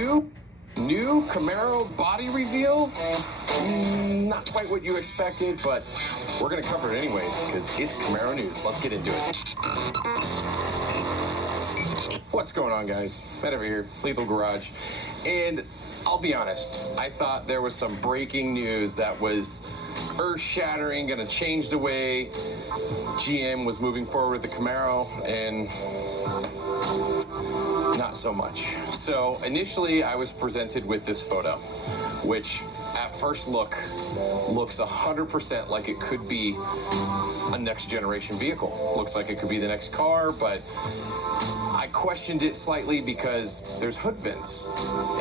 New Camaro body reveal? Not quite what you expected, but we're going to cover it anyways because it's Camaro news. Let's get into it. What's going on, guys? Matt over here, Lethal Garage. And I'll be honest, I thought there was some breaking news that was earth-shattering, going to change the way GM was moving forward with the Camaro, and not so much. So initially I was presented with this photo, which at first look looks 100% like it could be a next generation vehicle. Looks like it could be the next car, but I questioned it slightly because there's hood vents.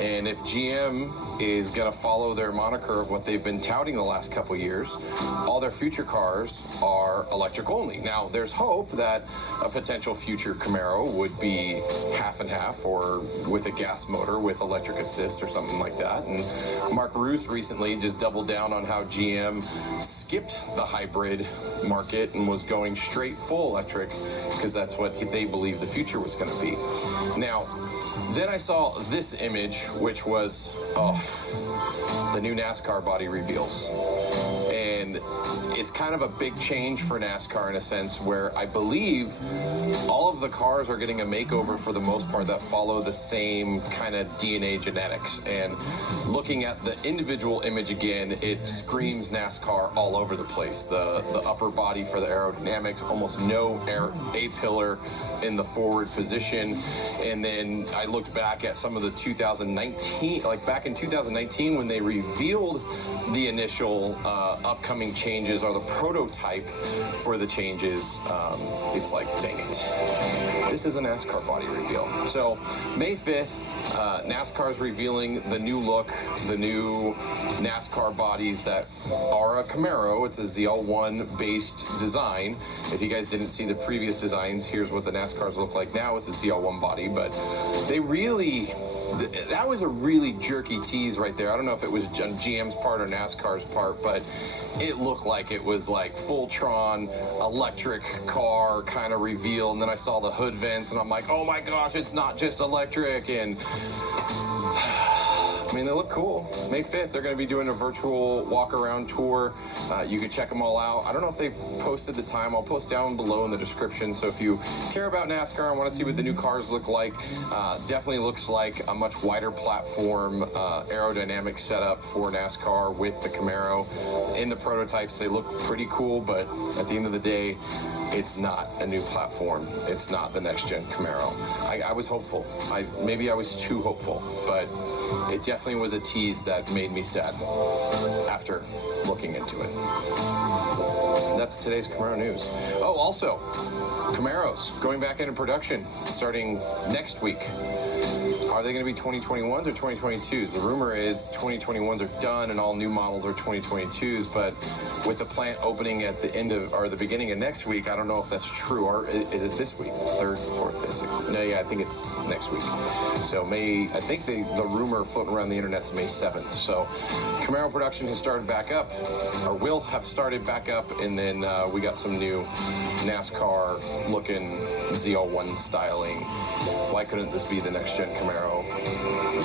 And if GM is gonna follow their moniker of what they've been touting the last couple years, all their future cars are electric only. Now, there's hope that a potential future Camaro would be half and half or with a gas motor with electric assist or something like that. And Mark Roos recently just doubled down on how GM skipped the hybrid market and was going straight full electric because that's what they believe the future was going to be. Now, then I saw this image, which was the new NASCAR body reveals. And it's kind of a big change for NASCAR in a sense where I believe all of the cars are getting a makeover for the most part that follow the same kind of DNA genetics. And looking at the individual image again, it screams NASCAR all over the place. The upper body for the aerodynamics, almost no A-pillar in the forward position. And then I looked back at some of the 2019, like back in 2019 when they revealed the initial upcoming changes or the prototype for the changes. It's like, dang it, this is a NASCAR body reveal. So May 5th, NASCAR is revealing the new look, the new NASCAR bodies that are a Camaro. It's a ZL1 based design. If you guys didn't see the previous designs, here's what the NASCARs look like now with the ZL1 body. But they really, that was a really jerky tease right there. I don't know if it was GM's part or NASCAR's part, but it looked like it was like full-tron electric car kind of reveal. And then I saw the hood vents and I'm like, oh my gosh, it's not just electric. And I mean, they look cool. May 5th, they're going to be doing a virtual walk-around tour. You can check them all out. I don't know if they've posted the time. I'll post down below in the description. So if you care about NASCAR and want to see what the new cars look like, definitely looks like a much wider platform, aerodynamic setup for NASCAR with the Camaro. In the prototypes, they look pretty cool, but at the end of the day, it's not a new platform. It's not the next-gen Camaro. I was hopeful. Maybe I was too hopeful, but it definitely was a tease that made me sad after looking into it. That's today's Camaro news. Oh, also, Camaros going back into production starting next week. Are they going to be 2021s or 2022s? The rumor is 2021s are done and all new models are 2022s, but with the plant opening at the end of, or the beginning of next week, I don't know if that's true, or is it this week? 3rd, 4th, 5th, 6th? No, yeah, I think it's next week. So I think the rumor floating around the internet is May 7th. So Camaro production has started back up, or will have started back up, and then we got some new NASCAR looking ZL1 styling. Why couldn't this be the next gen Camaro?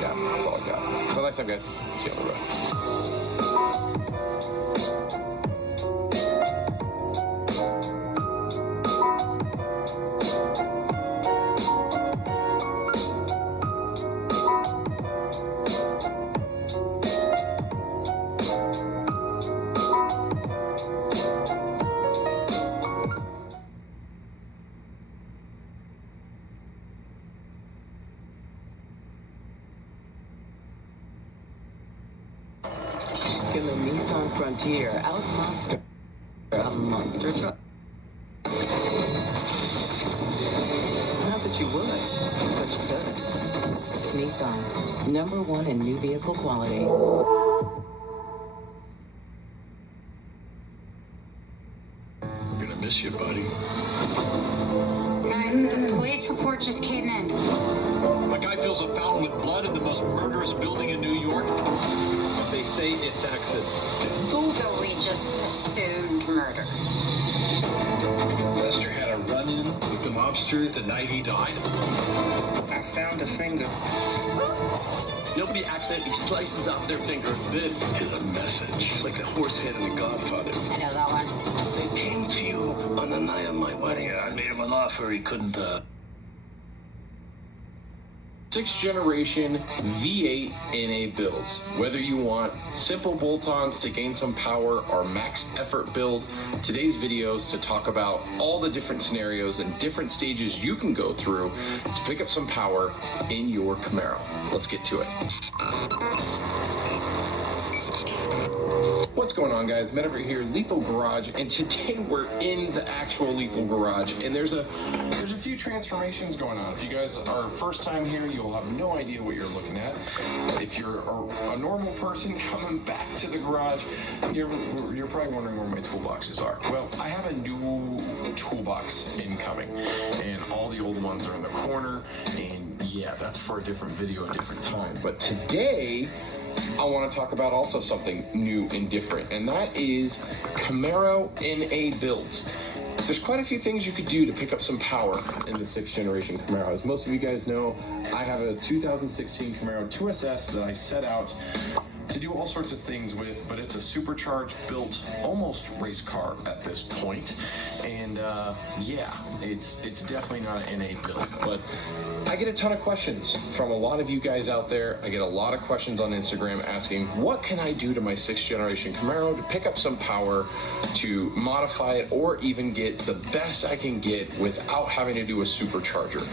Yeah, that's all I got. So next time, guys. See you on the road. In the Nissan Frontier, out-monster a monster truck. Not that you would, but you could. Nissan, #1 in new vehicle quality. We're gonna miss you, buddy. Guys, the police report just came in. A guy fills a fountain with blood in the most murderous building in New York. But they say it's an accident. So we just assumed murder. Lester had a run-in with the mobster the night he died? I found a finger. Nobody accidentally slices off their finger. This is a message. It's like the horse head in The Godfather. I know that one. They came to you on the night of my wedding. I made him an offer he couldn't, 6th generation V8 NA builds. Whether you want simple bolt-ons to gain some power or max effort build, today's video is to talk about all the different scenarios and different stages you can go through to pick up some power in your Camaro. Let's get to it. What's going on, guys? Matt over here, Lethal Garage, and today we're in the actual Lethal Garage, and there's a few transformations going on. If you guys are first time here, you'll have no idea what you're looking at. If you're a normal person coming back to the garage, you're probably wondering where my toolboxes are. Well, I have a new toolbox incoming, and all the old ones are in the corner, and yeah, that's for a different video, a different time. But today, I want to talk about also something new and different, and that is Camaro NA builds. There's quite a few things you could do to pick up some power in the 6th generation Camaro. As most of you guys know, I have a 2016 Camaro 2SS that I set out to do all sorts of things with, but it's a supercharged built almost race car at this point, and yeah, it's definitely not an NA build. But I get a ton of questions from a lot of you guys out there. I get a lot of questions on Instagram asking, what can I do to my 6th generation Camaro to pick up some power, to modify it, or even get the best I can get without having to do a supercharger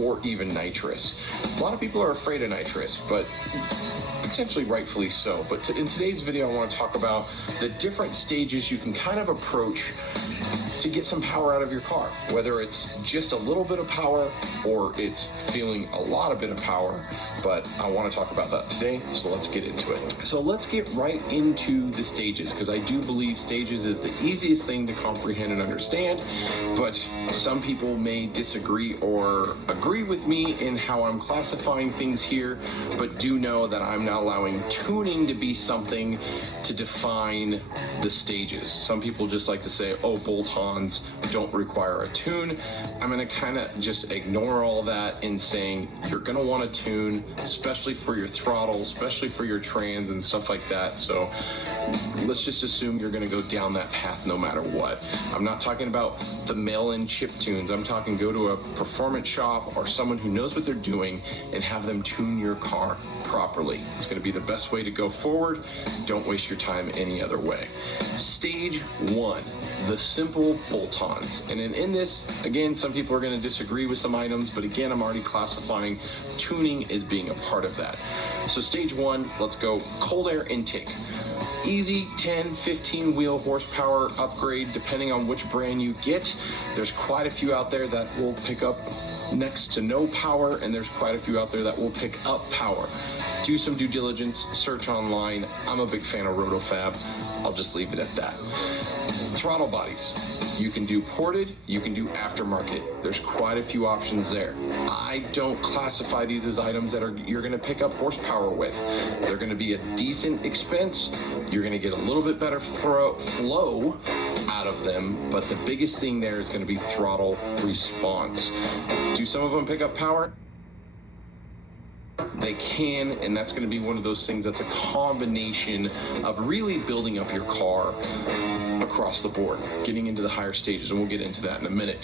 or even nitrous. A lot of people are afraid of nitrous, but potentially rightfully so. But in today's video, I want to talk about the different stages you can kind of approach to get some power out of your car, whether it's just a little bit of power or it's feeling a lot of bit of power. But I want to talk about that today, so let's get into it. So let's get right into the stages, because I do believe stages is the easiest thing to comprehend and understand, but some people may disagree or agree with me in how I'm classifying things here, but do know that I'm not allowing tuning to be something to define the stages. Some people just like to say, oh, bolt-ons don't require a tune. I'm going to kind of just ignore all that in saying you're going to want to tune, especially for your throttle, especially for your trans and stuff like that. So let's just assume you're going to go down that path no matter what. I'm not talking about the mail-in chip tunes. I'm talking go to a performance shop or someone who knows what they're doing and have them tune your car properly. It's going to be the best way to go forward. Don't waste your time any other way. Stage 1, the simple bolt-ons. And in this, again, some people are going to disagree with some items, but again, I'm already classifying tuning as being a part of that. So stage 1, let's go cold air intake. Easy 10, 15 wheel horsepower upgrade depending on which brand you get. There's quite a few out there that will pick up next to no power, and there's quite a few out there that will pick up power. Do some due diligence, search online. I'm a big fan of Rotofab. I'll just leave it at that. Throttle bodies. You can do ported, you can do aftermarket. There's quite a few options there. I don't classify these as items that you're going to pick up horsepower with. They're going to be a decent expense. You're going to get a little bit better flow out of them, but the biggest thing there is going to be throttle response. Do some of them pick up power? They can, and that's going to be one of those things that's a combination of really building up your car across the board, getting into the higher stages, and we'll get into that in a minute.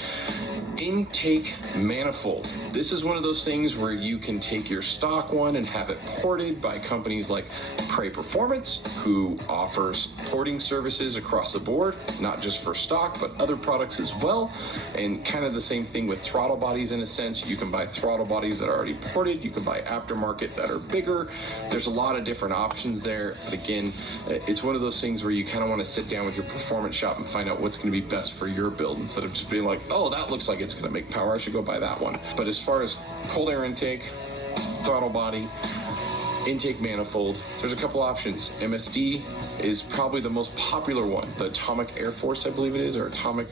Intake manifold. This is one of those things where you can take your stock one and have it ported by companies like Prey Performance, who offers porting services across the board, not just for stock, but other products as well. And kind of the same thing with throttle bodies in a sense. You can buy throttle bodies that are already ported. You can buy aftermarket that are bigger. There's a lot of different options there. But again, it's one of those things where you kind of want to sit down with your performance shop and find out what's going to be best for your build, instead of just being like, oh, that looks like it's going to make power, I should go buy that one. But as far as cold air intake, throttle body, intake manifold, there's a couple options. MSD is probably the most popular one. The Atomic Air Force, I believe it is, or Atomic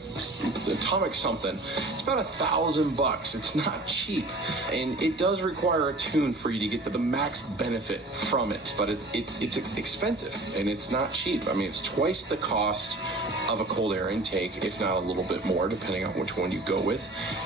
something. It's about $1,000. It's not cheap, and it does require a tune for you to get the max benefit from it. But it's expensive, and it's not cheap. I mean, it's twice the cost of a cold air intake, if not a little bit more, depending on which one you go with.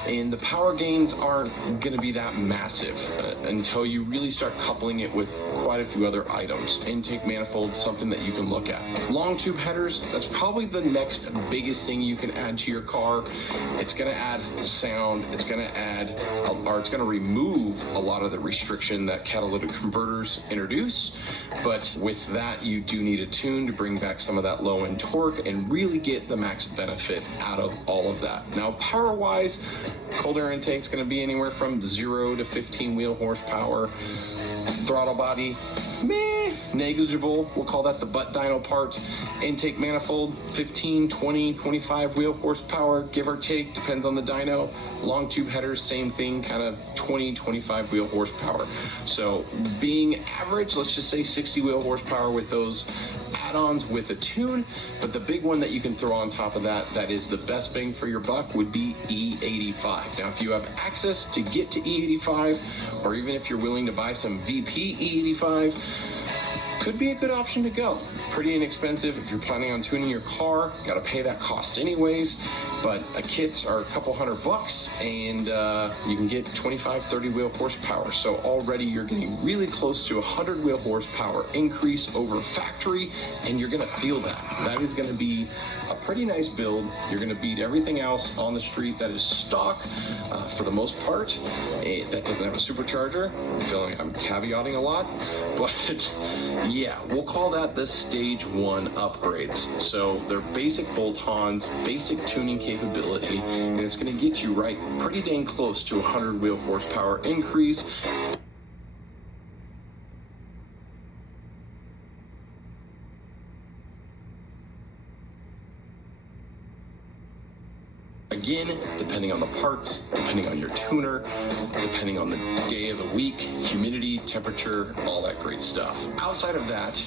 And the power gains aren't going to be that massive until you really start coupling it with quite a few other items. Intake manifold, something that you can look at. Long tube headers, that's probably the next biggest thing you can add to your car. It's going to add sound, it's going to add, or it's going to remove a lot of the restriction that catalytic converters introduce. But with that, you do need a tune to bring back some of that low end torque and really get the max benefit out of all of that. Now, power wise, cold air intake is going to be anywhere from 0 to 15 wheel horsepower. Throttle body, negligible. We'll call that the butt dyno part. Intake manifold, 15, 20, 25 wheel horsepower, give or take, depends on the dyno. Long tube headers, same thing, kind of 20, 25 wheel horsepower. So being average, let's just say 60 wheel horsepower with those add-ons with a tune. But the big one that you can throw on top of that, that is the best bang for your buck, would be E85. Now, if you have access to get to E85, or even if you're willing to buy some VP E85, could be a good option to go. Pretty inexpensive if you're planning on tuning your car. Got to pay that cost anyways, but kits are a couple $100, and you can get 25, 30 wheel horsepower. So already you're getting really close to 100 wheel horsepower increase over factory, and you're going to feel that. That is going to be a pretty nice build. You're going to beat everything else on the street that is stock for the most part. That doesn't have a supercharger. I'm feeling I'm caveating a lot, but yeah, we'll call that the stage 1 upgrades. So they're basic bolt-ons, basic tuning capability, and it's going to get you right pretty dang close to 100 wheel horsepower increase. Again, depending on the parts, depending on your tuner, depending on the day of the week, humidity, temperature, all that great stuff. Outside of that,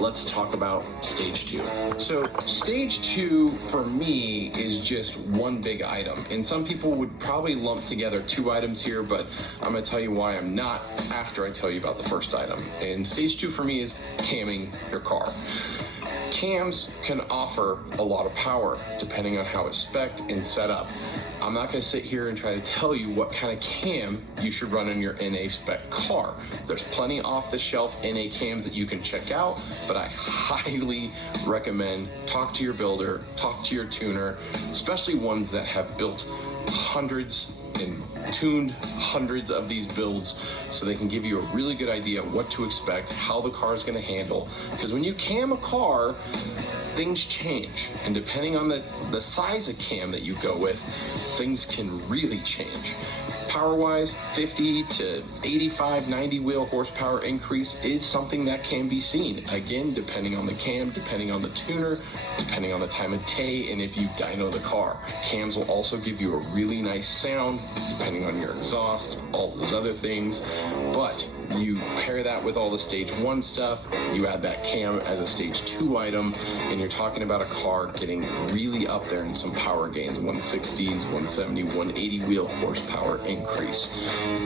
let's talk about stage 2. So stage 2 for me is just one big item. And some people would probably lump together 2 items here, but I'm gonna tell you why I'm not after I tell you about the first item. And stage 2 for me is camming your car. Cams can offer a lot of power depending on how it's spec'd and set up. I'm not going to sit here and try to tell you what kind of cam you should run in your NA spec car. There's plenty off-the-shelf NA cams that you can check out, but I highly recommend talk to your builder, talk to your tuner, especially ones that have built hundreds and tuned hundreds of these builds, so they can give you a really good idea of what to expect, how the car is going to handle. Because when you cam a car, things change, and depending on the size of cam that you go with, things can really change. Power-wise, 50 to 85, 90 wheel horsepower increase is something that can be seen. Again, depending on the cam, depending on the tuner, depending on the time of day, and if you dyno the car. Cams will also give you a really nice sound, depending on your exhaust, all those other things. But you pair that with all the stage 1 stuff, you add that cam as a stage 2 item, and you're talking about a car getting really up there in some power gains, 160s, 170, 180 wheel horsepower increase.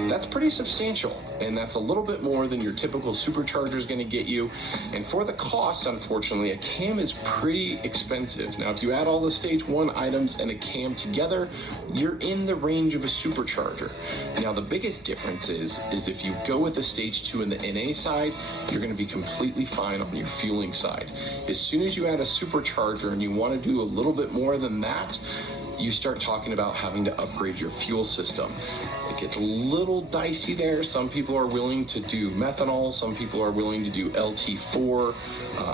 That's pretty substantial, and that's a little bit more than your typical supercharger is going to get you. And for the cost, unfortunately, a cam is pretty expensive. Now, if you add all the stage 1 items and a cam together, you're in the range of a supercharger. Now, the biggest difference is if you go with a stage 2 in the NA side, you're going to be completely fine on your fueling side. As soon as you add a supercharger and you want to do a little bit more than that, you start talking about having to upgrade your fuel system. It gets a little dicey there. Some people are willing to do methanol, some people are willing to do LT4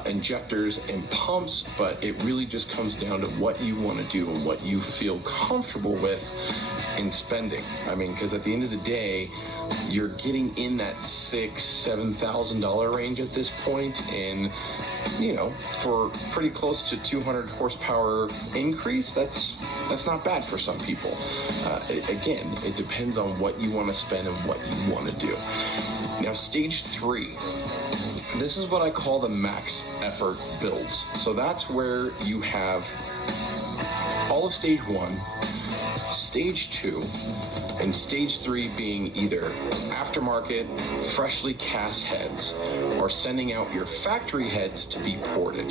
injectors and pumps, but it really just comes down to what you want to do and what you feel comfortable with in spending. I mean, because at the end of the day, you're getting in that $6,000-$7,000 range at this point, and you know, for pretty close to 200 horsepower increase, that's That's not bad for some people. Again, it depends on what you want to spend and what you want to do. Now, stage 3. This is what I call the max effort builds. So that's where you have all of stage 1, stage 2, and stage 3 being either aftermarket, freshly cast heads, or sending out your factory heads to be ported.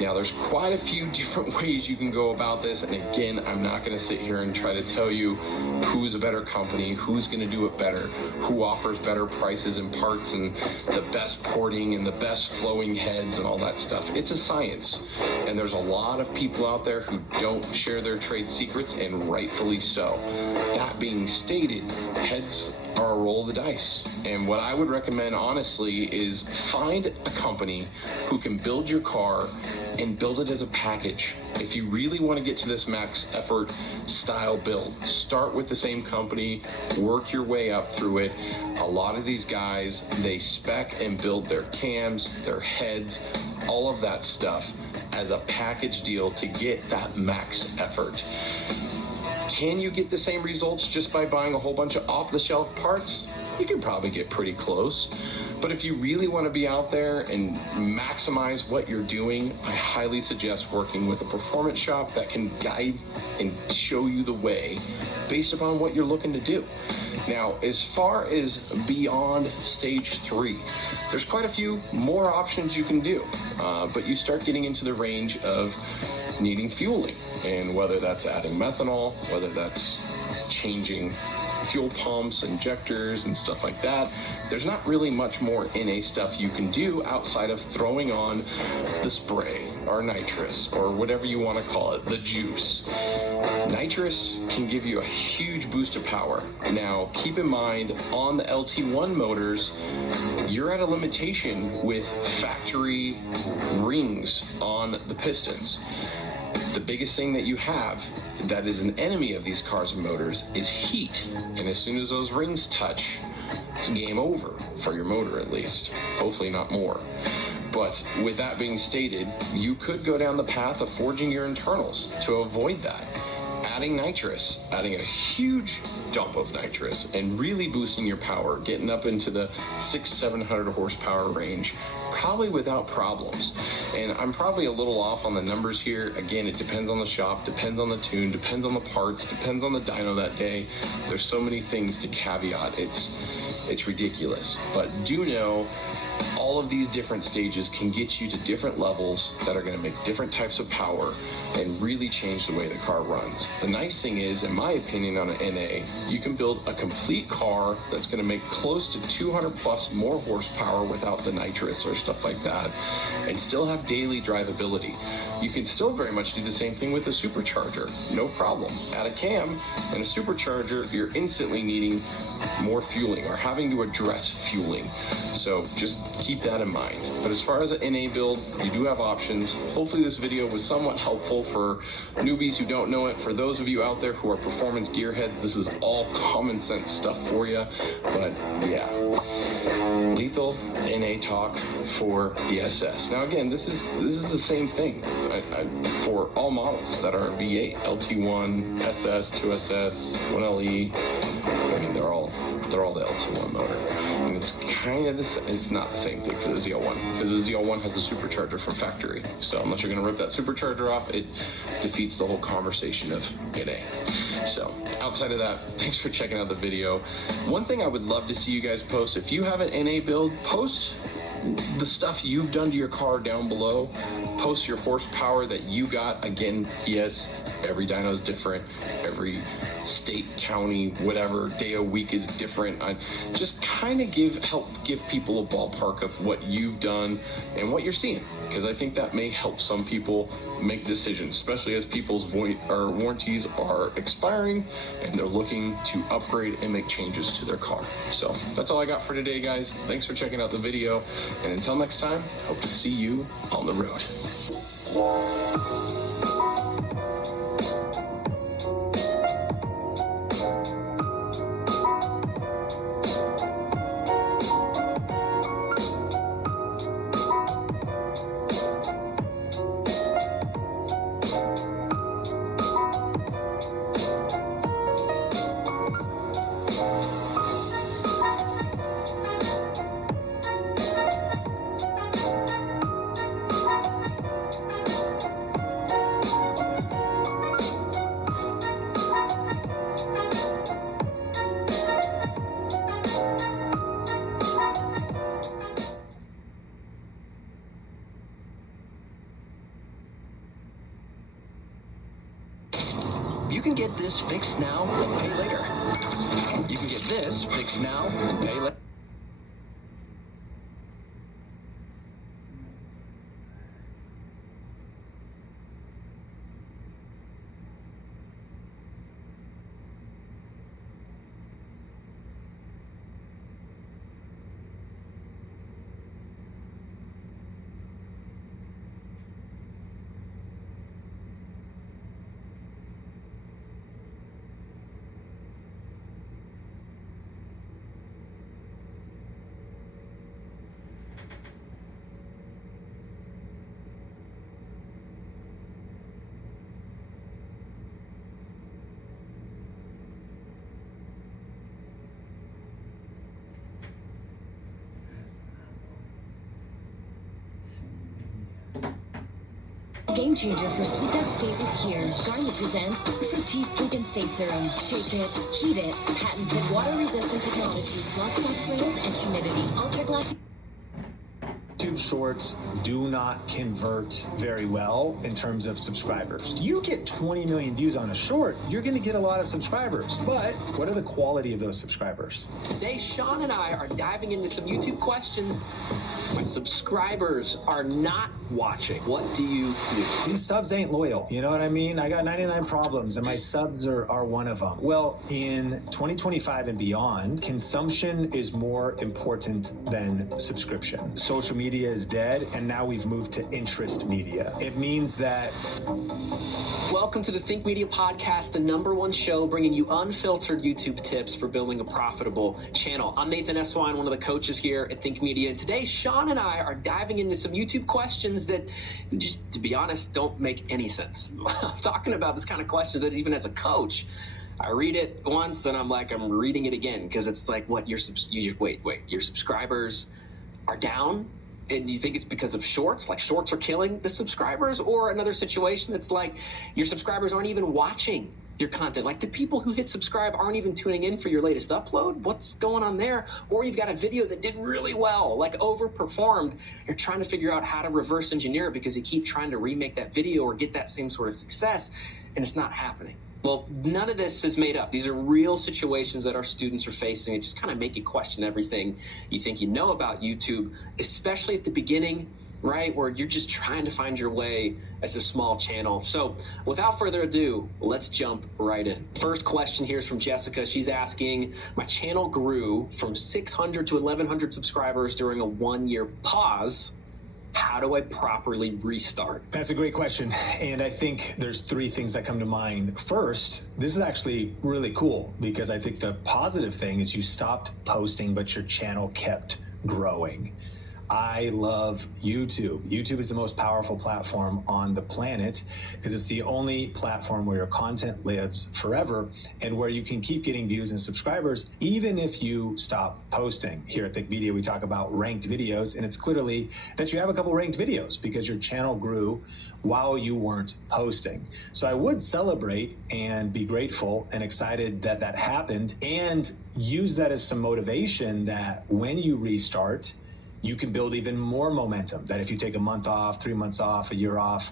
Now, there's quite a few different ways you can go about this, and again, I'm not going to sit here and try to tell you who's a better company, who's going to do it better, who offers better prices and parts, and the best porting and the best flowing heads and all that stuff. It's a science, and there's a lot of people out there who don't share their trade secrets, and rightfully so. That being stated, heads are a roll of the dice. And what I would recommend, honestly, is find a company who can build your car and build it as a package. If you really want to get to this max effort style build, start with the same company, work your way up through it. A lot of these guys, they spec and build their cams, their heads, all of that stuff as a package deal to get that max effort. Can you get the same results just by buying a whole bunch of off-the-shelf parts? You can probably get pretty close. But if you really want to be out there and maximize what you're doing, I highly suggest working with a performance shop that can guide and show you the way based upon what you're looking to do. Now, as far as beyond stage 3, there's quite a few more options you can do, but you start getting into the range of needing fueling, and whether that's adding methanol, whether that's changing fuel pumps, injectors, and stuff like that. There's not really much more NA stuff you can do outside of throwing on the spray or nitrous or whatever you want to call it, the juice. Nitrous can give you a huge boost of power. Now, keep in mind, on the LT1 motors, you're at a limitation with factory rings on the pistons. The biggest thing that you have that is an enemy of these cars and motors is heat. And as soon as those rings touch, it's game over for your motor, at least. Hopefully not more. But with that being stated, you could go down the path of forging your internals to avoid that. Adding nitrous, adding a huge dump of nitrous, and really boosting your power, getting up into the 600-700 horsepower range, probably without problems. And I'm probably a little off on the numbers here. Again, it depends on the shop, depends on the tune, depends on the parts, depends on the dyno that day. There's so many things to caveat. It's ridiculous. But do know all of these different stages can get you to different levels that are going to make different types of power and really change the way the car runs. The nice thing is, in my opinion, on an NA, you can build a complete car that's going to make close to 200 plus more horsepower without the nitrous or stuff like that, and still have daily drivability. You can still very much do the same thing with a supercharger, no problem. Add a cam and a supercharger, you're instantly needing more fueling or having to address fueling. So just keep that in mind. But as far as an NA build, you do have options. Hopefully this video was somewhat helpful for newbies who don't know it. For those of you out there who are performance gearheads, this is all common sense stuff for you. But yeah, lethal NA talk for the SS. Now again, this is the same thing for all models that are V8, LT1, SS, 2SS, 1LE. I mean, they're all the LT1 motor. And it's kind of it's not the same thing for the ZL1, because the ZL1 has a supercharger from factory. So unless you're going to rip that supercharger off, it defeats the whole conversation of NA. So outside of that, thanks for checking out the video. One thing I would love to see you guys post, if you have an NA build, post the stuff you've done to your car down below. Post your horsepower that you got. Again, yes, every dyno is different. Every state, county, whatever, day of week is different. I just kind of help give people a ballpark of what you've done and what you're seeing, because I think that may help some people make decisions, especially as people's warranties are expiring and they're looking to upgrade and make changes to their car. So that's all I got for today, guys. Thanks for checking out the video, and until next time, hope to see you on the road. can get this fixed now and pay later. You can get this fixed now and pay later. Game changer for sleep that stays is here. Garnier presents Fructis Sleep and Stay Serum. Shake it, heat it. Patented water-resistant technology. Blocks box rails and humidity. Ultra glass. YouTube Shorts do not convert very well in terms of subscribers. You get 20 million views on a short, you're going to get a lot of subscribers. But what are the quality of those subscribers? Today, Sean and I are diving into some YouTube questions. My subscribers are not watching. What do you do? These subs ain't loyal. You know what I mean? I got 99 problems and my subs are one of them. Well, in 2025 and beyond, consumption is more important than subscription. Social media is dead, and now we've moved to interest media. It means that... Welcome to the Think Media Podcast, the #1 show bringing you unfiltered YouTube tips for building a profitable channel. I'm Nathan Eswine, one of the coaches here at Think Media, and today Sean and I are diving into some YouTube questions that, just to be honest, don't make any sense. I'm talking about this kind of questions that even as a coach, I read it once and I'm reading it again, because it's like, what, your subscribers are down? And you think it's because of shorts, like shorts are killing the subscribers? Or another situation that's like your subscribers aren't even watching your content. Like the people who hit subscribe aren't even tuning in for your latest upload. What's going on there? Or you've got a video that did really well, like overperformed. You're trying to figure out how to reverse engineer it because you keep trying to remake that video or get that same sort of success, and it's not happening. Well, none of this is made up. These are real situations that our students are facing. It just kind of make you question everything you think you know about YouTube, especially at the beginning, right, where you're just trying to find your way as a small channel. So without further ado, let's jump right in. First question here is from Jessica. She's asking, my channel grew from 600 to 1,100 subscribers during a 1-year pause. How do I properly restart? That's a great question. And I think there's 3 things that come to mind. First, this is actually really cool because I think the positive thing is you stopped posting, but your channel kept growing. I love YouTube. YouTube is the most powerful platform on the planet because it's the only platform where your content lives forever and where you can keep getting views and subscribers even if you stop posting. Here at Think Media, we talk about ranked videos, and it's clearly that you have a couple ranked videos because your channel grew while you weren't posting. So I would celebrate and be grateful and excited that that happened, and use that as some motivation that when you restart, you can build even more momentum, that if you take a month off, 3 months off, a year off,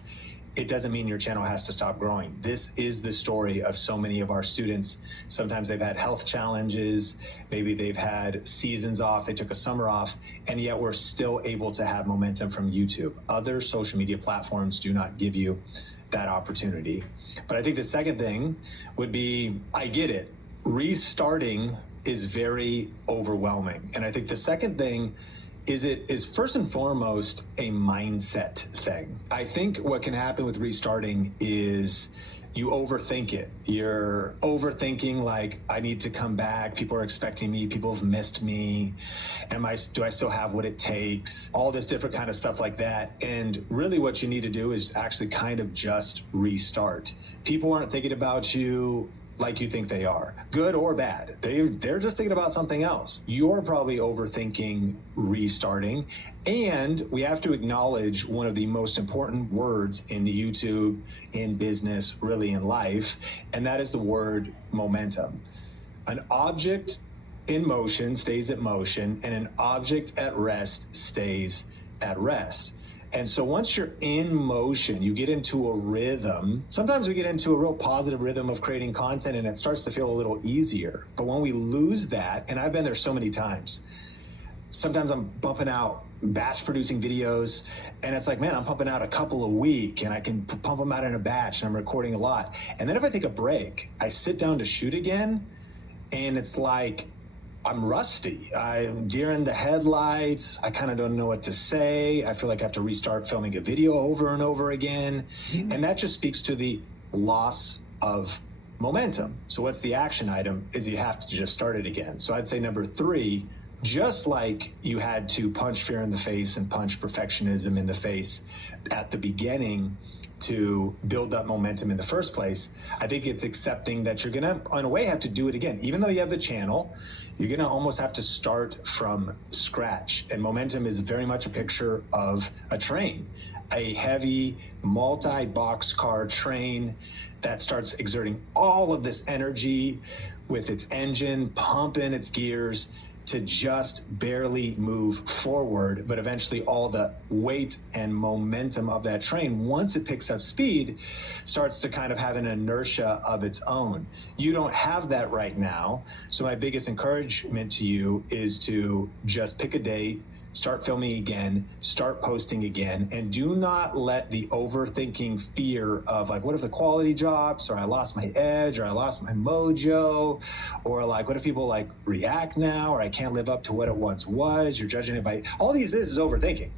it doesn't mean your channel has to stop growing. This is the story of so many of our students. Sometimes they've had health challenges, maybe they've had seasons off, they took a summer off, and yet we're still able to have momentum from YouTube. Other social media platforms do not give you that opportunity. But I think the second thing would be, I get it, restarting is very overwhelming. And I think the second thing is it is first and foremost a mindset thing. I think what can happen with restarting is you overthink it. You're overthinking, like, I need to come back. People are expecting me. People have missed me. Do I still have what it takes? All this different kind of stuff like that. And really what you need to do is actually kind of just restart. People aren't thinking about you like you think they are, good or bad. They're just thinking about something else. You're probably overthinking restarting. And we have to acknowledge one of the most important words in YouTube, in business, really in life, and that is the word momentum. An object in motion stays at motion, and an object at rest stays at rest. And so once you're in motion, you get into a rhythm. Sometimes we get into a real positive rhythm of creating content and it starts to feel a little easier. But when we lose that, and I've been there so many times, sometimes I'm bumping out batch producing videos and it's like, man, I'm pumping out a couple a week and I can pump them out in a batch and I'm recording a lot. And then if I take a break, I sit down to shoot again and it's like, I'm rusty. I'm deer in the headlights. I kind of don't know what to say. I feel like I have to restart filming a video over and over again. And that just speaks to the loss of momentum. So what's the action item is you have to just start it again. So I'd say number 3, just like you had to punch fear in the face and punch perfectionism in the face at the beginning to build up momentum in the first place, I think it's accepting that you're gonna, in a way, have to do it again. Even though you have the channel, you're gonna almost have to start from scratch. And momentum is very much a picture of a train, a heavy multi-boxcar train that starts exerting all of this energy with its engine pumping its gears to just barely move forward, but eventually all the weight and momentum of that train, once it picks up speed, starts to kind of have an inertia of its own. You don't have that right now. So my biggest encouragement to you is to just pick a date, start filming again, start posting again, and do not let the overthinking fear of like, what if the quality drops, or I lost my edge, or I lost my mojo, or like, what if people like react now, or I can't live up to what it once was, you're judging it by, all these is overthinking.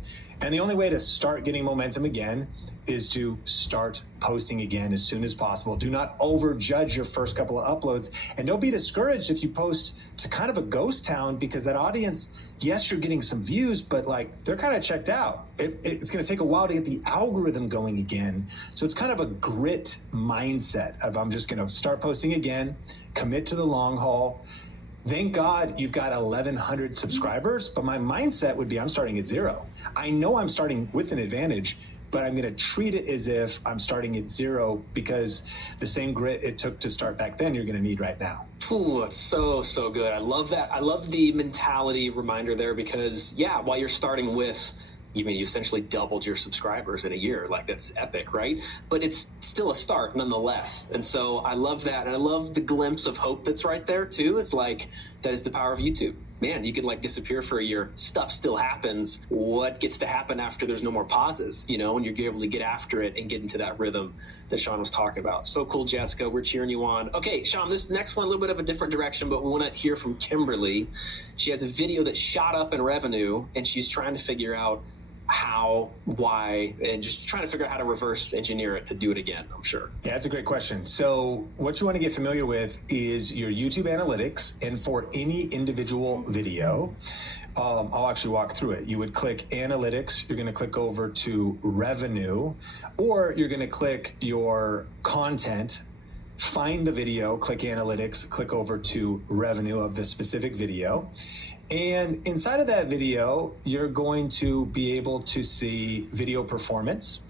And the only way to start getting momentum again is to start posting again as soon as possible. Do not overjudge your first couple of uploads, and don't be discouraged if you post to kind of a ghost town, because that audience, yes, you're getting some views, but like they're kind of checked out. It's going to take a while to get the algorithm going again. So it's kind of a grit mindset of, I'm just going to start posting again, commit to the long haul. Thank God you've got 1,100 subscribers, but my mindset would be I'm starting at 0. I know I'm starting with an advantage, but I'm going to treat it as if I'm starting at 0, because the same grit it took to start back then, you're going to need right now. Ooh, that's so good. I love that. I love the mentality reminder there, because yeah, while you're starting with, you essentially doubled your subscribers in a year. Like, that's epic, right? But it's still a start nonetheless. And so I love that. And I love the glimpse of hope that's right there too. It's like, that is the power of YouTube. Man, you can like disappear for a year. Stuff still happens. What gets to happen after there's no more pauses, and you're able to get after it and get into that rhythm that Sean was talking about. So cool, Jessica. We're cheering you on. Okay, Sean, this next one, a little bit of a different direction, but we want to hear from Kimberly. She has a video that shot up in revenue, and she's trying to figure out how, why, and just trying to figure out how to reverse engineer it to do it again, I'm sure. Yeah, that's a great question. So what you want to get familiar with is your YouTube analytics, and for any individual video, I'll actually walk through it. You would click analytics, you're going to click over to revenue, or you're going to click your content, find the video, click analytics, click over to revenue of the specific video. And inside of that video, you're going to be able to see video performance,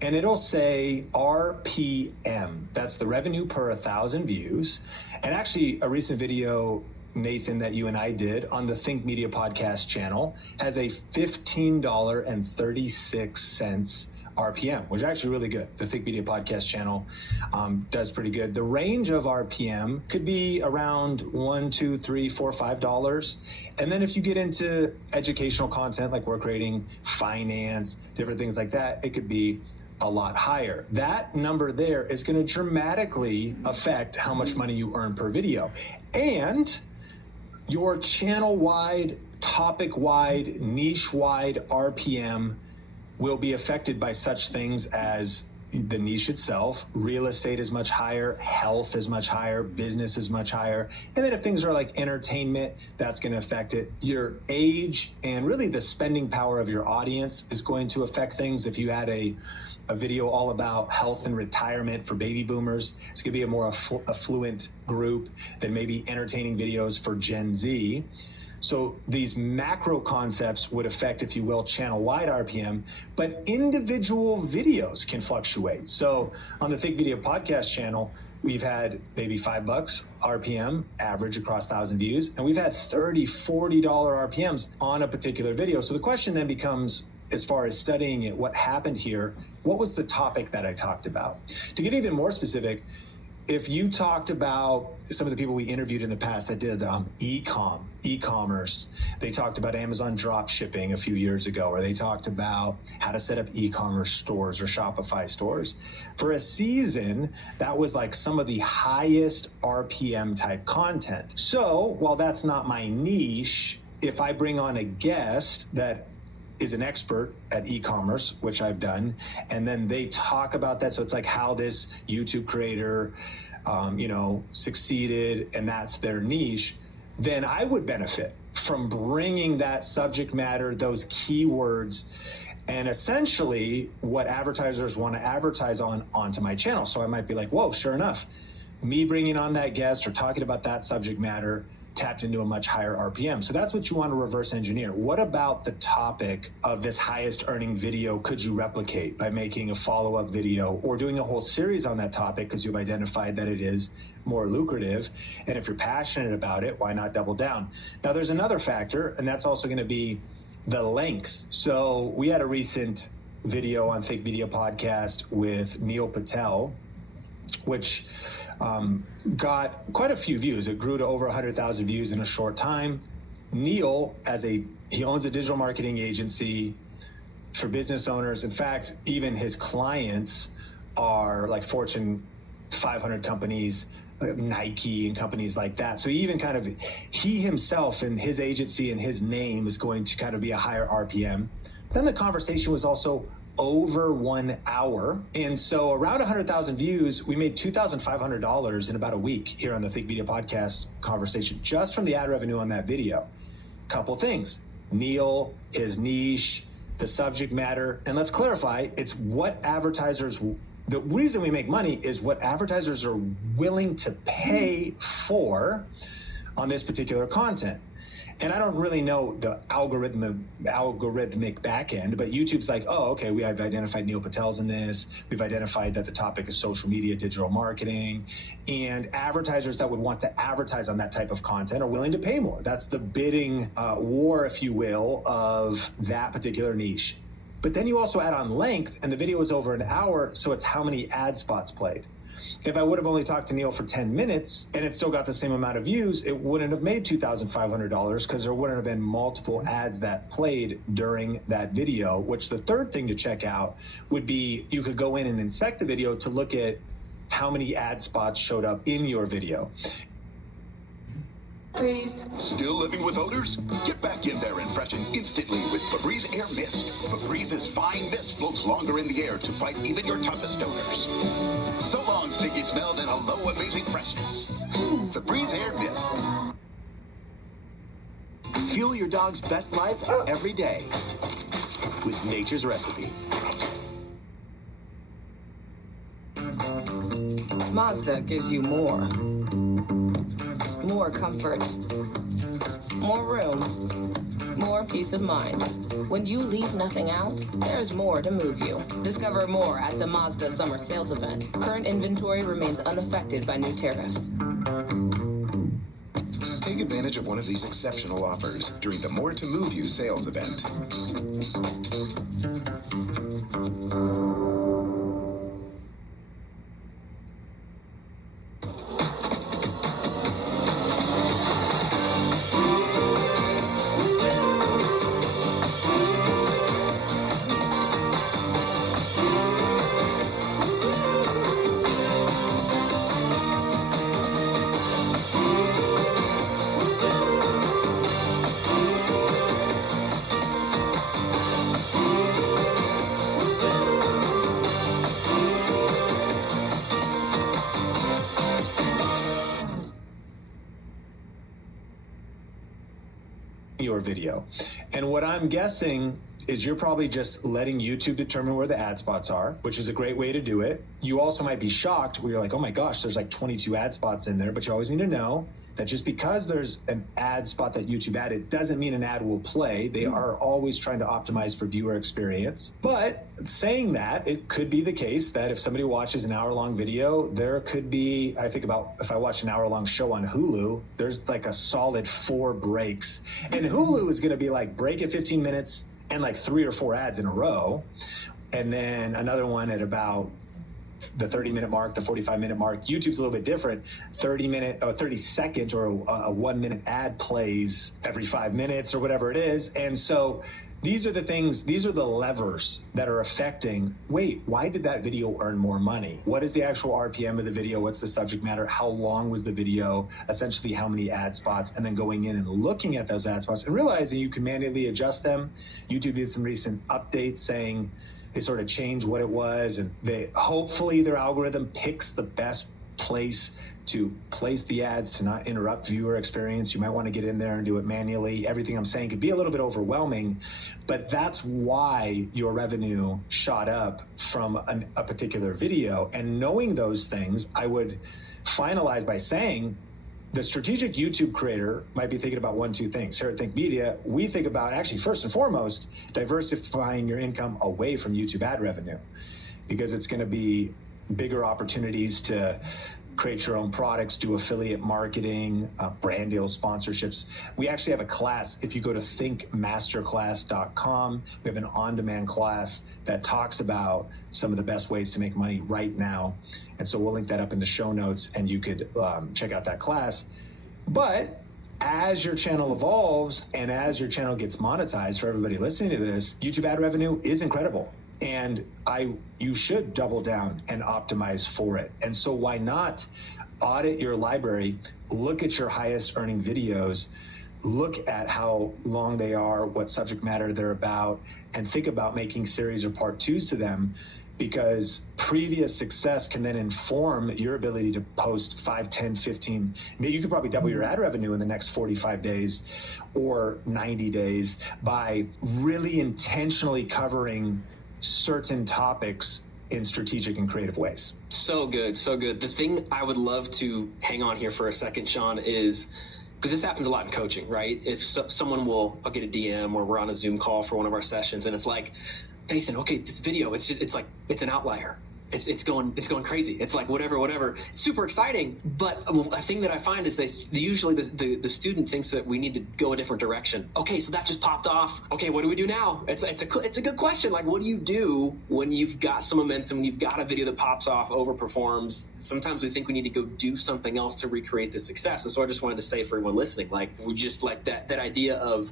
and it'll say RPM. That's the revenue per 1,000 views. And actually, a recent video, Nathan, that you and I did on the Think Media podcast channel has a $15.36 RPM, which is actually really good. The Think Media podcast channel does pretty good. The range of RPM could be around $1, $2, $3, $4, $5. And then if you get into educational content, like we're creating finance, different things like that, it could be a lot higher. That number there is going to dramatically affect how much money you earn per video. And your channel-wide, topic-wide, niche-wide RPM will be affected by such things as the niche itself. Real estate is much higher, health is much higher, business is much higher. And then if things are like entertainment, that's going to affect it. Your age and really the spending power of your audience is going to affect things. If you had a video all about health and retirement for baby boomers, it's going to be a more affluent group than maybe entertaining videos for Gen Z. So these macro concepts would affect, if you will, channel-wide RPM, but individual videos can fluctuate. So on the Think Media podcast channel, we've had maybe $5 RPM average across 1,000 views, and we've had $30, $40 RPMs on a particular video. So the question then becomes, as far as studying it, what happened here, what was the topic that I talked about? To get even more specific, if you talked about some of the people we interviewed in the past that did e-commerce, they talked about Amazon drop shipping a few years ago, or they talked about how to set up e-commerce stores or Shopify stores. For a season, that was like some of the highest RPM type content. So while that's not my niche, if I bring on a guest that is an expert at e-commerce, which I've done, and then they talk about that. So it's like how this YouTube creator, succeeded, and that's their niche. Then I would benefit from bringing that subject matter, those keywords, and essentially what advertisers want to advertise onto my channel. So I might be like, whoa, sure enough, me bringing on that guest or talking about that subject matter tapped into a much higher RPM. So that's what you want to reverse engineer. What about the topic of this highest earning video could you replicate by making a follow-up video or doing a whole series on that topic because you've identified that it is more lucrative? And if you're passionate about it, why not double down? Now there's another factor, and that's also going to be the length. So we had a recent video on Think Media Podcast with Neil Patel, which got quite a few views. It grew to over 100,000 views in a short time. Neil, he owns a digital marketing agency for business owners. In fact, even his clients are like Fortune 500 companies, like Nike and companies like that. So even he himself and his agency and his name is going to kind of be a higher RPM. Then the conversation was also over 1 hour. And so around 100,000 views, we made $2,500 in about a week here on the Think Media Podcast conversation, just from the ad revenue on that video. Couple things: Neil, his niche, the subject matter. And let's clarify, it's what advertisers, the reason we make money is what advertisers are willing to pay for on this particular content. And I don't really know the algorithmic back end, but YouTube's like, oh, okay, we have identified Neil Patel's in this. We've identified that the topic is social media, digital marketing, and advertisers that would want to advertise on that type of content are willing to pay more. That's the bidding war, if you will, of that particular niche. But then you also add on length, and the video is over an hour, so it's how many ad spots played. If I would have only talked to Neil for 10 minutes and it still got the same amount of views, it wouldn't have made $2,500 because there wouldn't have been multiple ads that played during that video, which the third thing to check out would be you could go in and inspect the video to look at how many ad spots showed up in your video. Please. Still living with odors? Get back in there and freshen instantly with Febreze Air Mist. Febrez's fine mist floats longer in the air to fight even your toughest odors. So long, stinky smells, and hello, amazing freshness. Febreze Air Mist. Fuel your dog's best life every day with Nature's Recipe. Mazda gives you more. More comfort, more room, more peace of mind. When you leave nothing out, there's more to move you. Discover more at the Mazda Summer Sales Event. Current inventory remains unaffected by new tariffs. Take advantage of one of these exceptional offers during the More to Move You sales event. Your video. And what I'm guessing is you're probably just letting YouTube determine where the ad spots are, which is a great way to do it. You also might be shocked where you're like, oh my gosh, there's like 22 ad spots in there, but you always need to know that just because there's an ad spot that YouTube added doesn't mean an ad will play. They are always trying to optimize for viewer experience. But saying that, it could be the case that if somebody watches an hour-long video, there could be, I think about if I watch an hour-long show on Hulu, there's like a solid 4 breaks. And Hulu is gonna be like, break at 15 minutes, and like 3 or 4 ads in a row. And then another one at about the 30-minute mark, the 45-minute mark. YouTube's a little bit different. 30 seconds or a 1-minute ad plays every 5 minutes or whatever it is. And so these are the things, these are the levers that are affecting, wait, why did that video earn more money? What is the actual RPM of the video? What's the subject matter? How long was the video? Essentially, how many ad spots? And then going in and looking at those ad spots and realizing you can manually adjust them. YouTube did some recent updates saying they sort of changed what it was, and they hopefully their algorithm picks the best place to place the ads to not interrupt viewer experience. You might want to get in there and do it manually. Everything I'm saying could be a little bit overwhelming, but that's why your revenue shot up from a particular video. And knowing those things, I would finalize by saying the strategic YouTube creator might be thinking about 1-2 things. Here at Think Media, we think about actually first and foremost, diversifying your income away from YouTube ad revenue, because it's going to be bigger opportunities to create your own products, do affiliate marketing, brand deals, sponsorships. We actually have a class. If you go to thinkmasterclass.com, we have an on-demand class that talks about some of the best ways to make money right now. And so we'll link that up in the show notes, and you could check out that class. But as your channel evolves and as your channel gets monetized, for everybody listening to this, YouTube ad revenue is incredible. And you should double down and optimize for it. And so why not audit your library, look at your highest earning videos, look at how long they are, what subject matter they're about, and think about making series or part 2s to them, because previous success can then inform your ability to post 5, 10, 15. Maybe you could probably double your ad revenue in the next 45 days or 90 days by really intentionally covering certain topics in strategic and creative ways. So good, so good. The thing I would love to hang on here for a second, Sean, is because this happens a lot in coaching, right? If someone I'll get a DM or we're on a Zoom call for one of our sessions, and it's like, Nathan, okay, this video, it's an outlier. It's going crazy. It's like whatever. It's super exciting. But a thing that I find is that usually the student thinks that we need to go a different direction. Okay, so that just popped off. Okay, what do we do now? It's a good question. Like, what do you do when you've got some momentum, when you've got a video that pops off, overperforms? Sometimes we think we need to go do something else to recreate the success. And so I just wanted to say for everyone listening, like, we just like that idea of,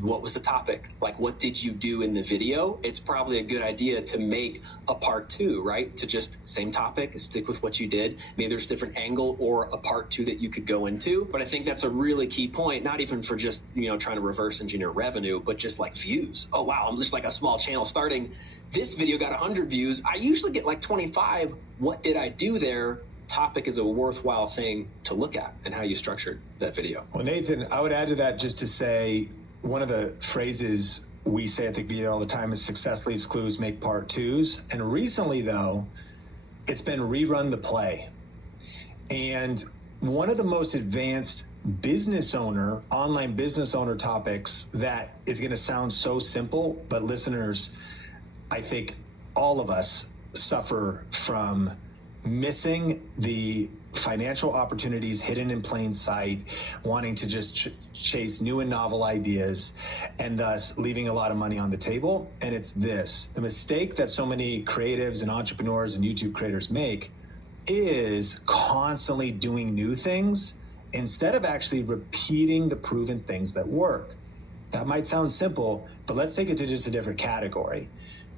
what was the topic? Like, what did you do in the video? It's probably a good idea to make a part 2, right? To just same topic, stick with what you did. Maybe there's a different angle or a part 2 that you could go into. But I think that's a really key point, not even for just, trying to reverse engineer revenue, but just like views. Oh, wow, I'm just like a small channel starting. This video got 100 views. I usually get like 25. What did I do there? Topic is a worthwhile thing to look at, and how you structured that video. Well, Nathan, I would add to that just to say, one of the phrases we say at Think Media all the time is success leaves clues, make part 2s. And recently, though, it's been rerun the play. And one of the most advanced online business owner topics that is going to sound so simple, but listeners, I think all of us suffer from missing the financial opportunities hidden in plain sight, wanting to just chase new and novel ideas, and thus leaving a lot of money on the table. And it's this: the mistake that so many creatives and entrepreneurs and YouTube creators make is constantly doing new things instead of actually repeating the proven things that work. That might sound simple, but let's take it to just a different category.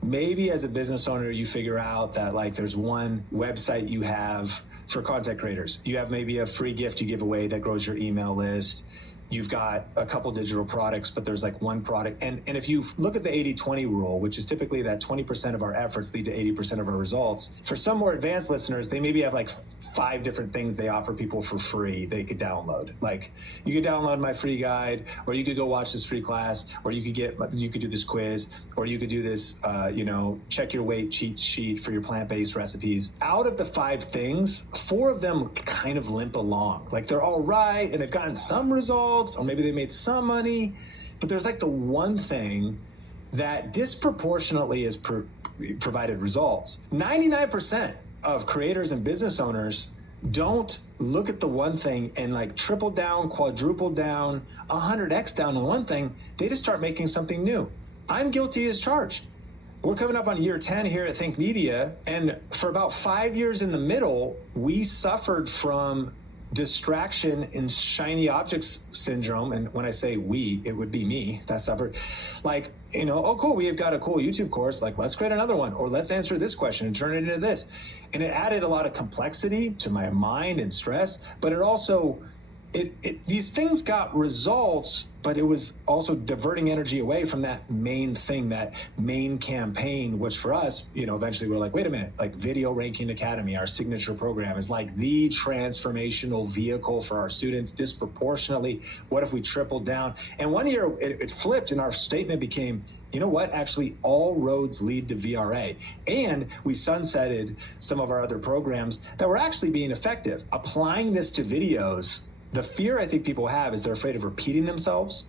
Maybe as a business owner, you figure out that like there's one website you have for content creators. You have maybe a free gift you give away that grows your email list. You've got a couple digital products, but there's like one product. And if you look at the 80-20 rule, which is typically that 20% of our efforts lead to 80% of our results, for some more advanced listeners, they maybe have like 5 different things they offer people for free they could download. Like, you could download my free guide, or you could go watch this free class, or you could do this quiz, or you could do this, check your weight cheat sheet for your plant-based recipes. Out of the 5 things, 4 of them kind of limp along. Like, they're all right, and they've gotten some results, or maybe they made some money, but there's like the one thing that disproportionately has provided results. 99% of creators and business owners don't look at the one thing and like triple down, quadruple down, 100x down on one thing. They just start making something new. I'm guilty as charged. We're coming up on year 10 here at Think Media, and for about 5 years in the middle, we suffered from distraction and shiny objects syndrome. And when I say we, it would be me that suffered. Like, you know, oh cool, we've got a cool YouTube course, like let's create another one, or let's answer this question and turn it into this. And it added a lot of complexity to my mind and stress, but it also, these things got results, but it was also diverting energy away from that main thing, that main campaign, which for us, you know, eventually we're like, wait a minute, like Video Ranking Academy, our signature program, is like the transformational vehicle for our students disproportionately. What if we tripled down? And one year it flipped and our statement became, you know what, actually all roads lead to VRA. And we sunsetted some of our other programs that were actually being effective. Applying this to videos, the fear I think people have is they're afraid of repeating themselves.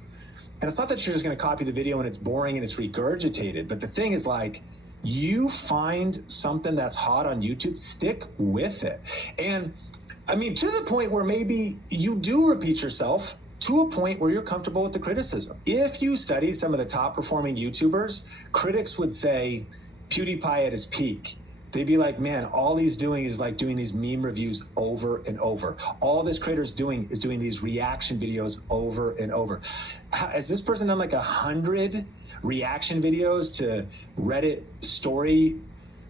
And it's not that you're just going to copy the video and it's boring and it's regurgitated, but the thing is, like, you find something that's hot on YouTube, stick with it. And I mean, to the point where maybe you do repeat yourself, to a point where you're comfortable with the criticism. If you study some of the top performing YouTubers, critics would say PewDiePie at his peak. They'd be like, man, all he's doing is like doing these meme reviews over and over. All this creator's doing is doing these reaction videos over and over. Has this person done like 100 reaction videos to Reddit story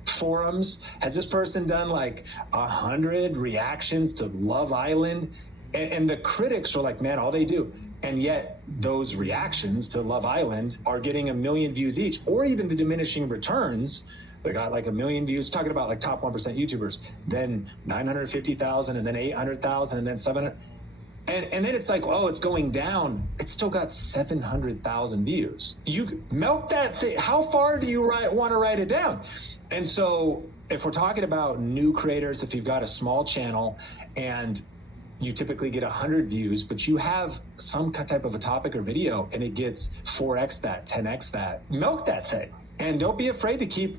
forums? Has this person done like 100 reactions to Love Island? And the critics are like, man, all they do. And yet those reactions to Love Island are getting 1 million views each, or even the diminishing returns. They got like 1 million views, talking about like top 1% YouTubers, then 950,000, and then 800,000, and then 700. And then it's like, oh, it's going down. It's still got 700,000 views. You milk that thing. How far do you want to write it down? And so if we're talking about new creators, if you've got a small channel and you typically get 100 views, but you have some type of a topic or video and it gets 4x that, 10x that, milk that thing. And don't be afraid to keep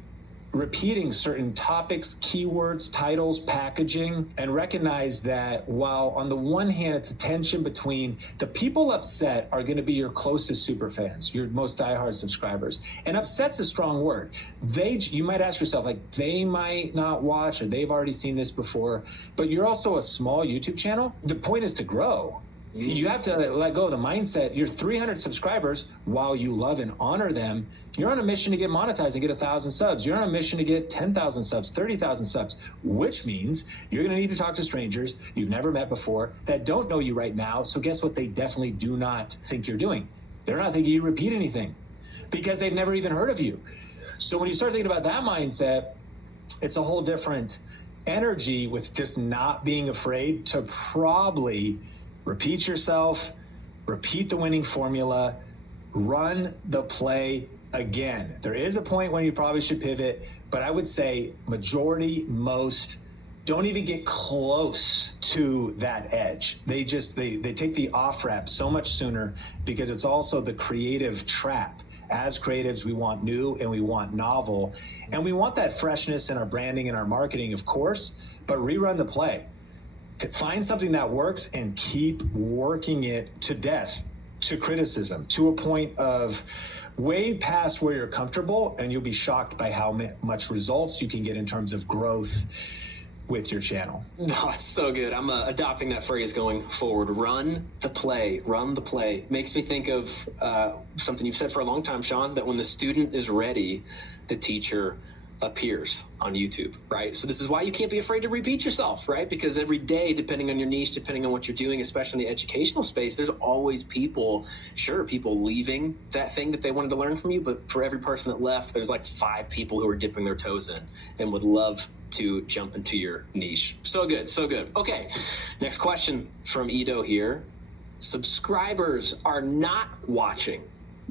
repeating certain topics, keywords, titles, packaging, and recognize that while on the one hand, it's a tension between the people upset are going to be your closest super fans, your most diehard subscribers. And upset's a strong word. You might ask yourself, like, they might not watch or they've already seen this before, but you're also a small YouTube channel. The point is to grow. You have to let go of the mindset. You're 300 subscribers. While you love and honor them, you're on a mission to get monetized and get 1,000 subs. You're on a mission to get 10,000 subs, 30,000 subs, which means you're going to need to talk to strangers you've never met before that don't know you right now. So guess what? They definitely do not think you're doing. They're not thinking you repeat anything because they've never even heard of you. So when you start thinking about that mindset, it's a whole different energy with just not being afraid to probably repeat yourself, repeat the winning formula, run the play again. There is a point when you probably should pivot, but I would say most don't even get close to that edge. They take the off ramp so much sooner because it's also the creative trap. As creatives, we want new and we want novel, and we want that freshness in our branding and our marketing, of course, but rerun the play. To find something that works and keep working it to death, to criticism, to a point of way past where you're comfortable, and you'll be shocked by how much results you can get in terms of growth with your channel. No, it's so good. I'm adopting that phrase going forward. Run the play. Run the play. Makes me think of something you've said for a long time, Sean, that when the student is ready, the teacher appears on YouTube, right? So this is why you can't be afraid to repeat yourself, right? Because every day, depending on your niche, depending on what you're doing, especially in the educational space, there's always people leaving that thing that they wanted to learn from you, but for every person that left, there's like 5 people who are dipping their toes in and would love to jump into your niche. So good, so good. Okay, next question from Ido here. Subscribers are not watching.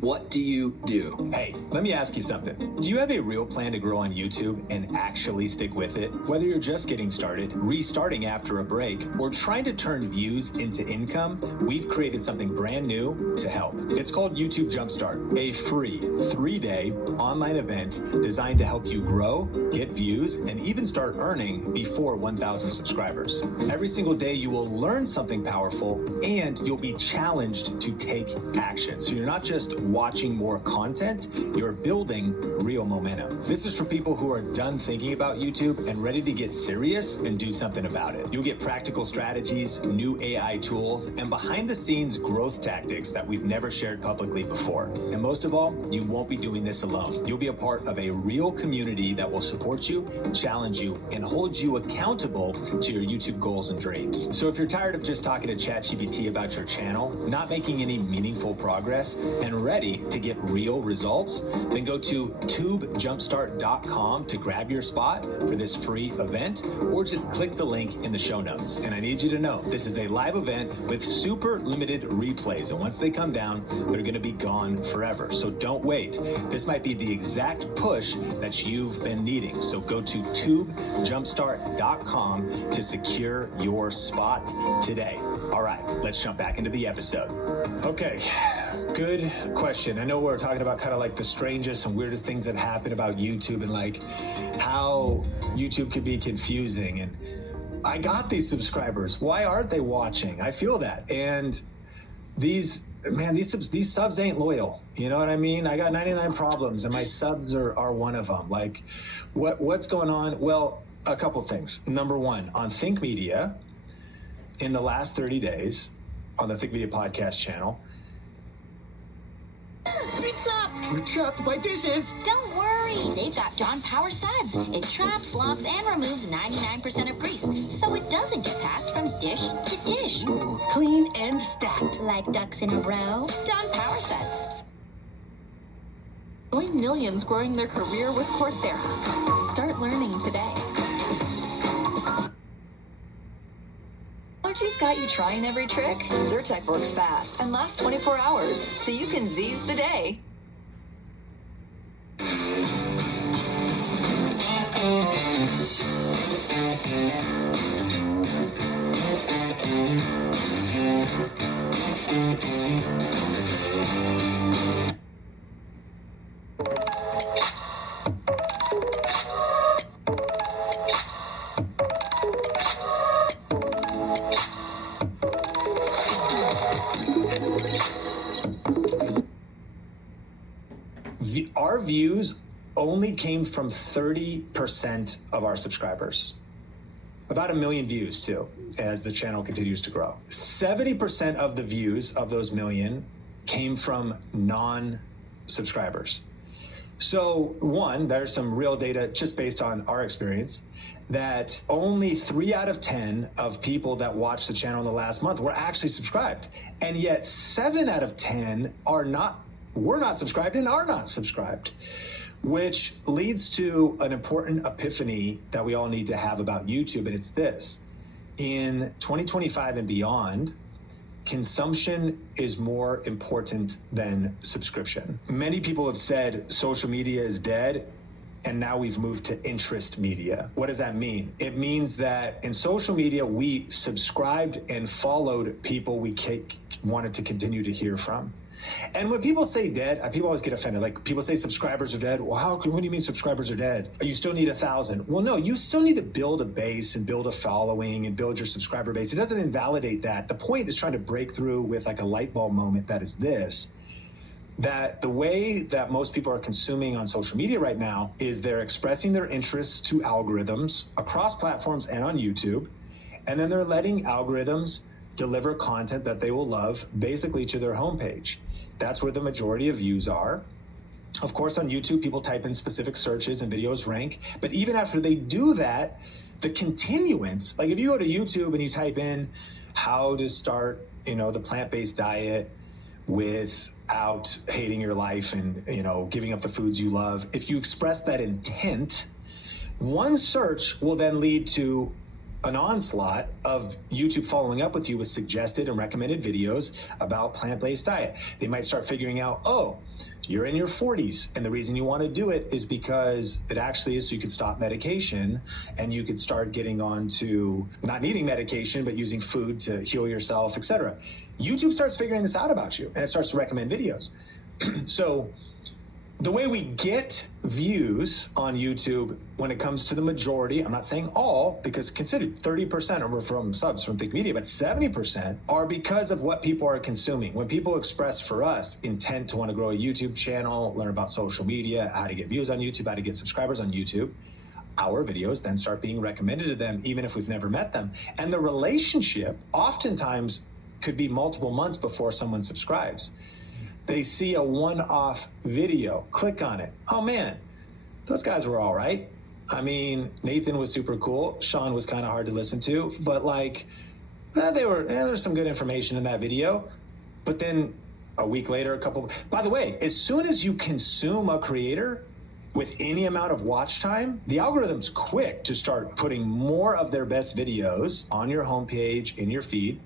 What do you do? Hey, let me ask you something. Do you have a real plan to grow on YouTube and actually stick with it? Whether you're just getting started, restarting after a break, or trying to turn views into income, we've created something brand new to help. It's called YouTube Jumpstart, a free 3-day online event designed to help you grow, get views, and even start earning before 1,000 subscribers. Every single day you will learn something powerful and you'll be challenged to take action. So you're not just watching more content, you're building real momentum. This is for people who are done thinking about YouTube and ready to get serious and do something about it. You'll get practical strategies, new AI tools, and behind the scenes growth tactics that we've never shared publicly before. And most of all, you won't be doing this alone. You'll be a part of a real community that will support you, challenge you, and hold you accountable to your YouTube goals and dreams. So if you're tired of just talking to ChatGPT about your channel, not making any meaningful progress, and ready to get real results, then go to tubejumpstart.com to grab your spot for this free event, or just click the link in the show notes. And I need you to know, this is a live event with super limited replays, and once they come down, they're gonna be gone forever. So don't wait. This might be the exact push that you've been needing. So go to tubejumpstart.com to secure your spot today. All right, let's jump back into the episode. Okay, good question. I know we're talking about kind of like the strangest and weirdest things that happen about YouTube and like how YouTube can be confusing. And I got these subscribers. Why aren't they watching? I feel that. And these subs ain't loyal. You know what I mean? I got 99 problems and my subs are one of them. Like what's going on? Well, a couple things. Number one, on Think Media, in the last 30 days on the Think Media podcast channel. Fix up! We're trapped by dishes! Don't worry, they've got John Power Suds. It traps, locks, and removes 99% of grease, so it doesn't get passed from dish to dish. Ooh, clean and stacked. Like ducks in a row. John Power Suds. Join millions growing their career with Coursera. Start learning today. Allergies got you trying every trick? Zyrtec works fast and lasts 24 hours, so you can seize the day. Our views only came from 30% of our subscribers. About 1 million views too, as the channel continues to grow. 70% of the views of those million came from non-subscribers. So one, there's some real data just based on our experience that only 3 out of 10 of people that watched the channel in the last month were actually subscribed. And yet 7 out of 10 were not subscribed and are not subscribed, which leads to an important epiphany that we all need to have about YouTube. And it's this: in 2025 and beyond, consumption is more important than subscription. Many people have said social media is dead, and now we've moved to interest media. What does that mean? It means that in social media, we subscribed and followed people we wanted to continue to hear from. And when people say dead, people always get offended. Like, people say subscribers are dead. Well, what do you mean subscribers are dead? You still need 1,000. Well, no, you still need to build a base and build a following and build your subscriber base. It doesn't invalidate that. The point is trying to break through with like a light bulb moment that is this: that the way that most people are consuming on social media right now is they're expressing their interests to algorithms across platforms and on YouTube, and then they're letting algorithms deliver content that they will love basically to their homepage. That's where the majority of views are. Of course, on YouTube, people type in specific searches and videos rank. But even after they do that, the continuance, like if you go to YouTube and you type in how to start, the plant-based diet without hating your life and, giving up the foods you love, if you express that intent, one search will then lead to an onslaught of YouTube following up with you with suggested and recommended videos about plant-based diet. They might start figuring out, oh, you're in your 40s, and the reason you want to do it is because it actually is so you can stop medication and you could start getting on to not needing medication, but using food to heal yourself, etc. YouTube starts figuring this out about you, and it starts to recommend videos. So the way we get views on YouTube when it comes to the majority, I'm not saying all, because consider 30% are from subs from Think Media, but 70% are because of what people are consuming. When people express for us intent to want to grow a YouTube channel, learn about social media, how to get views on YouTube, how to get subscribers on YouTube, our videos then start being recommended to them, even if we've never met them. And the relationship oftentimes could be multiple months before someone subscribes. They see a one-off video, click on it. Oh man, those guys were all right. I mean, Nathan was super cool. Sean was kind of hard to listen to, but like, there's some good information in that video. But then a week later, by the way, as soon as you consume a creator with any amount of watch time, the algorithm's quick to start putting more of their best videos on your homepage, in your feed.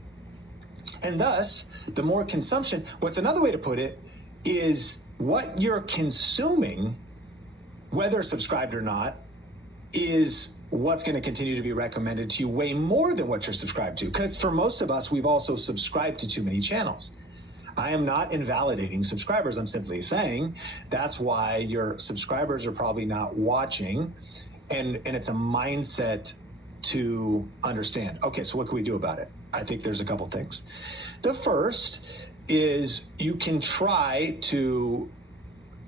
And thus, the more consumption, what's another way to put it, is what you're consuming, whether subscribed or not, is what's going to continue to be recommended to you way more than what you're subscribed to. Because for most of us, we've also subscribed to too many channels. I am not invalidating subscribers. I'm simply saying that's why your subscribers are probably not watching. And it's a mindset to understand. Okay, so what can we do about it? I think there's a couple things. The first is you can try to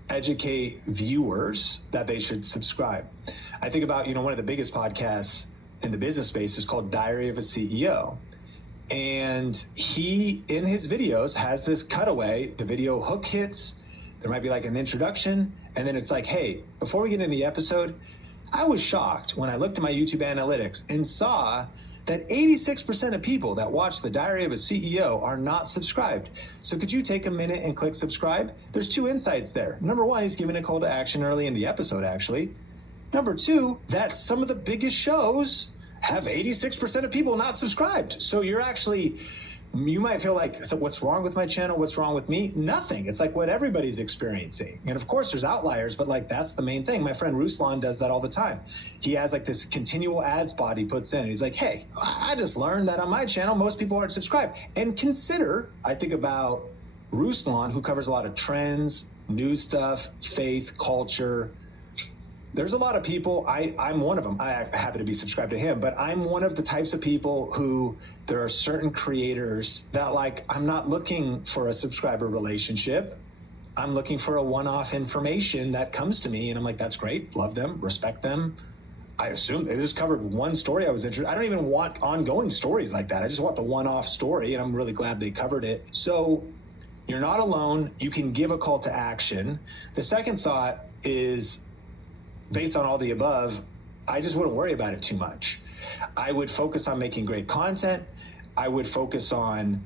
educate viewers that they should subscribe. I think about, one of the biggest podcasts in the business space is called Diary of a CEO. And he, in his videos, has this cutaway. The video hook hits. There might be like an introduction. And then it's like, hey, before we get into the episode, I was shocked when I looked at my YouTube analytics and saw that 86% of people that watch the Diary of a CEO are not subscribed. So could you take a minute and click subscribe? There's two insights there. Number one, he's giving a call to action early in the episode, actually. Number two, that some of the biggest shows have 86% of people not subscribed. So you might feel like, so what's wrong with my channel? What's wrong with me? Nothing. It's like what everybody's experiencing. And of course there's outliers, but like that's the main thing. My friend Ruslan does that all the time. He has like this continual ad spot he puts in. He's like, hey, I just learned that on my channel, most people aren't subscribed. And I think about Ruslan, who covers a lot of trends, news stuff, faith, culture. There's a lot of people, I'm one of them. I happen to be subscribed to him, but I'm one of the types of people who there are certain creators that I'm not looking for a subscriber relationship. I'm looking for a one-off information that comes to me and I'm like, that's great. Love them, respect them. I assume they just covered one story I was interested. I don't even want ongoing stories like that. I just want the one-off story and I'm really glad they covered it. So you're not alone. You can give a call to action. The second thought is, based on all the above, I just wouldn't worry about it too much. I would focus on making great content. I would focus on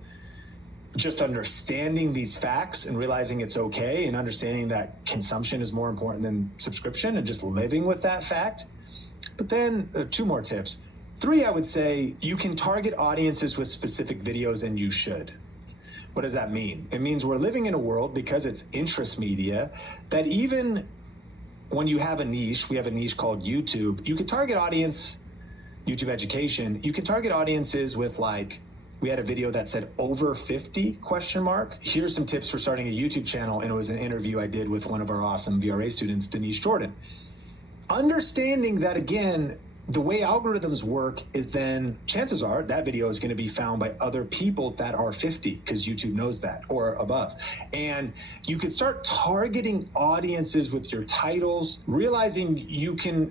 just understanding these facts and realizing it's okay and understanding that consumption is more important than subscription and just living with that fact. But then two more tips. 3, I would say you can target audiences with specific videos and you should. What does that mean? It means we're living in a world, because it's interest media, that even when you have a niche, we have a niche called YouTube, you can target audience, YouTube education, you can target audiences with we had a video that said over 50 ? Here's some tips for starting a YouTube channel, and it was an interview I did with one of our awesome VRA students, Denise Jordan. Understanding that, again, the way algorithms work is then chances are that video is going to be found by other people that are 50 because YouTube knows that or above. And you can start targeting audiences with your titles, realizing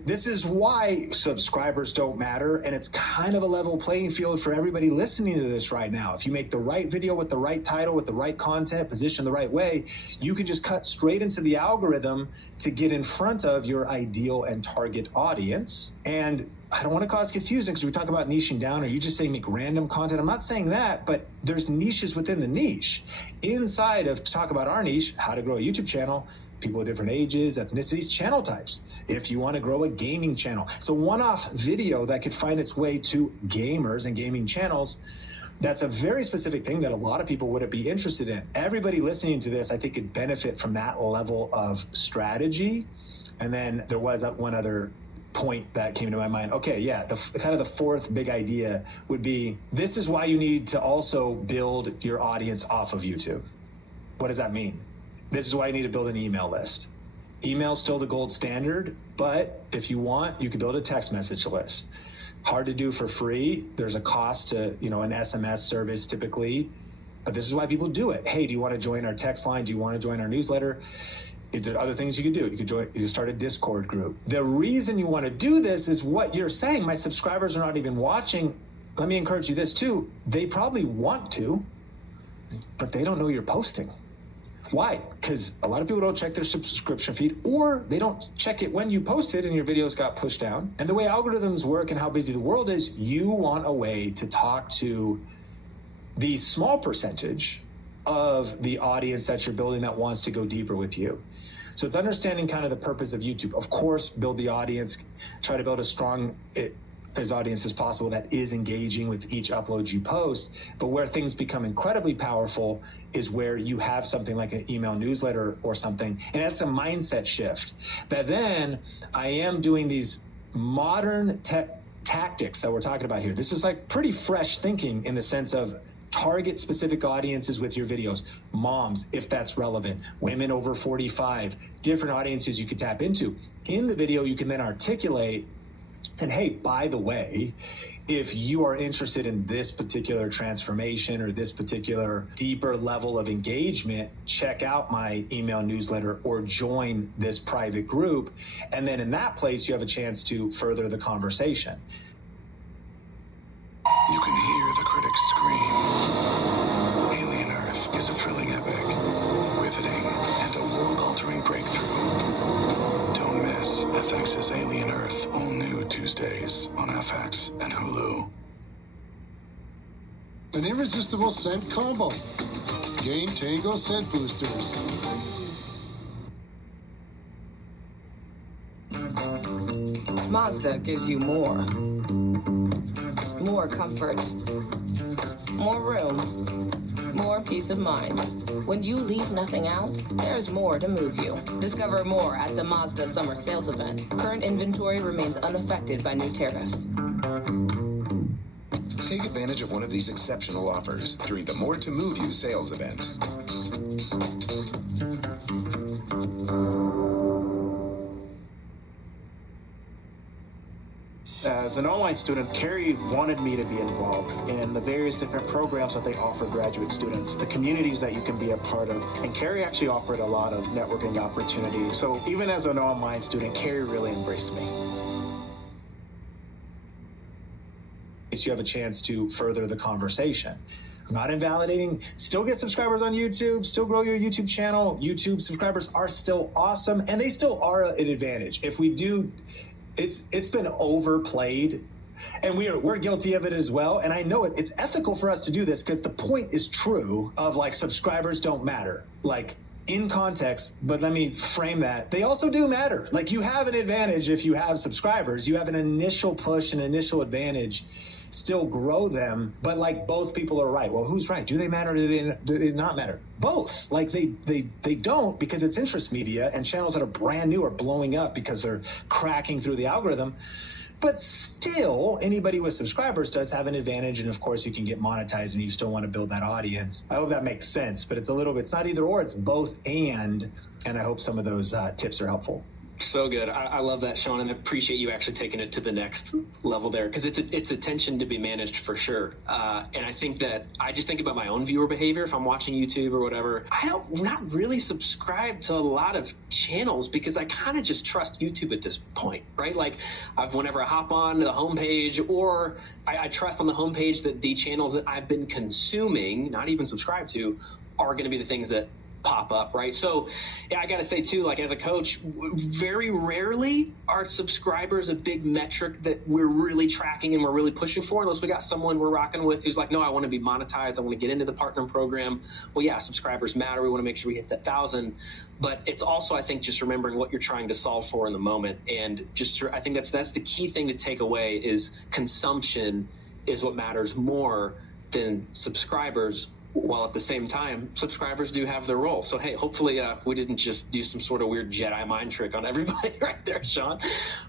this is why subscribers don't matter. And it's kind of a level playing field for everybody listening to this right now. If you make the right video with the right title, with the right content, positioned the right way, you can just cut straight into the algorithm to get in front of your ideal and target audience. And I don't want to cause confusion because we talk about niching down, or you just say make random content. I'm not saying that, but there's niches within the niche. Inside of, to talk about our niche, how to grow a YouTube channel, people of different ages, ethnicities, channel types. If you want to grow a gaming channel, it's a one-off video that could find its way to gamers and gaming channels. That's a very specific thing that a lot of people wouldn't be interested in. Everybody listening to this, I think, could benefit from that level of strategy. And then there was one other point that came to my mind. Okay, yeah, the fourth big idea would be, this is why you need to also build your audience off of YouTube. What does that mean? This is why you need to build an email list. Email's still the gold standard, but if you want, you can build a text message list. Hard to do for free. There's a cost to, an SMS service typically, but this is why people do it. Hey, do you want to join our text line? Do you want to join our newsletter? There are other things you can do. You can start a Discord group. The reason you want to do this is what you're saying. My subscribers are not even watching. Let me encourage you this too. They probably want to, but they don't know you're posting. Why? Because a lot of people don't check their subscription feed, or they don't check it when you post it and your videos got pushed down. And the way algorithms work and how busy the world is, you want a way to talk to the small percentage of the audience that you're building that wants to go deeper with you. So it's understanding kind of the purpose of YouTube. Of course, build the audience, try to build as strong as audience as possible that is engaging with each upload you post. But where things become incredibly powerful is where you have something like an email newsletter or something, and that's a mindset shift. That then I am doing these modern tactics that we're talking about here. This is like pretty fresh thinking in the sense of target specific audiences with your videos. Moms, if that's relevant, women over 45, different audiences you could tap into. In the video, you can then articulate, and hey, by the way, if you are interested in this particular transformation or this particular deeper level of engagement, check out my email newsletter or join this private group. And then in that place, you have a chance to further the conversation. You can hear the critics scream. Alien Earth is a thrilling epic, riveting, and a world-altering breakthrough. Don't miss FX's Alien Earth, all new Tuesdays on FX and Hulu. An irresistible scent combo. Game Tango scent boosters. Mazda gives you more. More comfort. More room. More peace of mind. When you leave nothing out, there's more to move you. Discover more at the Mazda Summer Sales Event. Current inventory remains unaffected by new tariffs. Take advantage of one of these exceptional offers during the More to Move You sales event. As an online student, Carey wanted me to be involved in the various different programs that they offer graduate students, the communities that you can be a part of. And Carey actually offered a lot of networking opportunities. So even as an online student, Carey really embraced me. You have a chance to further the conversation. I'm not invalidating. Still get subscribers on YouTube, still grow your YouTube channel. YouTube subscribers are still awesome, and they still are an advantage. If we do, it's been overplayed, and we're guilty of it as well. And I know it's ethical for us to do this because the point is true of like subscribers don't matter. Like in context, but let me frame that. They also do matter. Like you have an advantage if you have subscribers. You have an initial push, an initial advantage. Still grow them, but like both people are right. Well, who's right? Do they matter or do they not matter? Both. Like they don't, because it's interest media, and channels that are brand new are blowing up because they're cracking through the algorithm. But still, anybody with subscribers does have an advantage, and of course you can get monetized and you still want to build that audience. I hope that makes sense, but it's it's not either or, it's both and I hope some of those tips are helpful. So good. I love that, Sean, and I appreciate you actually taking it to the next level there, because it's attention to be managed for sure. And I think that I just think about my own viewer behavior if I'm watching YouTube or whatever. I don't not really subscribe to a lot of channels because I kind of just trust YouTube at this point, right? Like whenever I hop on the homepage, or I trust on the homepage that the channels that I've been consuming, not even subscribed to, are going to be the things that pop up, right? So yeah, I gotta say too, like as a coach, very rarely are subscribers a big metric that we're really tracking and we're really pushing for, unless we got someone we're rocking with who's like, no, I want to be monetized, I want to get into the partner program. Well, yeah, subscribers matter, we want to make sure we hit that 1,000, but it's also, I think, just remembering what you're trying to solve for in the moment. And just I think that's the key thing to take away, is consumption is what matters more than subscribers, while at the same time, subscribers do have their role. So, hey, hopefully we didn't just do some sort of weird Jedi mind trick on everybody right there, Sean.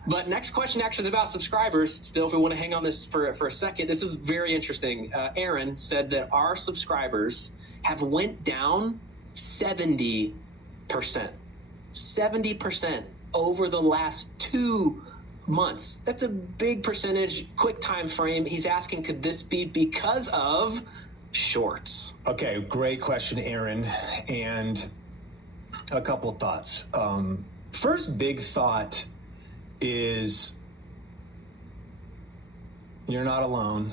But next question actually is about subscribers. Still, if we want to hang on this for a second, this is very interesting. Aaron said that our subscribers have went down 70%. 70% over the last 2 months. That's a big percentage, quick time frame. He's asking, could this be because of shorts? Okay, great question, Aaron. And a couple thoughts. First big thought is you're not alone.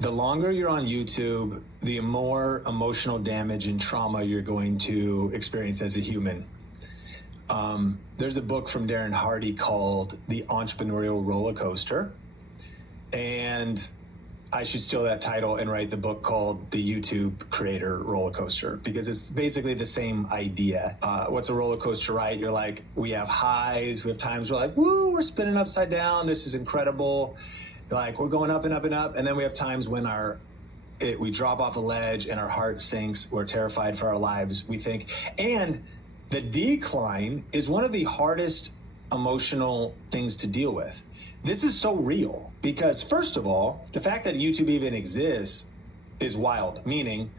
The longer you're on YouTube, the more emotional damage and trauma you're going to experience as a human. There's a book from Darren Hardy called The Entrepreneurial Roller Coaster. And I should steal that title and write the book called The YouTube Creator Roller Coaster, because it's basically the same idea. What's a roller coaster, right? You're like, we have highs, we have times we're like, woo, we're spinning upside down, this is incredible. Like, we're going up and up and up. And then we have times when we drop off a ledge and our heart sinks, we're terrified for our lives, we think. And the decline is one of the hardest emotional things to deal with. This is so real because, first of all, the fact that YouTube even exists is wild, meaning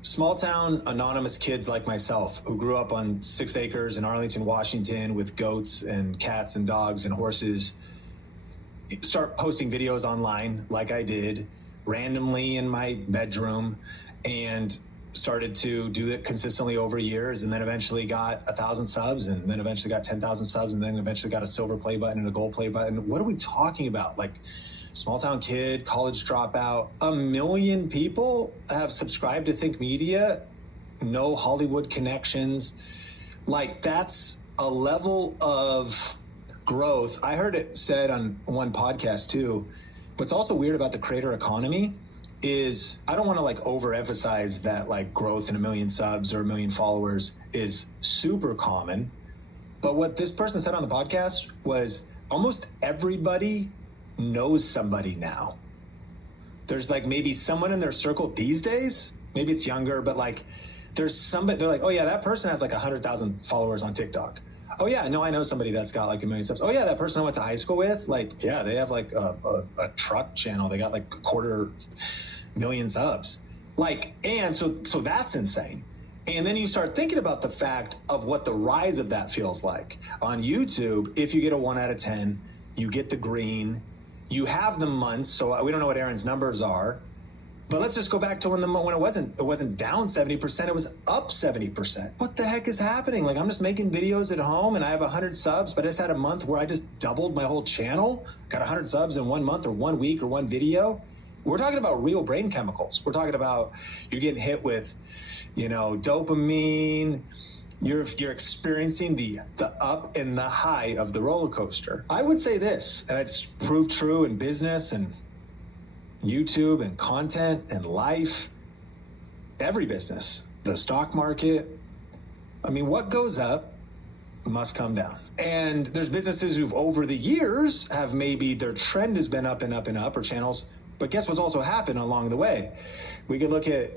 small town anonymous kids like myself who grew up on 6 acres in Arlington, Washington with goats and cats and dogs and horses start posting videos online like I did randomly in my bedroom and started to do it consistently over years, and then eventually got 1,000 subs, and then eventually got 10,000 subs, and then eventually got a silver play button and a gold play button. What are we talking about? Like, small town kid, college dropout. 1 million people have subscribed to Think Media, no Hollywood connections. Like, that's a level of growth. I heard it said on one podcast too. What's also weird about the creator economy is, I don't want to like overemphasize that like growth in 1 million subs or 1 million followers is super common. But what this person said on the podcast was almost everybody knows somebody now. There's like maybe someone in their circle these days, maybe it's younger, but like there's somebody, they're like, oh yeah, that person has like 100,000 followers on TikTok. Oh yeah, no, I know somebody that's got like 1 million subs. Oh yeah, that person I went to high school with, like, yeah, they have like a truck channel. They got like 250,000 subs. Like, and so that's insane. And then you start thinking about the fact of what the rise of that feels like. On YouTube, if you get a 1 out of 10, you get the green, you have the months, so we don't know what Aaron's numbers are, but let's just go back to when it wasn't down 70%, it was up 70%. What the heck is happening? Like, I'm just making videos at home and I have 100 subs, but I just had a month where I just doubled my whole channel, got 100 subs in 1 month or 1 week or 1 video. We're talking about real brain chemicals. We're talking about you're getting hit with, dopamine. You're experiencing the up and the high of the roller coaster. I would say this, and it's proved true in business and YouTube and content and life, every business, the stock market. I mean, what goes up must come down. And there's businesses who've over the years have maybe their trend has been up and up and up, or channels, but guess what's also happened along the way? We could look at,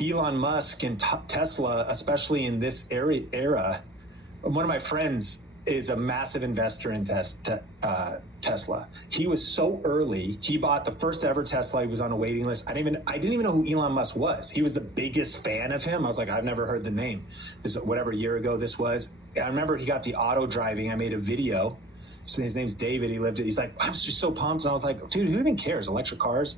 Elon Musk and Tesla, especially in this era. One of my friends is a massive investor in Tesla. He was so early. He bought the first ever Tesla. He was on a waiting list. I didn't even know who Elon Musk was. He was the biggest fan of him. I was like, I've never heard the name. This whatever year ago this was. I remember he got the auto driving. I made a video. So his name's David. He's like, I'm just so pumped. And I was like, dude, who even cares? Electric cars?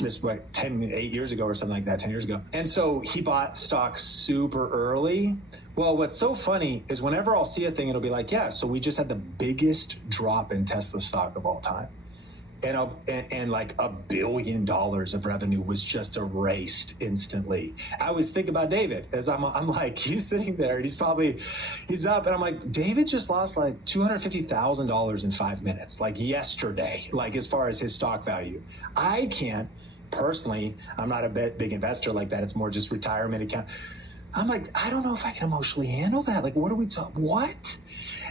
This like 8 years ago or something like that, 10 years ago. And so he bought stock super early. Well, what's so funny is whenever I'll see a thing, it'll be like, yeah, so we just had the biggest drop in Tesla stock of all time. And like $1 billion of revenue was just erased instantly. I always think about David as I'm like, he's sitting there and he's up, and I'm like, David just lost like $250,000 in 5 minutes, like yesterday, like as far as his stock value. I can't personally, I'm not a big investor like that. It's more just retirement account. I'm like, I don't know if I can emotionally handle that. Like, what are we talking? What?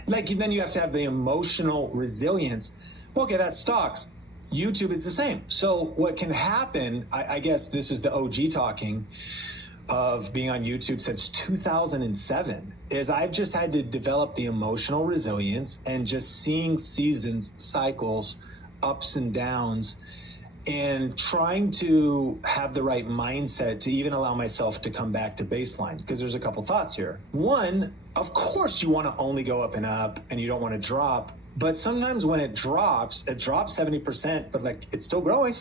Like, then you have to have the emotional resilience. Well, okay, that's stocks. YouTube is the same. So what can happen, I guess this is the OG talking of being on YouTube since 2007, is I've just had to develop the emotional resilience and just seeing seasons, cycles, ups and downs, and trying to have the right mindset to even allow myself to come back to baseline, because there's a couple thoughts here. One, of course you want to only go up and you don't want to drop, but sometimes when it drops 70%, but like it's still growing.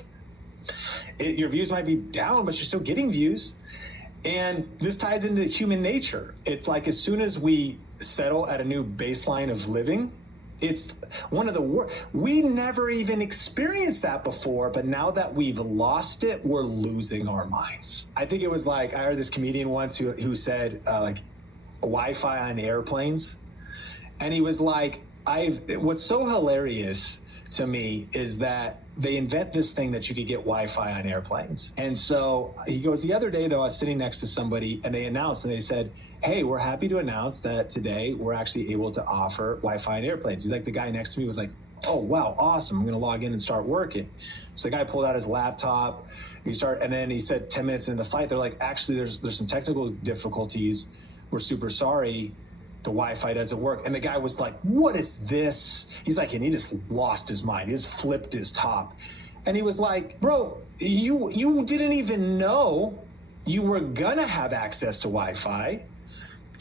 Your views might be down, but you're still getting views. And this ties into human nature. It's like as soon as we settle at a new baseline of living, it's one of the worst. We never even experienced that before, but now that we've lost it, we're losing our minds. I think it was like, I heard this comedian once who said like Wi-Fi on airplanes. And he was like, what's so hilarious to me is that they invent this thing that you could get Wi-Fi on airplanes. And so he goes, the other day though, I was sitting next to somebody and they announced and they said, hey, we're happy to announce that today we're actually able to offer Wi-Fi on airplanes. He's like, the guy next to me was like, oh, wow, awesome. I'm going to log in and start working. So the guy pulled out his laptop. And then he said 10 minutes into the flight, they're like, actually, there's some technical difficulties. We're super sorry. The Wi-Fi doesn't work. And the guy was like, what is this? He's like, and he just lost his mind. He just flipped his top. And he was like, bro, you didn't even know you were going to have access to Wi-Fi.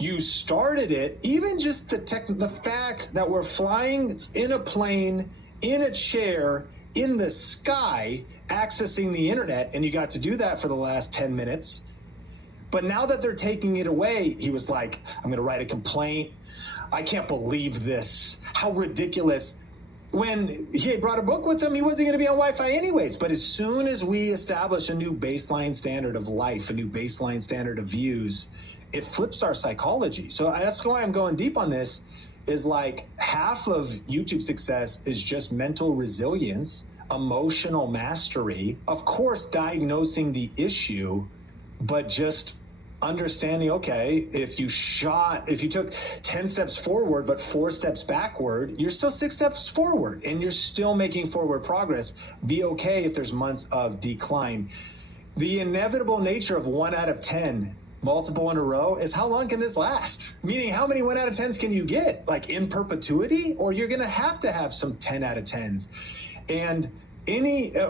You started it, even just the fact that we're flying in a plane, in a chair, in the sky, accessing the internet, and you got to do that for the last 10 minutes. But now that they're taking it away, he was like, I'm gonna write a complaint. I can't believe this. How ridiculous. When he had brought a book with him, he wasn't gonna be on Wi-Fi anyways. But as soon as we establish a new baseline standard of life, a new baseline standard of views, it flips our psychology. So that's why I'm going deep on this, is like half of YouTube success is just mental resilience, emotional mastery, of course, diagnosing the issue, but just understanding, okay, if you took 10 steps forward, but 4 steps backward, you're still 6 steps forward and you're still making forward progress. Be okay if there's months of decline. The inevitable nature of 1 out of 10 multiple in a row is how long can this last? Meaning how many 1 out of 10s can you get? Like in perpetuity? Or you're gonna have to have some 10 out of 10s. And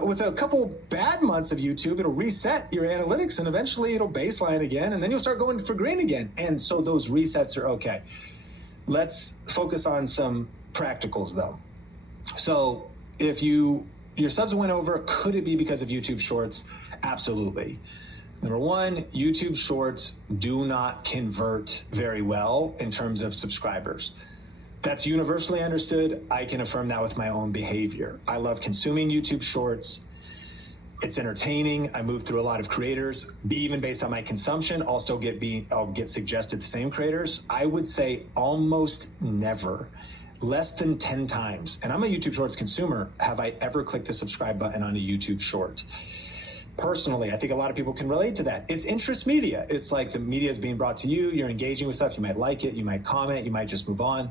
with a couple bad months of YouTube, it'll reset your analytics and eventually it'll baseline again and then you'll start going for green again. And so those resets are okay. Let's focus on some practicals though. So if your subs went over, could it be because of YouTube Shorts? Absolutely. Number one, YouTube Shorts do not convert very well in terms of subscribers. That's universally understood. I can affirm that with my own behavior. I love consuming YouTube Shorts. It's entertaining. I move through a lot of creators. Even based on my consumption, I'll get suggested the same creators. I would say almost never, less than 10 times, and I'm a YouTube Shorts consumer, have I ever clicked the subscribe button on a YouTube Short. Personally, I think a lot of people can relate to that. It's interest media. It's like the media is being brought to you, you're engaging with stuff, you might like it, you might comment, you might just move on.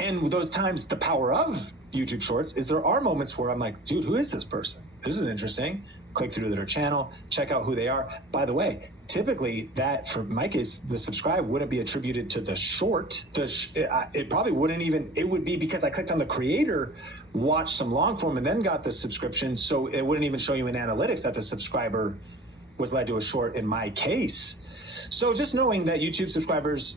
And those times, the power of YouTube Shorts is there are moments where I'm like, dude, who is this person? This is interesting. Click through their channel, check out who they are. By the way, typically that, for my case, the subscribe wouldn't be attributed to the short. It probably wouldn't even, it would be because I clicked on the creator, watched some long form, and then got the subscription. So it wouldn't even show you in analytics that the subscriber was led to a short in my case. So just knowing that YouTube subscribers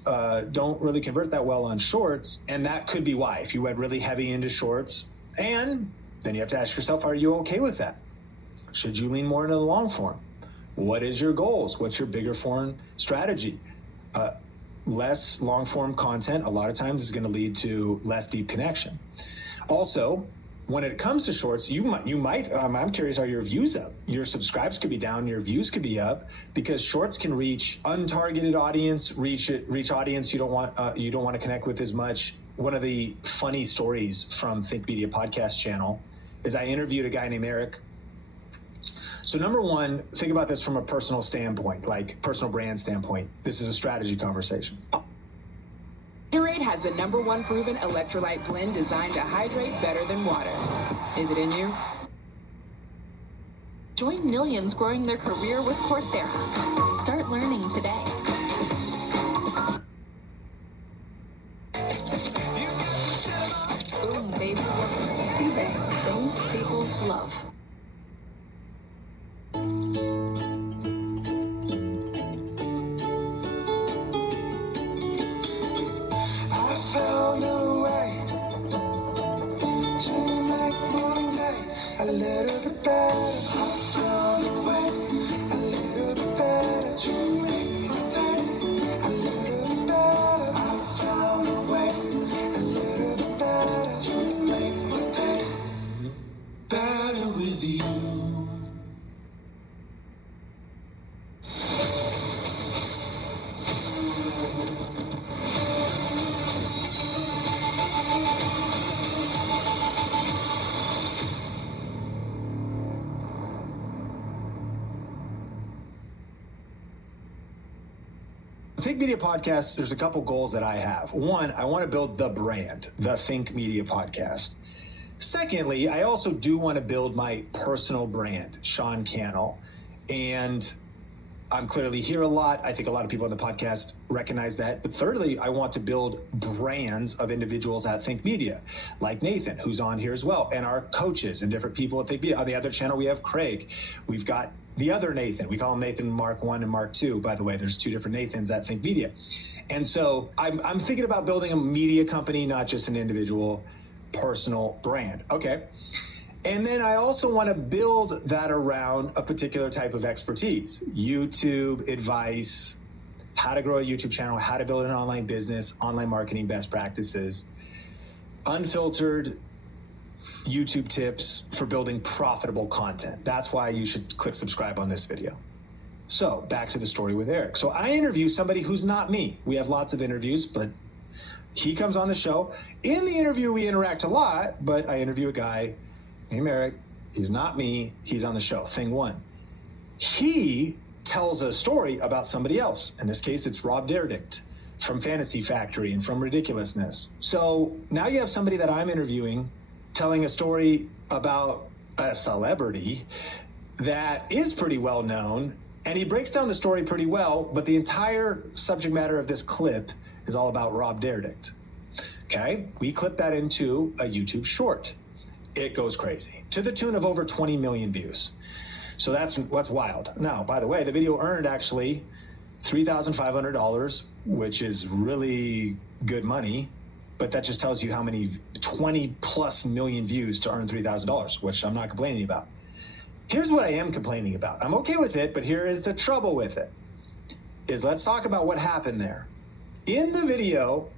don't really convert that well on shorts, and that could be why, if you went really heavy into shorts, and then you have to ask yourself, are you okay with that? Should you lean more into the long form? What is your goals? What's your bigger form strategy? Less long form content a lot of times is going to lead to less deep connection. Also, when it comes to shorts, you might I'm curious, are your views up? Your subscribes could be down, your views could be up, because shorts can reach untargeted audience, reach audience you don't want to connect with as much. One of the funny stories from Think Media podcast channel is I interviewed a guy named Eric. So number one, think about this from a personal standpoint, like personal brand standpoint. This is a strategy conversation. Gatorade has the #1 proven electrolyte blend designed to hydrate better than water. Is it in you? Join millions growing their career with Coursera. Start learning today. Boom, baby. eBay. Things people love. Think Media Podcast, there's a couple goals that I have. One, I want to build the brand, the Think Media Podcast. Secondly, I also do want to build my personal brand, Sean Cannell. And I'm clearly here a lot. I think a lot of people on the podcast recognize that. But thirdly, I want to build brands of individuals at Think Media, like Nathan, who's on here as well, and our coaches and different people at Think Media. On the other channel, we have Craig. We've got the other Nathan. We call him Nathan Mark 1 and Mark 2. By the way, there's 2 different Nathans at Think Media. And so I'm thinking about building a media company, not just an individual personal brand. Okay. And then I also want to build that around a particular type of expertise, YouTube advice, how to grow a YouTube channel, how to build an online business, online marketing best practices, unfiltered YouTube tips for building profitable content. That's why you should click subscribe on this video. So back to the story with Eric. So I interview somebody who's not me. We have lots of interviews, but he comes on the show. In the interview, we interact a lot, but I interview a guy named Eric. He's not me. He's on the show. Thing one. He tells a story about somebody else. In this case, it's Rob Dyrdek from Fantasy Factory and from Ridiculousness. So now you have somebody that I'm interviewing telling a story about a celebrity that is pretty well known, and he breaks down the story pretty well, but the entire subject matter of this clip is all about Rob Dyrdek. Okay? We clip that into a YouTube short. It goes crazy, to the tune of over 20 million views. So that's what's wild. Now, by the way, the video earned actually $3,500, which is really good money, but that just tells you how many 20 plus million views to earn $3,000, which I'm not complaining about. Here's what I am complaining about. I'm okay with it, but here is the trouble with it, is let's talk about what happened there. In the video,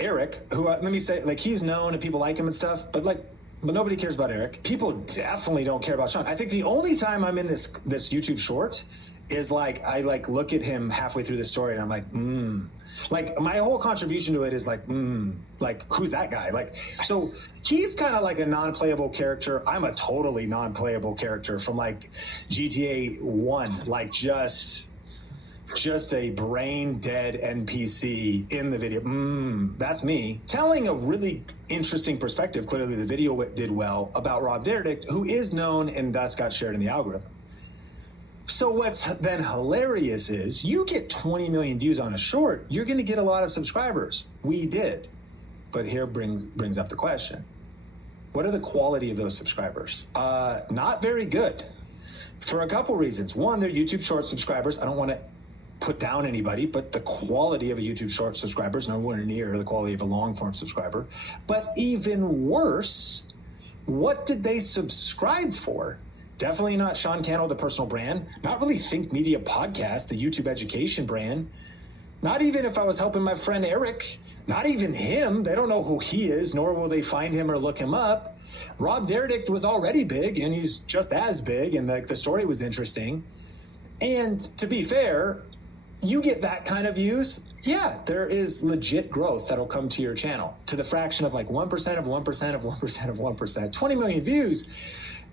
Eric, who, let me say, like, he's known and people like him and stuff, but nobody cares about Eric. People definitely don't care about Sean. I think the only time I'm in this YouTube short is I look at him halfway through the story and I'm like, Like, my whole contribution to it is who's that guy? So he's kind of like a non-playable character. I'm a totally non-playable character from GTA 1, just a brain dead NPC in the video. That's me. Telling a really interesting perspective, clearly the video did well, about Rob Dyrdek, who is known and thus got shared in the algorithm. So what's then hilarious is you get 20 million views on a short, you're going to get a lot of subscribers. We did. But here brings up the question. What are the quality of those subscribers? Not very good. For a couple reasons. One, they're YouTube short subscribers. I don't want to put down anybody, but the quality of a YouTube short subscriber is nowhere near the quality of a long form subscriber. But even worse, what did they subscribe for? Definitely not Sean Cannell, the personal brand. Not really Think Media Podcast, the YouTube education brand. Not even if I was helping my friend Eric. Not even him. They don't know who he is, nor will they find him or look him up. Rob Dyrdek was already big, and he's just as big, and the story was interesting. And to be fair, you get that kind of views, yeah, there is legit growth that'll come to your channel to the fraction of 1% of 1% of 1% of 1%. 20 million views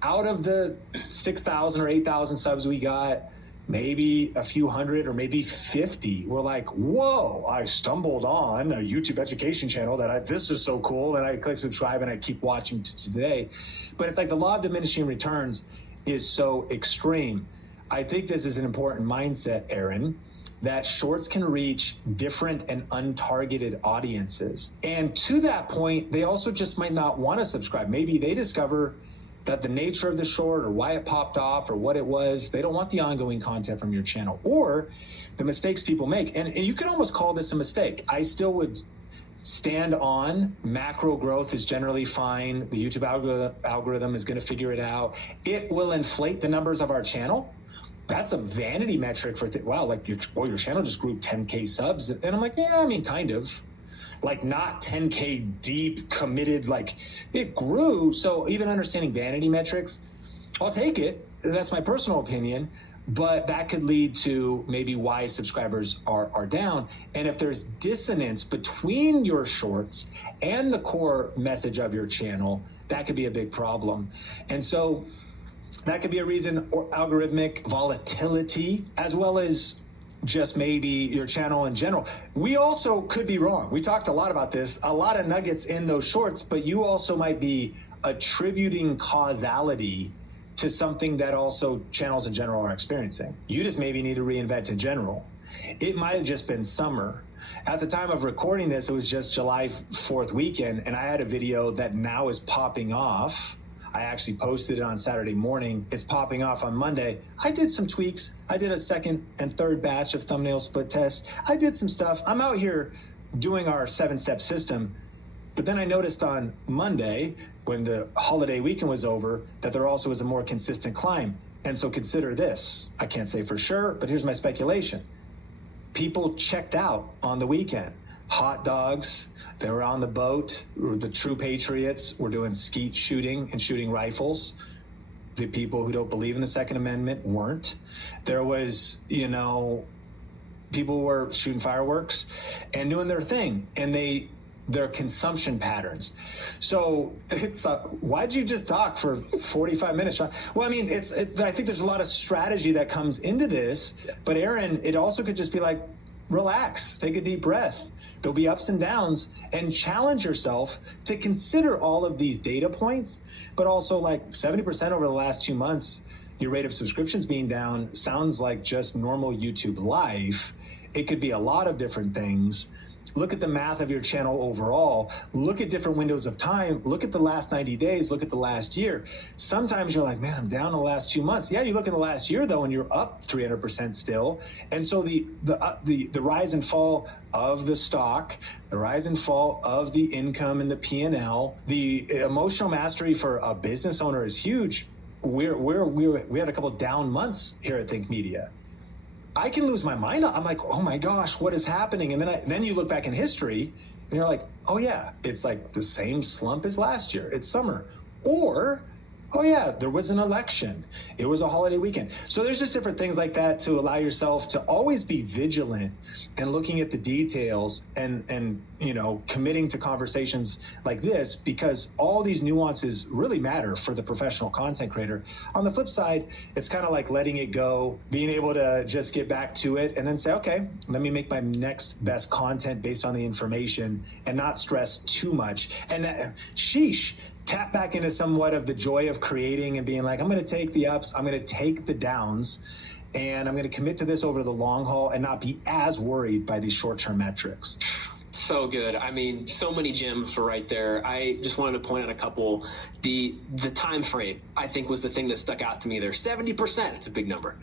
out of the 6,000 or 8,000 subs we got, maybe a few hundred or maybe 50 were like, whoa, I stumbled on a YouTube education channel this is so cool, and I click subscribe and I keep watching today. But it's the law of diminishing returns is so extreme. I think this is an important mindset, Aaron, that shorts can reach different and untargeted audiences. And to that point, they also just might not want to subscribe. Maybe they discover that the nature of the short or why it popped off or what it was, they don't want the ongoing content from your channel, or the mistakes people make. And you can almost call this a mistake. I still would stand on macro growth is generally fine. The YouTube algorithm is going to figure it out. It will inflate the numbers of our channel. That's a vanity metric for, your channel just grew 10K subs. And I'm like, yeah, I mean, kind of. Not 10K deep, committed, it grew. So even understanding vanity metrics, I'll take it. That's my personal opinion. But that could lead to maybe why subscribers are down. And if there's dissonance between your shorts and the core message of your channel, that could be a big problem. And so that could be a reason, or algorithmic volatility, as well as just maybe your channel in general. We also could be wrong. We talked a lot about this, a lot of nuggets in those shorts, but you also might be attributing causality to something that also channels in general are experiencing. You just maybe need to reinvent in general. It might have just been summer. At the time of recording this, it was just July 4th weekend, and I had a video that now is popping off. I actually posted it on Saturday morning. It's popping off on Monday. I did some tweaks. I did a second and third batch of thumbnail split tests. I did some stuff. I'm out here doing our 7-step system. But then I noticed on Monday, when the holiday weekend was over, that there also was a more consistent climb. And so consider this. I can't say for sure, but here's my speculation. People checked out on the weekend. Hot dogs, they were on the boat. The true patriots were doing skeet shooting and shooting rifles. The people who don't believe in the Second Amendment weren't. There was, people were shooting fireworks and doing their thing, and their consumption patterns. So it's why'd you just talk for 45 minutes? Well, I mean, I think there's a lot of strategy that comes into this, but Aaron, it also could just be like, relax, take a deep breath. There'll be ups and downs, and challenge yourself to consider all of these data points, but also like 70% over the last 2 months, your rate of subscriptions being down sounds like just normal YouTube life. It could be a lot of different things. Look at the math of your channel overall. Look at different windows of time. Look at the last 90 days. Look at the last year. Sometimes you're like, man, I'm down in the last 2 months. Yeah, you look in the last year though, and you're up 300% still. And so the rise and fall of the stock, the rise and fall of the income and the P&L, the emotional mastery for a business owner is huge. We had a couple down months here at Think Media. I can lose my mind. I'm like, oh my gosh, what is happening? And then you look back in history and you're like, oh yeah, it's like the same slump as last year. It's summer. Or, oh yeah, there was an election. It was a holiday weekend. So there's just different things like that to allow yourself to always be vigilant and looking at the details and committing to conversations like this, because all these nuances really matter for the professional content creator. On the flip side, it's kind of like letting it go, being able to just get back to it and then say, okay, let me make my next best content based on the information and not stress too much. And sheesh, tap back into somewhat of the joy of creating and being like, I'm going to take the ups, I'm going to take the downs, and I'm going to commit to this over the long haul and not be as worried by these short-term metrics. So good. I mean, so many gems were right there. I just wanted to point out a couple. The time frame, I think, was the thing that stuck out to me there. 70%, it's a big number.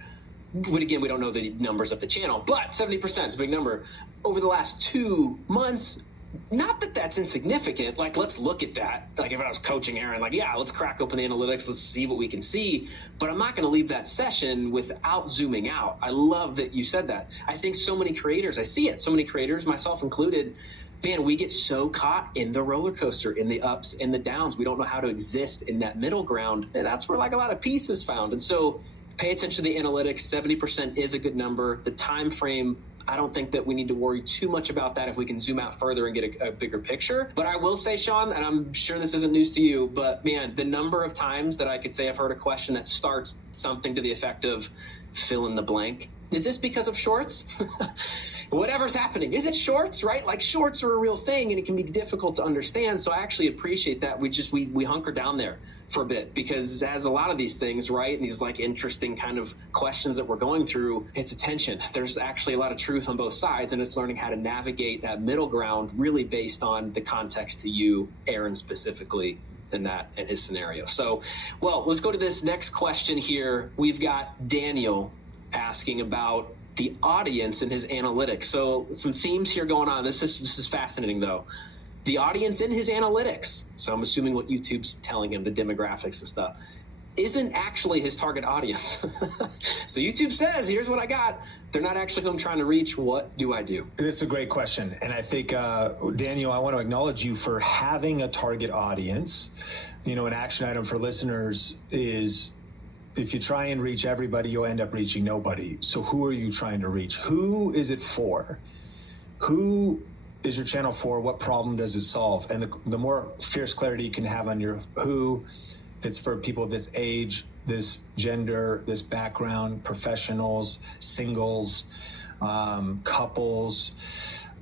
But again, we don't know the numbers of the channel, but 70% is a big number. Over the last 2 months, not that that's insignificant. Like, let's look at that. Like, if I was coaching Aaron, like, yeah, let's crack open the analytics. Let's see what we can see. But I'm not going to leave that session without zooming out. I love that you said that. I think so many creators, I see it, so many creators, myself included, man, we get so caught in the roller coaster, in the ups and the downs. We don't know how to exist in that middle ground. And that's where like a lot of peace is found. And so pay attention to the analytics. 70% is a good number. The time frame, I don't think that we need to worry too much about that if we can zoom out further and get a bigger picture. But I will say, Sean, and I'm sure this isn't news to you, but man, the number of times that I could say I've heard a question that starts something to the effect of fill in the blank. Is this because of shorts? Whatever's happening, is it shorts, right? Like, shorts are a real thing and it can be difficult to understand. So I actually appreciate that we hunker down there for a bit, because as a lot of these things, right, these like interesting kind of questions that we're going through, it's attention. There's actually a lot of truth on both sides, and it's learning how to navigate that middle ground really based on the context to you, Aaron, specifically in that and his scenario. So, well, let's go to this next question here. We've got Daniel asking about the audience and his analytics. So some themes here going on. This is fascinating though. The audience in his analytics, so I'm assuming what YouTube's telling him, the demographics and stuff, isn't actually his target audience. So YouTube says, here's what I got. They're not actually who I'm trying to reach. What do I do? This is a great question. And I think, Daniel, I want to acknowledge you for having a target audience. An action item for listeners is, if you try and reach everybody, you'll end up reaching nobody. So who are you trying to reach? Who is it for? Who is your channel for? What problem does it solve? And the more fierce clarity you can have on your who, it's for people of this age, this gender, this background, professionals, singles, couples,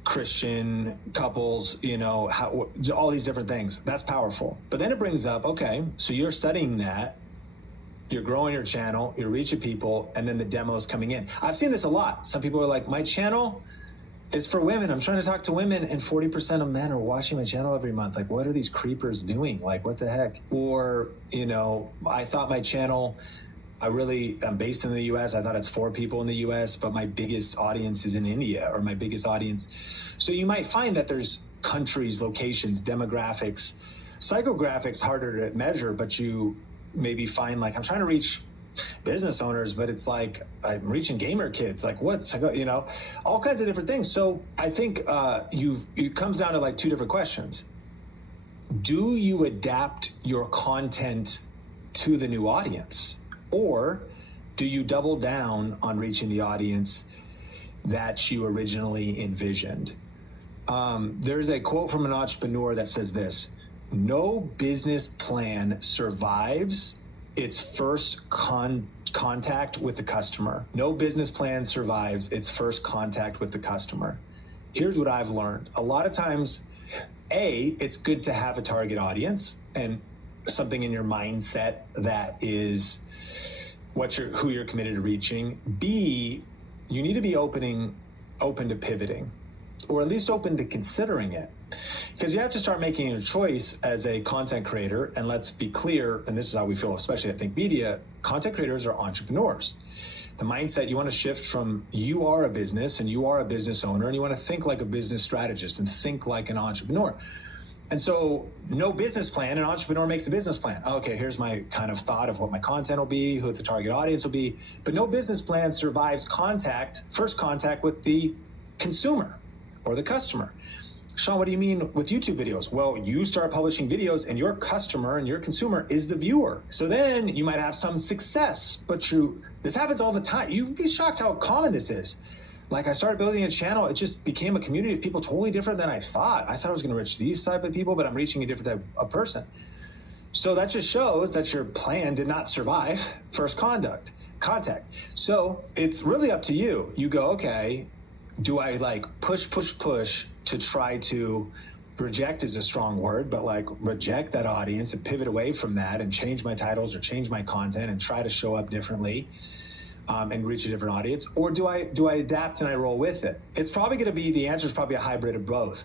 Christian couples, all these different things. That's powerful. But then it brings up, okay, so you're studying that, you're growing your channel, you're reaching people, and then the demo's coming in. I've seen this a lot. Some people are like, my channel is for women. I'm trying to talk to women, and 40% of men are watching my channel every month. Like, what are these creepers doing? Like, what the heck? Or, I thought my channel, I'm based in the US. I thought it's for people in the US, but my biggest audience is in India, or my biggest audience. So you might find that there's countries, locations, demographics, psychographics harder to measure, but you maybe find like, I'm trying to reach business owners, but it's like I'm reaching gamer kids. Like all kinds of different things. So I think it comes down to like two different questions. Do you adapt your content to the new audience? Or do you double down on reaching the audience that you originally envisioned? There's a quote from an entrepreneur that says this: no business plan survives its first contact with the customer. No business plan survives its first contact with the customer. Here's what I've learned. A lot of times, it's good to have a target audience and something in your mindset that is who you're committed to reaching. B, you need to be open to pivoting, or at least open to considering it. Because you have to start making a choice as a content creator. And let's be clear, and this is how we feel, especially at Think Media, content creators are entrepreneurs. The mindset, you want to shift from you are a business and you are a business owner, and you want to think like a business strategist and think like an entrepreneur. And so no business plan, an entrepreneur makes a business plan. Okay, here's my kind of thought of what my content will be, who the target audience will be. But no business plan survives first contact with the consumer or the customer. Sean, what do you mean with YouTube videos? Well, you start publishing videos and your customer and your consumer is the viewer. So then you might have some success, but this happens all the time. You'd be shocked how common this is. Like, I started building a channel, it just became a community of people totally different than I thought. I thought I was gonna reach these type of people, but I'm reaching a different type of person. So that just shows that your plan did not survive first contact. So it's really up to you. You go, okay, do I like push to try to reject is a strong word, but like reject that audience and pivot away from that and change my titles or change my content and try to show up differently and reach a different audience? Or do I adapt and I roll with it? It's probably going to be, the answer is probably a hybrid of both.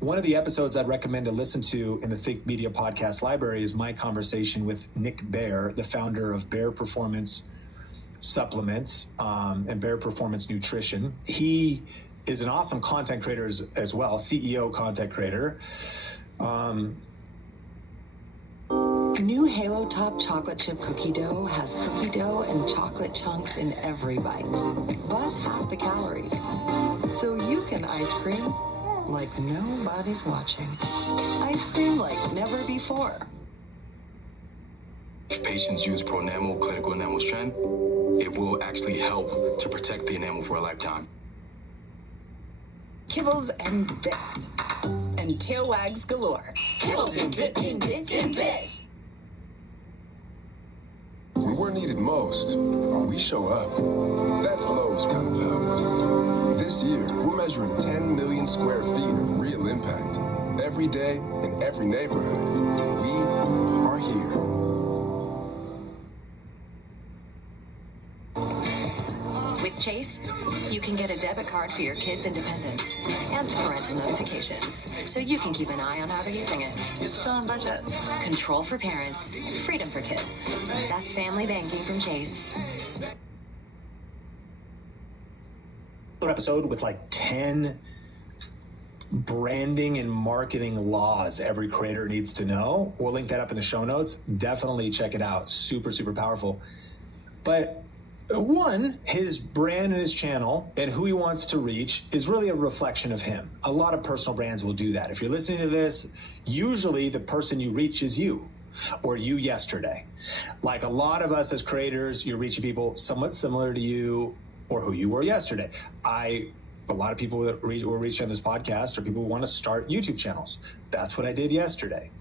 One of the episodes I'd recommend to listen to in the Think Media podcast library is my conversation with Nick Bare, the founder of Bare Performance Supplements and Bare Performance Nutrition. He is an awesome content creator as well, CEO content creator. New Halo Top chocolate chip cookie dough has cookie dough and chocolate chunks in every bite, but half the calories. So you can ice cream like nobody's watching. Ice cream like never before. If patients use Pronamel clinical enamel strand, it will actually help to protect the enamel for a lifetime. Kibbles and bits. And tail wags galore. Kibbles and bits and bits and bits. When we're needed most, we show up. That's Lowe's kind of help. This year, we're measuring 10 million square feet of real impact. Every day, in every neighborhood, we are here. With Chase, you can get a debit card for your kids' independence and parental notifications, so you can keep an eye on how they're using it. Still on budget. Control for parents, freedom for kids. That's family banking from Chase. Episode with like 10 branding and marketing laws every creator needs to know. We'll link that up in the show notes. Definitely check it out. Super, super powerful. But one, his brand and his channel and who he wants to reach is really a reflection of him. A lot of personal brands will do that. If you're listening to this, usually the person you reach is you or you yesterday. Like a lot of us as creators, you're reaching people somewhat similar to you or who you were yesterday. A lot of people that were reached on this podcast are people who want to start YouTube channels. That's what I did yesterday.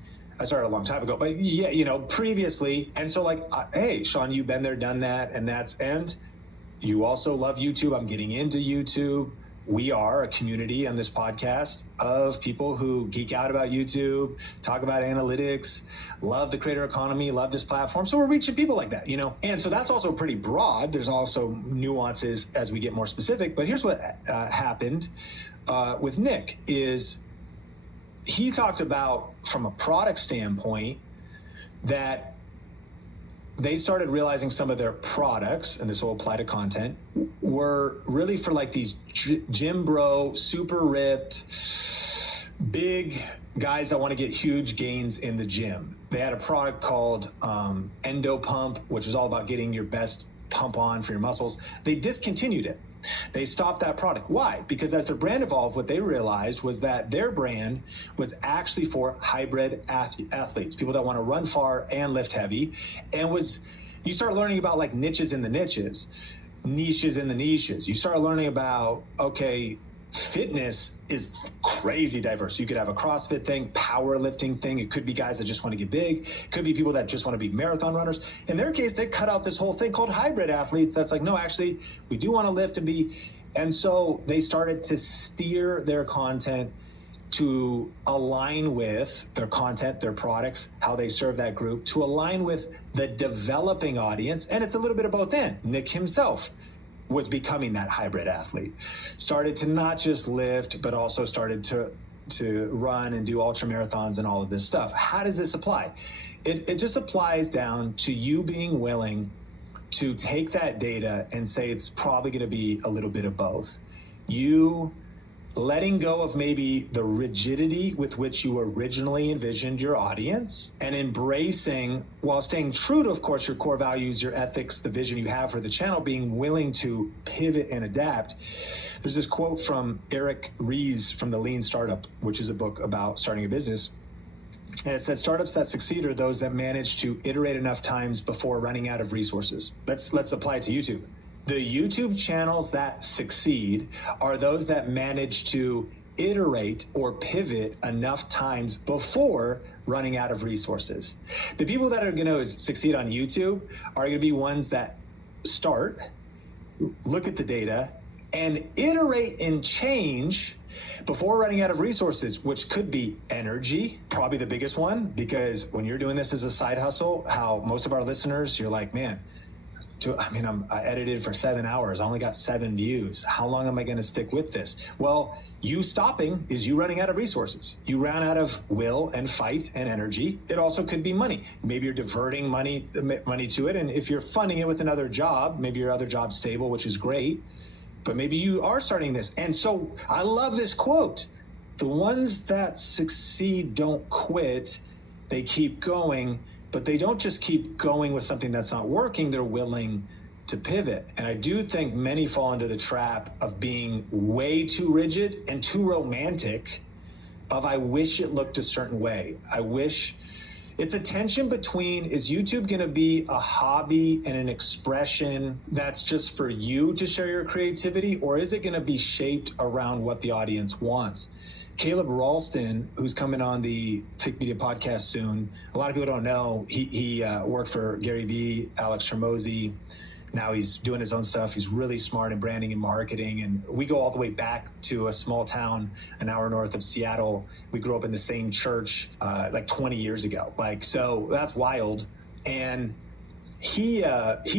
I started a long time ago, but yeah, previously. And so like, hey, Sean, you've been there, done that. And you also love YouTube. I'm getting into YouTube. We are a community on this podcast of people who geek out about YouTube, talk about analytics, love the creator economy, love this platform. So we're reaching people like that, you know? And so that's also pretty broad. There's also nuances as we get more specific. But here's what happened with Nick is he talked about, from a product standpoint, that they started realizing some of their products, and this will apply to content, were really for like these gym bro, super ripped, big guys that want to get huge gains in the gym. They had a product called Endo Pump, which is all about getting your best pump on for your muscles. They discontinued it. They stopped that product. Why? Because as their brand evolved, what they realized was that their brand was actually for hybrid athletes, people that want to run far and lift heavy. And you start learning about like niches in the niches, niches in the niches. You start learning about, okay, fitness is crazy diverse. You could have a CrossFit thing, powerlifting thing. It could be guys that just want to get big. It could be people that just want to be marathon runners. In their case, they cut out this whole thing called hybrid athletes. That's like, no, actually, we do want to lift and be. And so they started to steer their content to align with their content, their products, how they serve that group, to align with the developing audience. And it's a little bit of both end. Nick himself was becoming that hybrid athlete, started to not just lift, but also started to run and do ultra marathons and all of this stuff. How does this apply? It just applies down to you being willing to take that data and say it's probably going to be a little bit of both. You letting go of maybe the rigidity with which you originally envisioned your audience and embracing, while staying true to, of course, your core values, your ethics, the vision you have for the channel, being willing to pivot and adapt. There's this quote from Eric Ries from The Lean Startup, which is a book about starting a business. And it said, startups that succeed are those that manage to iterate enough times before running out of resources. Let's apply it to YouTube. The YouTube channels that succeed are those that manage to iterate or pivot enough times before running out of resources. The people that are going to succeed on YouTube are going to be ones that start, look at the data, and iterate and change before running out of resources, which could be energy, probably the biggest one, because when you're doing this as a side hustle, how most of our listeners, you're like, man, I edited for 7 hours. I only got 7 views. How long am I going to stick with this? Well, you stopping is you running out of resources. You ran out of will and fight and energy. It also could be money. Maybe you're diverting money to it. And if you're funding it with another job, maybe your other job's stable, which is great. But maybe you are starting this. And so I love this quote. The ones that succeed don't quit. They keep going. But they don't just keep going with something that's not working. They're willing to pivot. And I do think many fall into the trap of being way too rigid and too romantic of, I wish it looked a certain way. I wish. It's a tension between, is YouTube going to be a hobby and an expression that's just for you to share your creativity, or is it going to be shaped around what the audience wants? Caleb Ralston, who's coming on the Think Media podcast soon, a lot of people don't know, he worked for Gary Vee, Alex Hormozi. Now he's doing his own stuff. He's really smart in branding and marketing. And we go all the way back to a small town an hour north of Seattle. We grew up in the same church like 20 years ago. So that's wild. And he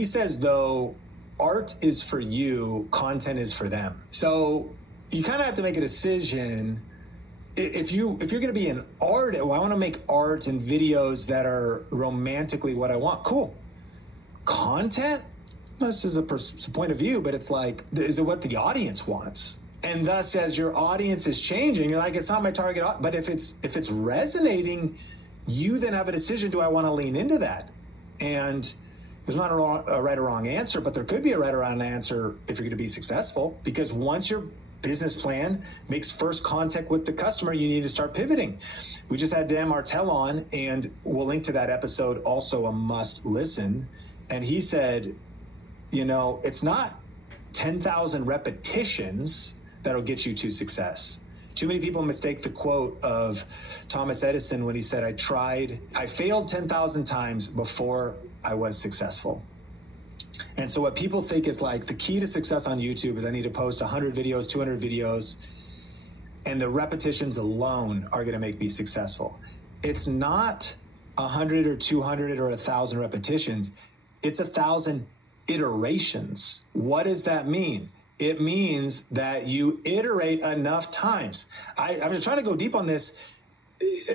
says, though, art is for you, content is for them. So you kind of have to make a decision. If you're going to be an artist, well, I want to make art and videos that are romantically what I want. Cool. Content? This is a point of view, but it's like, is it what the audience wants? And thus, as your audience is changing, you're like, it's not my target. But if it's resonating, you then have a decision. Do I want to lean into that? And there's not a right or wrong answer, but there could be a right or wrong answer if you're going to be successful. Because once your business plan makes first contact with the customer, you need to start pivoting. We just had Dan Martell on, and we'll link to that episode, also a must listen. And he said, it's not 10,000 repetitions that'll get you to success. Too many people mistake the quote of Thomas Edison when he said, I failed 10,000 times before I was successful. And so what people think is like the key to success on YouTube is I need to post 100 videos, 200 videos, and the repetitions alone are going to make me successful. It's not 100 or 200 or 1,000 repetitions. It's 1,000 iterations. What does that mean? It means that you iterate enough times. I'm just trying to go deep on this.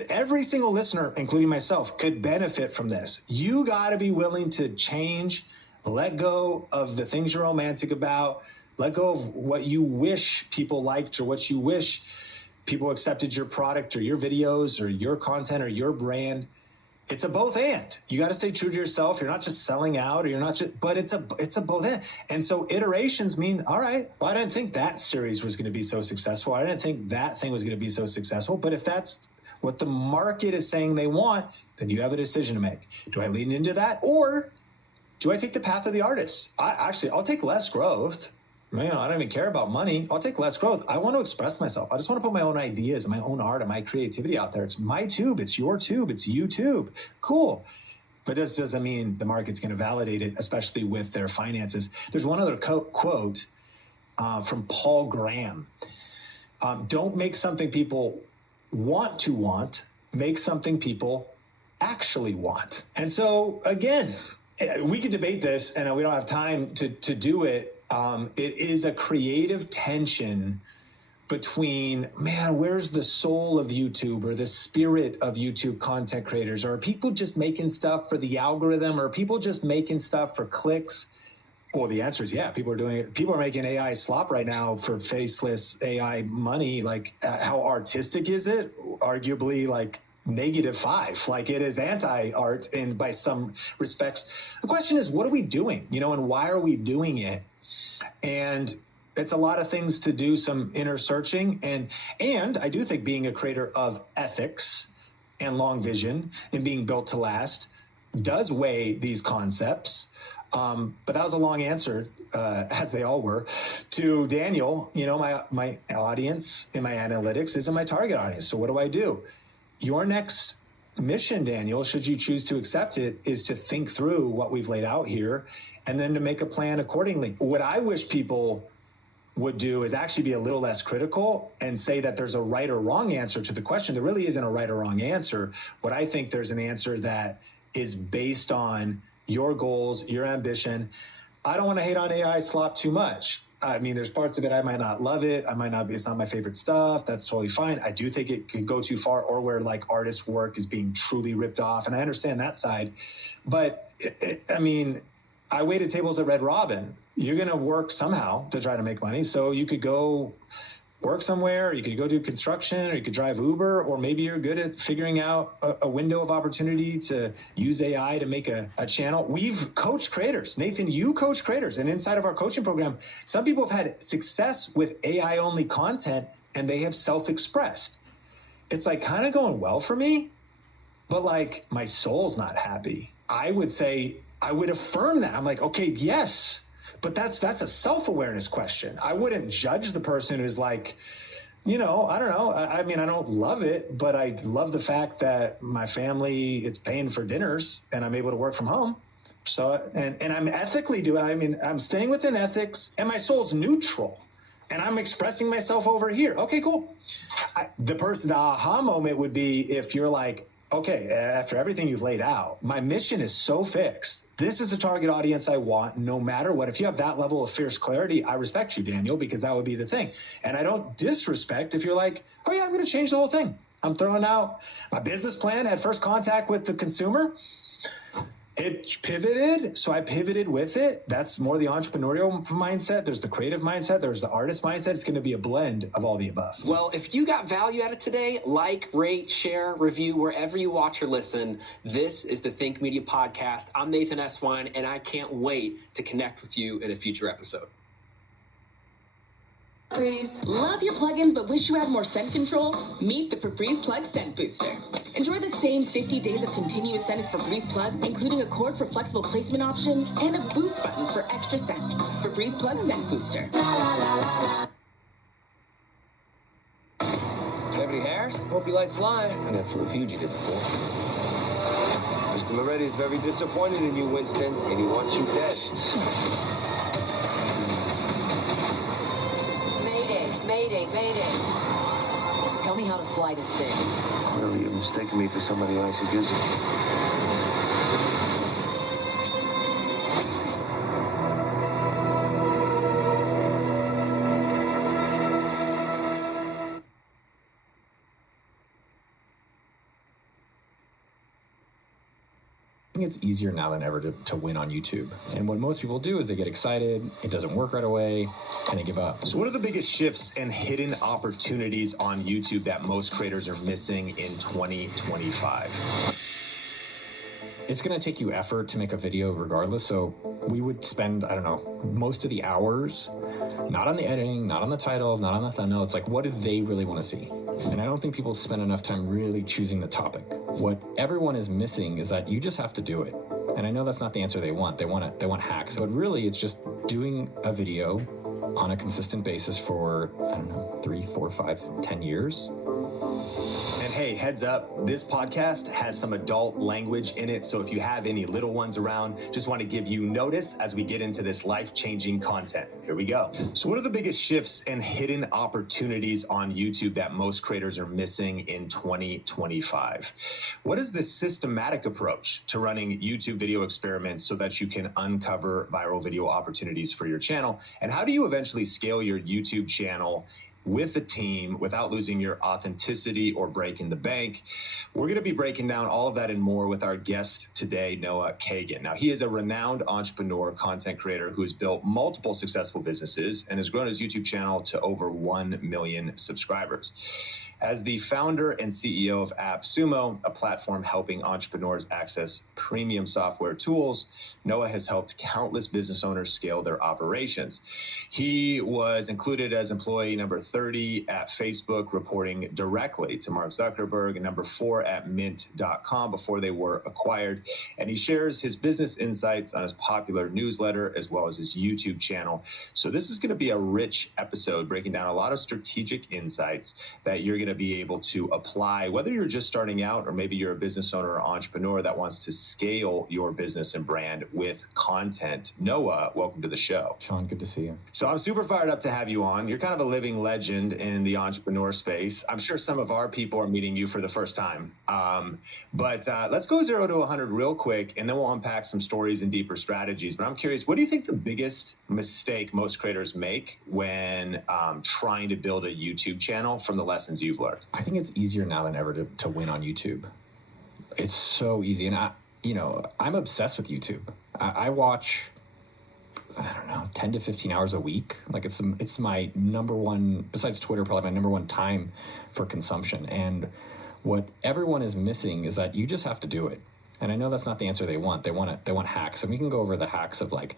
Every single listener, including myself, could benefit from this. You got to be willing to change, let go of the things you're romantic about, let go of what you wish people liked or what you wish people accepted your product or your videos or your content or your brand. It's a both and. You got to stay true to yourself. You're not just selling out, or you're not just, but it's a both and. And so iterations mean, all right, well, I didn't think that series was going to be so successful. I didn't think that thing was going to be so successful. But if that's what the market is saying they want, then you have a decision to make. Do I lean into that, or do I take the path of the artist? I'll take less growth. Man, I don't even care about money. I'll take less growth. I want to express myself. I just want to put my own ideas and my own art and my creativity out there. It's my tube. It's your tube. It's YouTube. Cool. But this doesn't mean the market's going to validate it, especially with their finances. There's one other quote from Paul Graham. Don't make something people want to want. Make something people actually want. And so, again, we could debate this, and we don't have time to do it. It is a creative tension between, man, where's the soul of YouTube or the spirit of YouTube content creators? Or are people just making stuff for the algorithm? Or are people just making stuff for clicks? Well, the answer is yeah, people are doing it. People are making AI slop right now for faceless AI money. Like, how artistic is it? Arguably, like, -5. Like, it is anti-art in by some respects. The question is, what are we doing? And why are we doing it? And it's a lot of things to do some inner searching. And I do think being a creator of ethics and long vision and being built to last does weigh these concepts. But that was a long answer, as they all were, to Daniel. My audience in my analytics isn't my target audience. So what do I do? Your next mission, Daniel, should you choose to accept it, is to think through what we've laid out here and then to make a plan accordingly. What I wish people would do is actually be a little less critical and say that there's a right or wrong answer to the question. There really isn't a right or wrong answer. What I think there's an answer that is based on your goals, your ambition. I don't want to hate on AI slop too much. I mean, there's parts of it I might not love it. It's not my favorite stuff. That's totally fine. I do think it could go too far, or where like artist work is being truly ripped off. And I understand that side. But I waited tables at Red Robin. You're going to work somehow to try to make money. So you could go work somewhere, or you could go do construction, or you could drive Uber, or maybe you're good at figuring out a window of opportunity to use AI to make a channel. We've coached creators. Nathan, you coach creators. And inside of our coaching program, some people have had success with AI-only content, and they have self-expressed. It's like kind of going well for me, but like my soul's not happy. I would say, I would affirm that. I'm like, okay, yes. But that's a self-awareness question. I wouldn't judge the person who's like, I don't know. I don't love it, but I love the fact that my family, it's paying for dinners and I'm able to work from home. So, and I'm ethically I'm staying within ethics, and my soul's neutral and I'm expressing myself over here. Okay, cool. The aha moment would be if you're like, okay, after everything you've laid out, my mission is so fixed. This is the target audience I want, no matter what. If you have that level of fierce clarity, I respect you, Daniel, because that would be the thing. And I don't disrespect if you're like, oh yeah, I'm going to change the whole thing. I'm throwing out my business plan at first contact with the consumer. It pivoted, so I pivoted with it. That's more the entrepreneurial mindset. There's the creative mindset. There's the artist mindset. It's going to be a blend of all the above. Well, if you got value out of today, like, rate, share, review, wherever you watch or listen. This is the Think Media Podcast. I'm Nathan Eswine, and I can't wait to connect with you in a future episode. Febreze. Love your plugins but wish you had more scent control? Meet the Febreze Plug Scent Booster. Enjoy the same 50 days of continuous scent as Febreze Plug, including a cord for flexible placement options and a boost button for extra scent. Febreze Plug Scent Booster. Deputy Harris, hope you like flying. I never flew a fugitive before. Mr. Moretti is very disappointed in you, Winston, and he wants you dead. Mayday, mayday, mayday. Tell me how to fly this thing. Clearly, you're mistaking me for somebody else who gives it. I think it's easier now than ever to win on YouTube. And what most people do is they get excited, it doesn't work right away, and they give up. So what are the biggest shifts and hidden opportunities on YouTube that most creators are missing in 2025? It's going to take you effort to make a video regardless, so we would spend, I don't know, most of the hours not on the editing, not on the title, not on the thumbnail. It's like, what do they really want to see? And I don't think people spend enough time really choosing the topic. What everyone is missing is that you just have to do it. And I know that's not the answer they want. They want hacks. But really, it's just doing a video on a consistent basis for, I don't know, 3, 4, 5, 10 years. And hey, heads up, this podcast has some adult language in it, so if you have any little ones around, just want to give you notice as we get into this life-changing content. Here we go. So what are the biggest shifts and hidden opportunities on YouTube that most creators are missing in 2025? What is the systematic approach to running YouTube video experiments so that you can uncover viral video opportunities for your channel? And how do you eventually scale your YouTube channel with a team without losing your authenticity or breaking the bank? We're going to be breaking down all of that and more with our guest today, Noah Kagan. Now, he is a renowned entrepreneur, content creator who has built multiple successful businesses and has grown his YouTube channel to over 1 million subscribers. As the founder and CEO of AppSumo, a platform helping entrepreneurs access premium software tools, Noah has helped countless business owners scale their operations. He was included as employee number 30 at Facebook, reporting directly to Mark Zuckerberg, and number 4 at Mint.com before they were acquired. And he shares his business insights on his popular newsletter as well as his YouTube channel. So this is going to be a rich episode breaking down a lot of strategic insights that you're going to be able to apply, whether you're just starting out or maybe you're a business owner or entrepreneur that wants to scale your business and brand with content. Noah, welcome to the show. Sean, good to see you. So I'm super fired up to have you on. You're kind of a living legend in the entrepreneur space. I'm sure some of our people are meeting you for the first time. But let's go 0 to 100 real quick, and then we'll unpack some stories and deeper strategies. But I'm curious, what do you think the biggest mistake most creators make when trying to build a YouTube channel from the lessons you've learned? I think it's easier now than ever to win on YouTube. It's so easy. And I'm obsessed with YouTube. I watch, I don't know, 10 to 15 hours a week. Like it's my number one, besides Twitter, probably my number one time for consumption. And what everyone is missing is that you just have to do it. And I know that's not the answer they want. They want hacks. And we can go over the hacks of like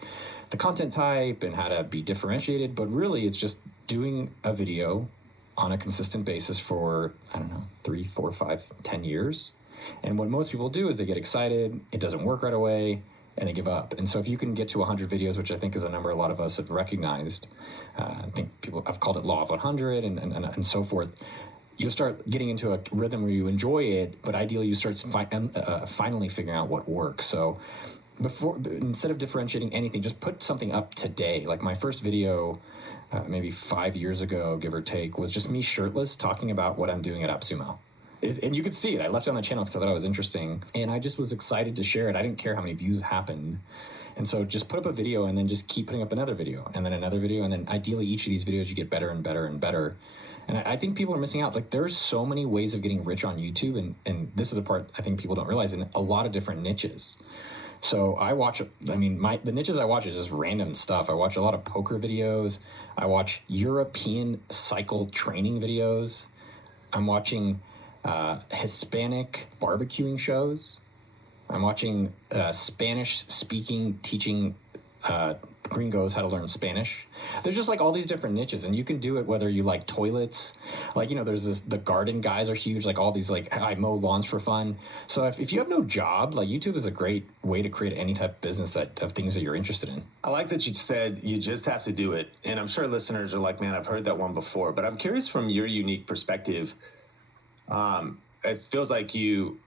the content type and how to be differentiated, but really it's just doing a video on a consistent basis for, I don't know, 3, 4, 5, 10 years. And what most people do is they get excited, it doesn't work right away, and they give up. And so if you can get to 100 videos, which I think is a number a lot of us have recognized, I think I've called it Law of 100 and so forth, you'll start getting into a rhythm where you enjoy it, but ideally you start finally figuring out what works. So instead of differentiating anything, just put something up today. Like my first video, maybe 5 years ago, give or take, was just me shirtless talking about what I'm doing at AppSumo. And you could see it. I left it on the channel because I thought it was interesting. And I just was excited to share it. I didn't care how many views happened. And so just put up a video and then just keep putting up another video and then another video. And then ideally each of these videos you get better and better and better. And I think people are missing out. Like there's so many ways of getting rich on YouTube. And this is the part I think people don't realize, in a lot of different niches. So I watch, the niches I watch is just random stuff. I watch a lot of poker videos. I watch European cycle training videos. I'm watching Hispanic barbecuing shows. I'm watching Spanish speaking, teaching gringos how to learn Spanish. There's just like all these different niches, and you can do it whether you like toilets, like, there's the garden guys are huge, like all these, like, I mow lawns for fun. So if you have no job, like YouTube is a great way to create any type of business of things that you're interested in. I like that you said you just have to do it. And I'm sure listeners are like, man, I've heard that one before. But I'm curious from your unique perspective, it feels like you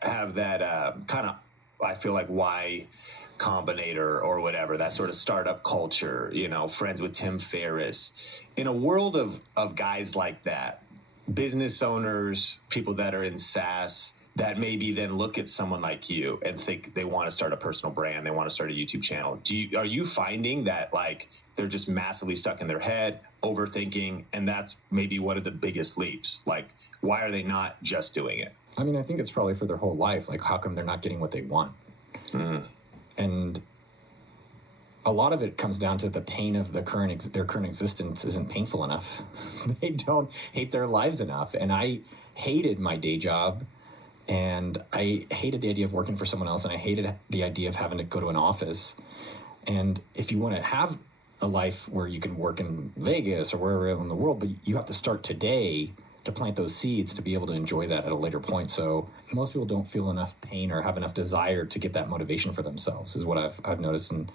have that kind of I feel like Y Combinator or whatever, that sort of startup culture, you know, friends with Tim Ferriss. In a world of guys like that, business owners, people that are in SaaS, that maybe then look at someone like you and think they want to start a personal brand, they want to start a YouTube channel. Are you finding that like they're just massively stuck in their head, overthinking, and that's maybe one of the biggest leaps? Like, why are they not just doing it? I mean, I think it's probably for their whole life. Like, how come they're not getting what they want? And a lot of it comes down to the pain of their current existence isn't painful enough. They don't hate their lives enough. And I hated my day job, and I hated the idea of working for someone else, and I hated the idea of having to go to an office. And if you want to have a life where you can work in Vegas or wherever in the world, but you have to start today to plant those seeds to be able to enjoy that at a later point. So most people don't feel enough pain or have enough desire to get that motivation for themselves, is what I've noticed. And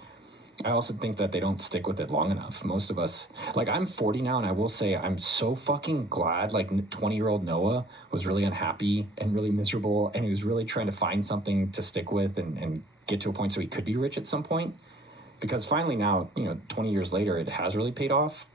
I also think that they don't stick with it long enough. Most of us, like, I'm 40 now, and I will say I'm so fucking glad, like, 20-year-old Noah was really unhappy and really miserable, and he was really trying to find something to stick with and get to a point so he could be rich at some point. Because finally now, 20 years later, it has really paid off.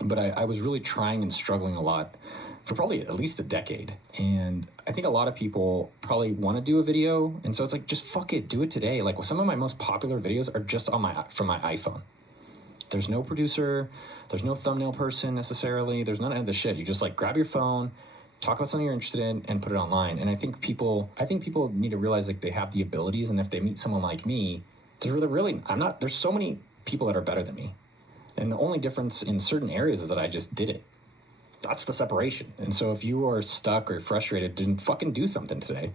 But I was really trying and struggling a lot for probably at least a decade. And I think a lot of people probably want to do a video. And so it's like, just fuck it, do it today. Like, some of my most popular videos are just from my iPhone. There's no producer, there's no thumbnail person necessarily, there's none of the shit. You just like grab your phone, talk about something you're interested in, and put it online. And I think people need to realize like they have the abilities, and if they meet someone like me, there's so many people that are better than me. And the only difference in certain areas is that I just did it. That's the separation. And so if you are stuck or frustrated, then fucking do something today.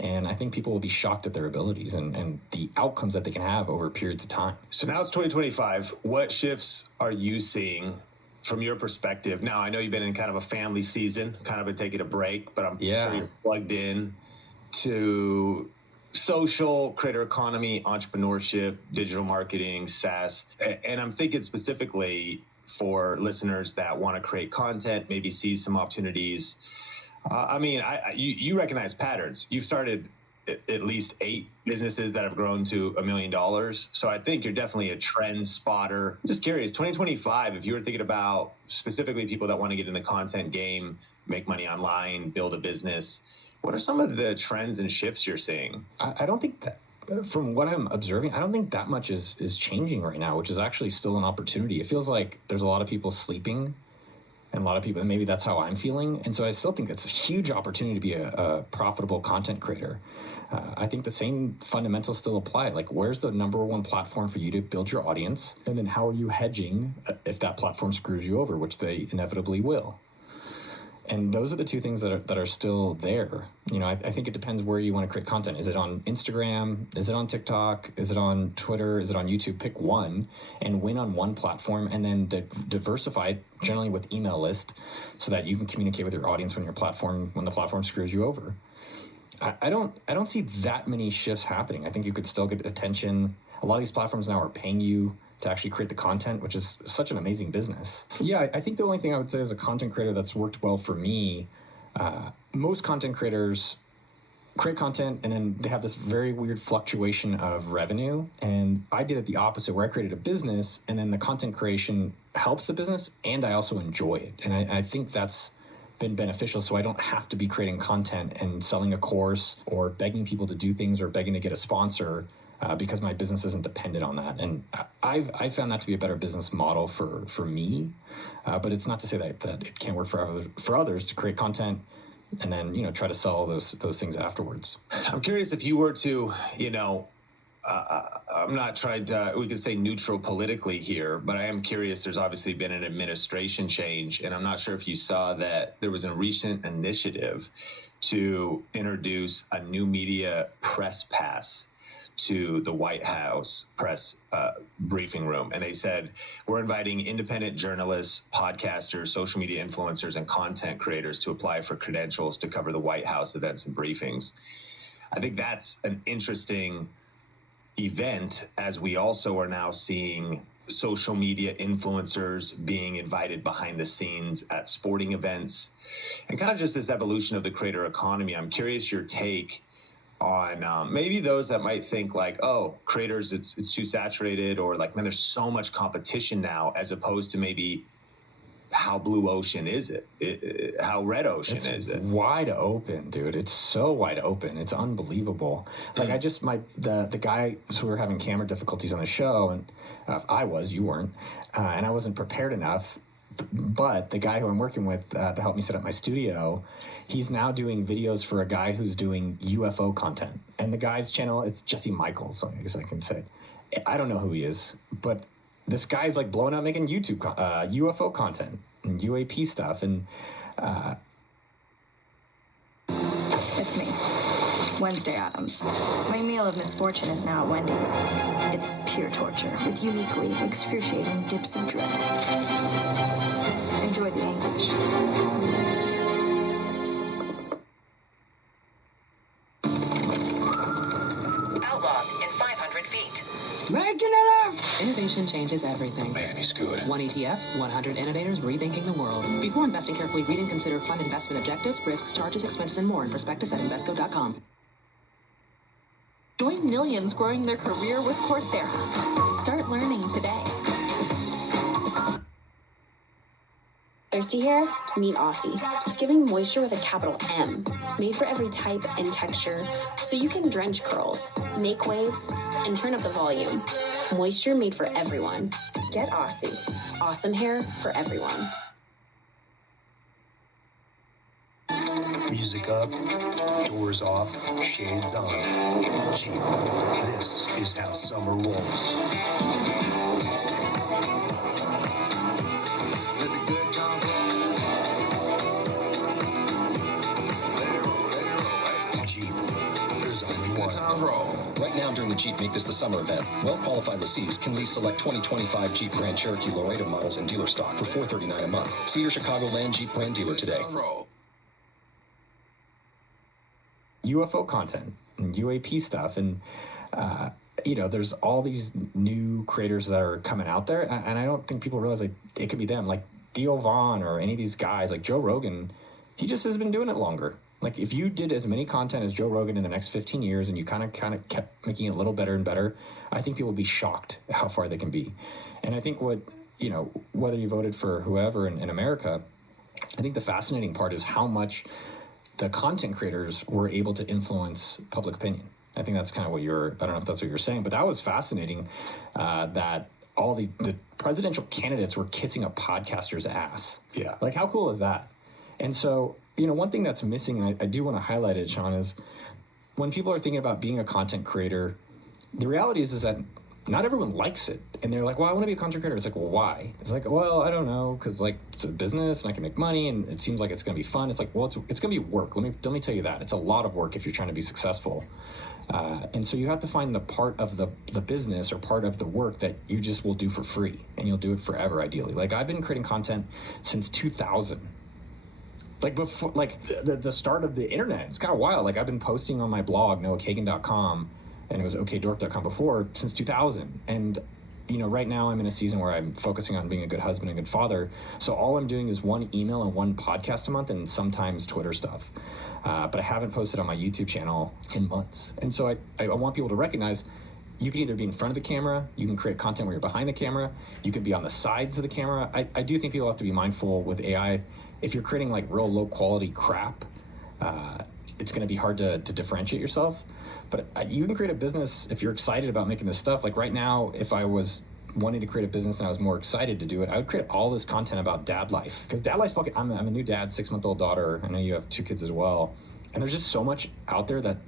And I think people will be shocked at their abilities and the outcomes that they can have over periods of time. So now it's 2025. What shifts are you seeing from your perspective? Now, I know you've been in kind of a family season, kind of been taking a break, but I'm sure you're plugged in to social, creator economy, entrepreneurship, digital marketing, SaaS. And I'm thinking specifically for listeners that want to create content, maybe see some opportunities. You recognize patterns. You've started at least 8 businesses that have grown to $1 million. So I think you're definitely a trend spotter. I'm just curious, 2025, if you were thinking about specifically people that want to get in the content game, make money online, build a business, what are some of the trends and shifts you're seeing? I don't think that, from what I'm observing, I don't think that much is changing right now, which is actually still an opportunity. It feels like there's a lot of people sleeping, and a lot of people, and maybe that's how I'm feeling. And so I still think it's a huge opportunity to be a profitable content creator. I think the same fundamentals still apply. Like, where's the number one platform for you to build your audience? And then how are you hedging if that platform screws you over, which they inevitably will? And those are the two things that are still there. I think it depends where you want to create content. Is it on Instagram? Is it on TikTok? Is it on Twitter? Is it on YouTube? Pick one and win on one platform, and then diversify it, generally with email list, so that you can communicate with your audience when the platform screws you over. I don't see that many shifts happening. I think you could still get attention. A lot of these platforms now are paying you to actually create the content, which is such an amazing business. Yeah, I think the only thing I would say as a content creator that's worked well for me, most content creators create content and then they have this very weird fluctuation of revenue. And I did it the opposite, where I created a business and then the content creation helps the business and I also enjoy it. And I think that's been beneficial, so I don't have to be creating content and selling a course or begging people to do things or begging to get a sponsor. Because my business isn't dependent on that. And I've found that to be a better business model for me. But it's not to say that it can't work for others to create content and then, try to sell those things afterwards. I'm curious if you were to, I'm not trying to, we could stay neutral politically here, but I am curious. There's obviously been an administration change, and I'm not sure if you saw that there was a recent initiative to introduce a new media press pass to the White House press briefing room. And they said, we're inviting independent journalists, podcasters, social media influencers, and content creators to apply for credentials to cover the White House events and briefings. I think that's an interesting event, as we also are now seeing social media influencers being invited behind the scenes at sporting events, and kind of just this evolution of the creator economy. I'm curious your take on maybe those that might think like, oh, creators, it's too saturated, or like, man, there's so much competition now, as opposed to maybe how blue ocean is it? How red ocean is it? Wide open, dude. It's so wide open. It's unbelievable. Like the guy, so we were having camera difficulties on the show, and you weren't, and I wasn't prepared enough. But the guy who I'm working with to help me set up my studio, he's now doing videos for a guy who's doing UFO content. And the guy's channel, it's Jesse Michaels, so I guess I can say. I don't know who he is, but this guy's like blowing up making YouTube UFO content and UAP stuff. And It's me, Wednesday Addams. My meal of misfortune is now at Wendy's. It's pure torture with uniquely excruciating dips of dread. Enjoy the anguish. Outlaws in 500 feet. Making it up! Innovation changes everything. Man, he's good. One ETF, 100 innovators rethinking the world. Before investing carefully, read and consider fund investment objectives, risks, charges, expenses, and more in prospectus at Invesco.com. Join millions growing their career with Coursera. Start learning today. Thirsty hair? Meet Aussie. It's giving moisture with a capital M. Made for every type and texture, so you can drench curls, make waves, and turn up the volume. Moisture made for everyone. Get Aussie. Awesome hair for everyone. Music up, doors off, shades on. Jeep, this is how summer rolls. Right now during the Jeep Make This the Summer event, well-qualified lessees can lease select 2025 Jeep Grand Cherokee Laredo models in dealer stock for $439 a month. See your Chicagoland Jeep brand dealer today. UFO content and UAP stuff, and there's all these new creators that are coming out there, and I don't think people realize like it could be them, like Theo Vaughn or any of these guys, like Joe Rogan. He just has been doing it longer. Like if you did as many content as Joe Rogan in the next 15 years and you kind of kept making it a little better and better, I think people will be shocked at how far they can be. And I think whether you voted for whoever in America, I think the fascinating part is how much the content creators were able to influence public opinion. I think that's kind of what I don't know if that's what you're saying, but that was fascinating, that all the presidential candidates were kissing a podcaster's ass. Yeah. Like how cool is that? And so, one thing that's missing, and I do want to highlight it, Sean, is when people are thinking about being a content creator, the reality is that not everyone likes it. And they're like, well, I want to be a content creator. It's like, well, why? It's like, well, I don't know, because like it's a business and I can make money and it seems like it's going to be fun. It's like, well, it's going to be work. Let me tell you that. It's a lot of work if you're trying to be successful. And so you have to find the part of the business or part of the work that you just will do for free, and you'll do it forever, ideally. Like I've been creating content since 2000. Like before, like the start of the internet. It's kind of wild. Like I've been posting on my blog, noahkagan.com, and it was okdork.com before, since 2000. And right now I'm in a season where I'm focusing on being a good husband and good father. So all I'm doing is one email and one podcast a month, and sometimes Twitter stuff. But I haven't posted on my YouTube channel in months. And so I want people to recognize you can either be in front of the camera, you can create content where you're behind the camera, you can be on the sides of the camera. I do think people have to be mindful with AI. If you're creating like real low quality crap, it's going to be hard to differentiate yourself. But you can create a business if you're excited about making this stuff. Like right now, if I was wanting to create a business and I was more excited to do it, I would create all this content about dad life. Because dad life's fucking, I'm a new dad, 6-month-old daughter. I know you have 2 kids as well. And there's just so much out there that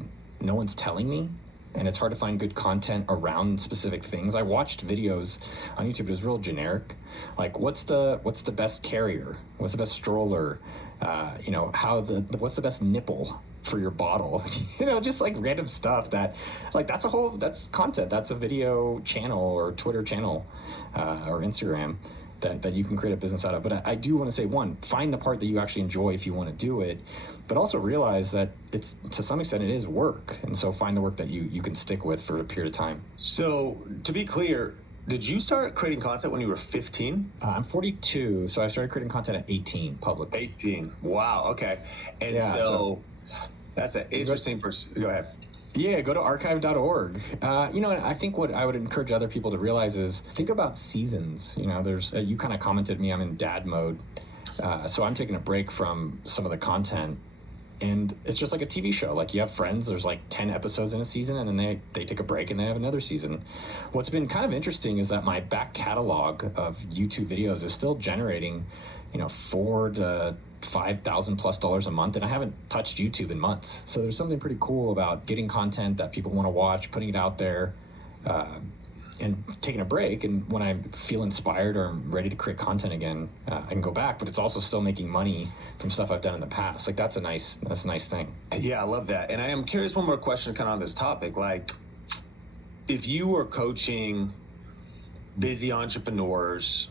no one's telling me. And it's hard to find good content around specific things. I watched videos on YouTube. It was real generic. Like, what's the best carrier? What's the best stroller? What's the best nipple for your bottle? Just like random stuff that, like, that's content. That's a video channel or Twitter channel or Instagram that you can create a business out of. But I do want to say, one, find the part that you actually enjoy if you want to do it, but also realize that it's, to some extent, it is work. And so find the work that you can stick with for a period of time. So to be clear, did you start creating content when you were 15? I'm 42, so I started creating content at 18, public. 18. Wow. Okay. And so that's an interesting. Go ahead. Yeah, go to archive.org. I think what I would encourage other people to realize is think about seasons. There's you kind of commented me, I'm in dad mode. So I'm taking a break from some of the content. And it's just like a TV show. Like you have friends, there's like 10 episodes in a season, and then they take a break and they have another season. What's been kind of interesting is that my back catalog of YouTube videos is still generating, $4,000 to $5,000+ a month, and I haven't touched YouTube in months. So there's something pretty cool about getting content that people want to watch, putting it out there, and taking a break. And when I feel inspired or I'm ready to create content again, I can go back. But it's also still making money from stuff I've done in the past. Like that's a nice thing. Yeah, I love that. And I am curious, one more question kind of on this topic. Like, if you were coaching busy entrepreneurs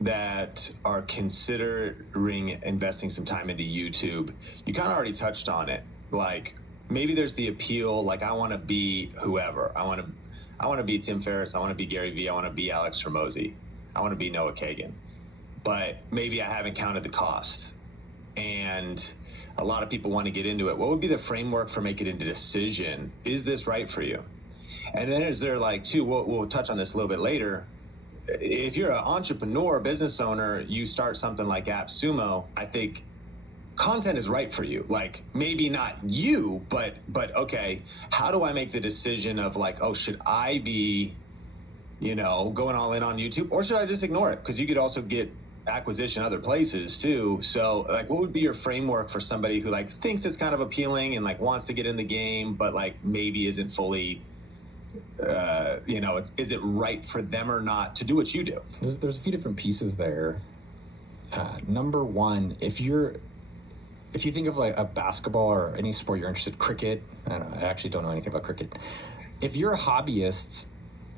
that are considering investing some time into YouTube, you kind of already touched on it. Like maybe there's the appeal, like I want to be whoever. I want to be Tim Ferriss. I want to be Gary Vee. I want to be Alex Hormozi. I want to be Noah Kagan. But maybe I haven't counted the cost. And a lot of people want to get into it. What would be the framework for making a decision? Is this right for you? And then is there we'll touch on this a little bit later. If you're an entrepreneur, business owner, you start something like AppSumo, I think content is right for you. Like maybe not you, but okay, how do I make the decision of like, oh, should I be, going all in on YouTube, or should I just ignore it? Because you could also get acquisition other places too. So like, what would be your framework for somebody who like thinks it's kind of appealing and like wants to get in the game, but like maybe isn't fully, is it right for them or not to do what you do? There's a few different pieces there. Number one, if you think of like a basketball or any sport you're interested in, cricket, I actually don't know anything about cricket. If you're a hobbyist,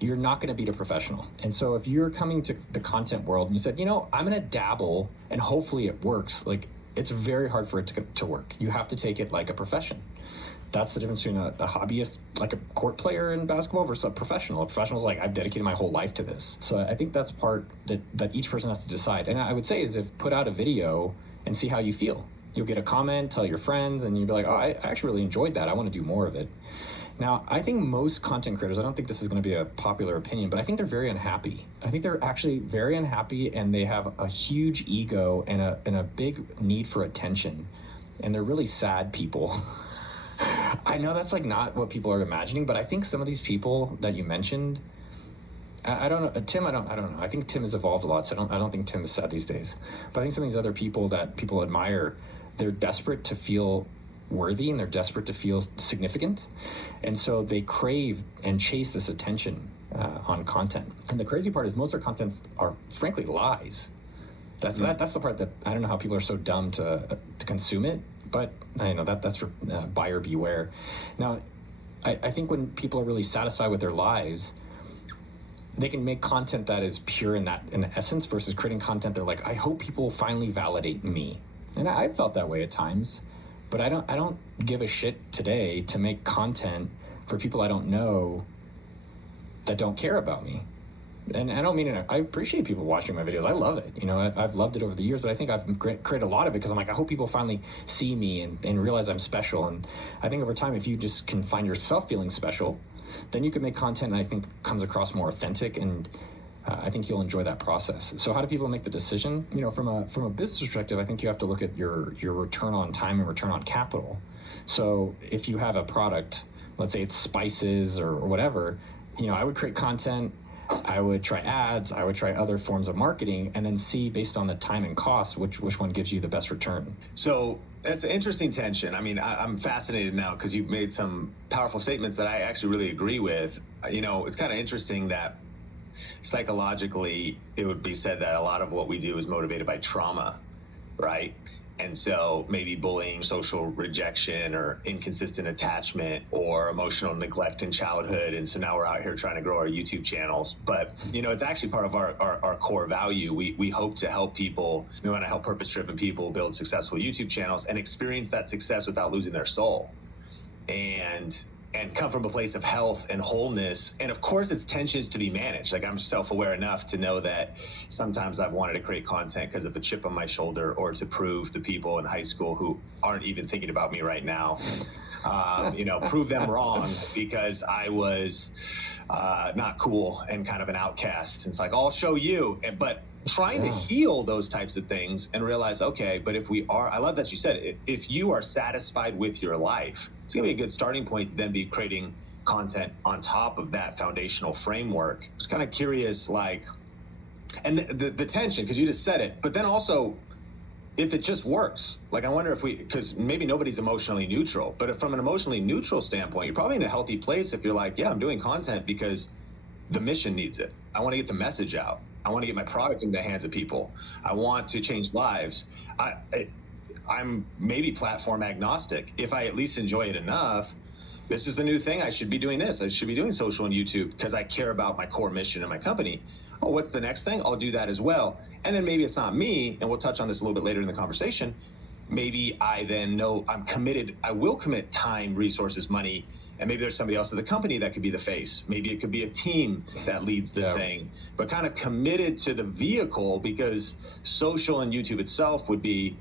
you're not going to beat a professional. And so if you're coming to the content world and you said, I'm going to dabble and hopefully it works, like it's very hard for it to work. You have to take it like a profession. That's the difference between a hobbyist, like a court player in basketball, versus a professional. A professional is like, I've dedicated my whole life to this. So I think that's part that each person has to decide. And I would say is put out a video and see how you feel. You'll get a comment, tell your friends, and you'll be like, oh, I actually really enjoyed that. I want to do more of it. Now, I think most content creators, I don't think this is going to be a popular opinion, but I think they're very unhappy. I think they're actually very unhappy, and they have a huge ego and a big need for attention. And they're really sad people. I know that's like not what people are imagining, but I think some of these people that you mentioned, I don't know. Tim, I don't know. I think Tim has evolved a lot, so I don't think Tim is sad these days. But I think some of these other people that people admire, they're desperate to feel worthy and they're desperate to feel significant. And so they crave and chase this attention on content. And the crazy part is most of their contents are frankly lies. That's the part that I don't know how people are so dumb to consume it. But I know that's for buyer beware. Now, I think when people are really satisfied with their lives, they can make content that is pure in essence versus creating content they're like, I hope people finally validate me. And I felt that way at times, but I don't give a shit today to make content for people I don't know that don't care about me. And I don't mean it. I appreciate people watching my videos. I love it. I've loved it over the years, but I think I've created a lot of it because I'm like, I hope people finally see me and realize I'm special. And I think over time, if you just can find yourself feeling special, then you can make content that I think comes across more authentic, and I think you'll enjoy that process. So how do people make the decision? From a business perspective, I think you have to look at your return on time and return on capital. So if you have a product, let's say it's spices or whatever, I would create content. I would try ads, I would try other forms of marketing, and then see based on the time and cost, which one gives you the best return. So that's an interesting tension. I mean, I'm fascinated now because you've made some powerful statements that I actually really agree with. It's kind of interesting that psychologically it would be said that a lot of what we do is motivated by trauma, right? And so maybe bullying, social rejection, or inconsistent attachment, or emotional neglect in childhood. And so now we're out here trying to grow our YouTube channels. But, it's actually part of our core value. We hope to help people. We want to help purpose-driven people build successful YouTube channels and experience that success without losing their soul. And and come from a place of health and wholeness. And of course, it's tensions to be managed. Like, I'm self-aware enough to know that sometimes I've wanted to create content because of a chip on my shoulder, or to prove to people in high school who aren't even thinking about me right now, prove them wrong because I was not cool and kind of an outcast. It's like, I'll show you. But trying to heal those types of things and realize, okay, but if we are, I love that you said it, if you are satisfied with your life, it's gonna be a good starting point to then be creating content on top of that foundational framework. I was kind of curious, like, and the tension, because you just said it, but then also, if it just works, like, I wonder if because maybe nobody's emotionally neutral, but if from an emotionally neutral standpoint, you're probably in a healthy place if you're like, yeah, I'm doing content because the mission needs it. I want to get the message out. I want to get my product into the hands of people. I want to change lives. I'm maybe platform agnostic. If I at least enjoy it enough, this is the new thing. I should be doing this. I should be doing social and YouTube because I care about my core mission in my company. Oh, what's the next thing? I'll do that as well. And then maybe it's not me, and we'll touch on this a little bit later in the conversation. Maybe I then know I'm committed. I will commit time, resources, money, and maybe there's somebody else at the company that could be the face. Maybe it could be a team that leads the thing, but kind of committed to the vehicle, because social and YouTube itself would be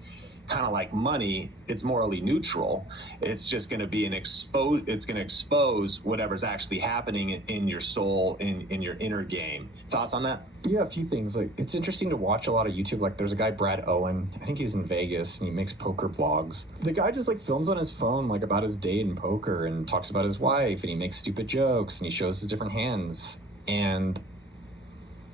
kind of like money. It's morally neutral. It's just going to be it's going to expose whatever's actually happening in your soul, in your inner game. Thoughts on that? Yeah, a few things. Like, it's interesting to watch a lot of YouTube. Like, there's a guy, Brad Owen. I think he's in Vegas, and he makes poker vlogs. The guy just like films on his phone, like, about his day in poker, and talks about his wife, and he makes stupid jokes, and he shows his different hands. And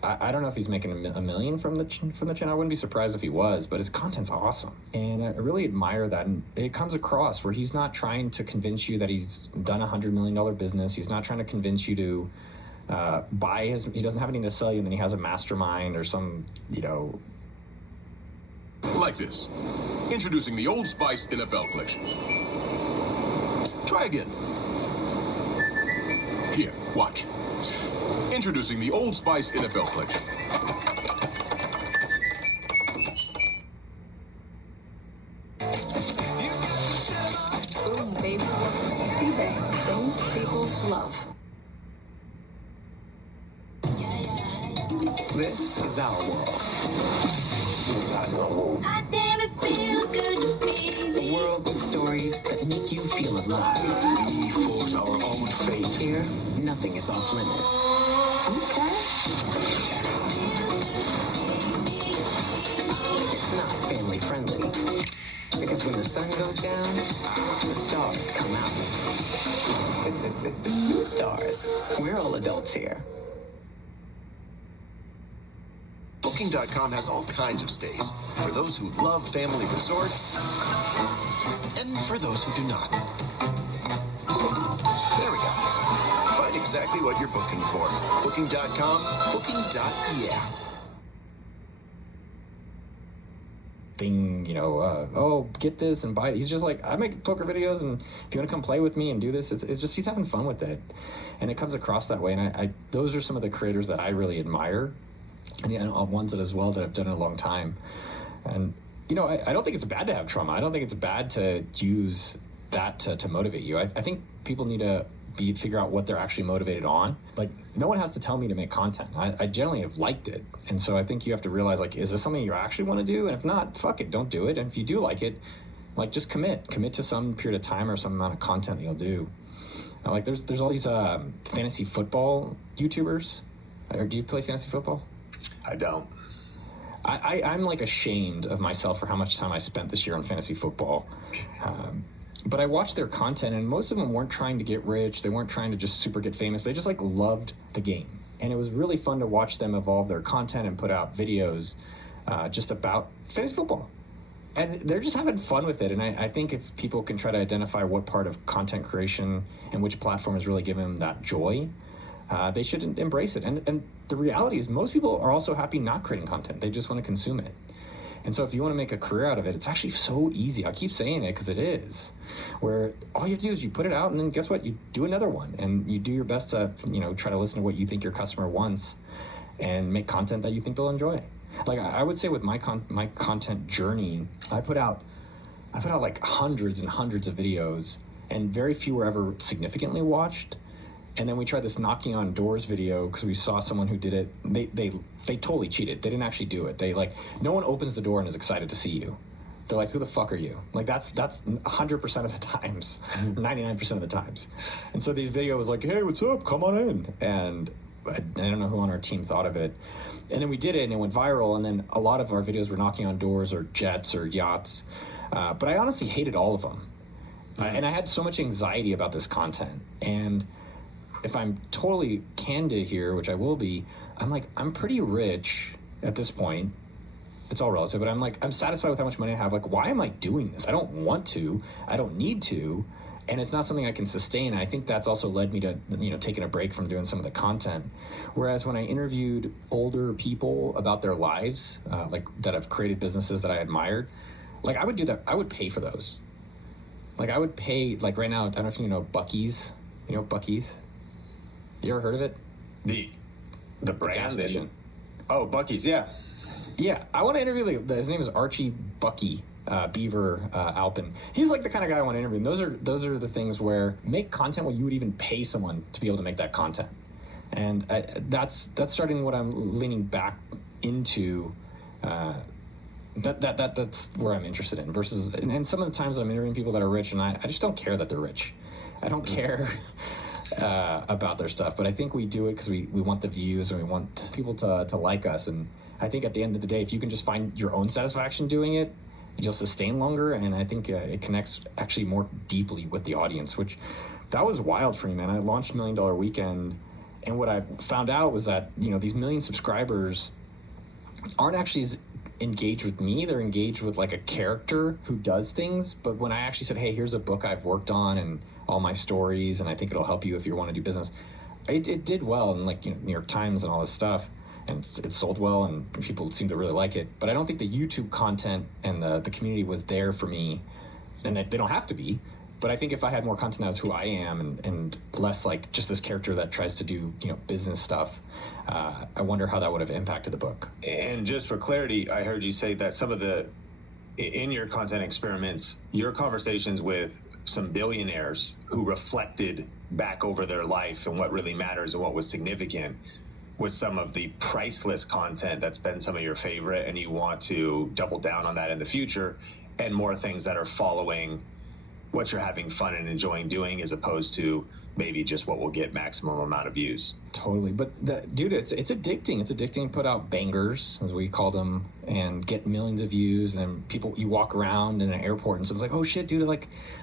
I don't know if he's making a million from the channel. I wouldn't be surprised if he was, but his content's awesome. And I really admire that. And it comes across where he's not trying to convince you that he's done $100 million business. He's not trying to convince you to he doesn't have anything to sell you, and then he has a mastermind or some, Like this. Introducing the Old Spice NFL collection. Try again. Here, watch. Introducing the Old Spice NFL collection. Boom, baby. eBay. Things people love. This is our world. God damn, it feels good to be A world with stories that make you feel alive. We forge our own fate. Here, nothing is off limits. Okay. It's not family friendly. Because when the sun goes down, the stars come out. Stars. We're all adults here. Booking.com has all kinds of stays. For those who love family resorts, and for those who do not. There we go. Find exactly what you're booking for. Booking.com, booking.yeah. Thing, get this and buy it. He's just like, I make poker videos, and if you want to come play with me and do this, it's just, he's having fun with it. And it comes across that way. And I those are some of the creators that I really admire. And ones that as well that have done it a long time. And, I don't think it's bad to have trauma. I don't think it's bad to use that to motivate you. I think people need to figure out what they're actually motivated on. Like, no one has to tell me to make content. I generally have liked it. And so I think you have to realize, like, is this something you actually want to do? And if not, fuck it, don't do it. And if you do like it, like, just commit to some period of time or some amount of content that you'll do. Like, there's all these fantasy football YouTubers. Or do you play fantasy football? I don't. I'm like ashamed of myself for how much time I spent this year on fantasy football. But I watched their content, and most of them weren't trying to get rich. They weren't trying to just super get famous. They just like loved the game. And it was really fun to watch them evolve their content and put out videos just about fantasy football. And they're just having fun with it. And I think if people can try to identify what part of content creation and which platform is really giving them that joy, they should embrace it. And the reality is most people are also happy not creating content. They just want to consume it. And so if you want to make a career out of it, it's actually so easy. I keep saying it because it is. Where all you have to do is you put it out, and then guess what? You do another one. And you do your best to, try to listen to what you think your customer wants and make content that you think they'll enjoy. Like, I would say with my content journey, I put out like hundreds and hundreds of videos. and very few were ever significantly watched. And then we tried this knocking on doors video because we saw someone who did it. They totally cheated. They didn't actually do it. No one opens the door and is excited to see you. They're like, who the fuck are you? Like, that's 100% of the times, 99% of the times. And so these videos like, hey, what's up? Come on in. And I don't know who on our team thought of it. And then we did it, and it went viral. And then a lot of our videos were knocking on doors or jets or yachts. But I honestly hated all of them. And I had so much anxiety about this content. And if I'm totally candid here, which I will be, I'm pretty rich at this point. It's all relative, but I'm satisfied with how much money I have. Like, why am I doing this? I don't want to. I don't need to. And it's not something I can sustain. And I think that's also led me to, taking a break from doing some of the content. Whereas when I interviewed older people about their lives, that have created businesses that I admired, I would do that. I would pay for those. I would pay, right now, I don't know if you know Buc-ee's. You know Buc-ee's? You ever heard of it? The brand? Gas station. Oh, Buc-ee's, yeah. Yeah, I want to interview, his name is Archie Bucky Beaver Alpin. He's the kind of guy I want to interview. And those are the things where make content where you would even pay someone to be able to make that content. And that's starting what I'm leaning back into. That's where I'm interested in versus, and some of the times I'm interviewing people that are rich and I just don't care that they're rich. I don't care about their stuff, but I think we do it because we want the views and we want people to like us. And I think at the end of the day, if you can just find your own satisfaction doing it, you'll sustain longer. And I think it connects actually more deeply with the audience, which that was wild for me, man. I launched $1 Million Weekend, and what I found out was that, these million subscribers aren't actually as engaged with me. They're engaged with a character who does things. But when I actually said, hey, here's a book I've worked on and all my stories, and I think it'll help you if you want to do business, it did well, and New York Times and all this stuff. And it sold well, and people seem to really like it. But I don't think the YouTube content and the community was there for me, and they don't have to be. But I think if I had more content as who I am and less just this character that tries to do business stuff, I wonder how that would have impacted the book. And just for clarity, I heard you say that some of in your content experiments, your conversations with some billionaires who reflected back over their life and what really matters and what was significant was some of the priceless content that's been some of your favorite, and you want to double down on that in the future, and more things that are following what you're having fun and enjoying doing as opposed to maybe just what will get maximum amount of views. Totally. But dude, it's addicting. It's addicting to put out bangers, as we call them, and get millions of views. And then you walk around in an airport and someone's like, oh shit, dude,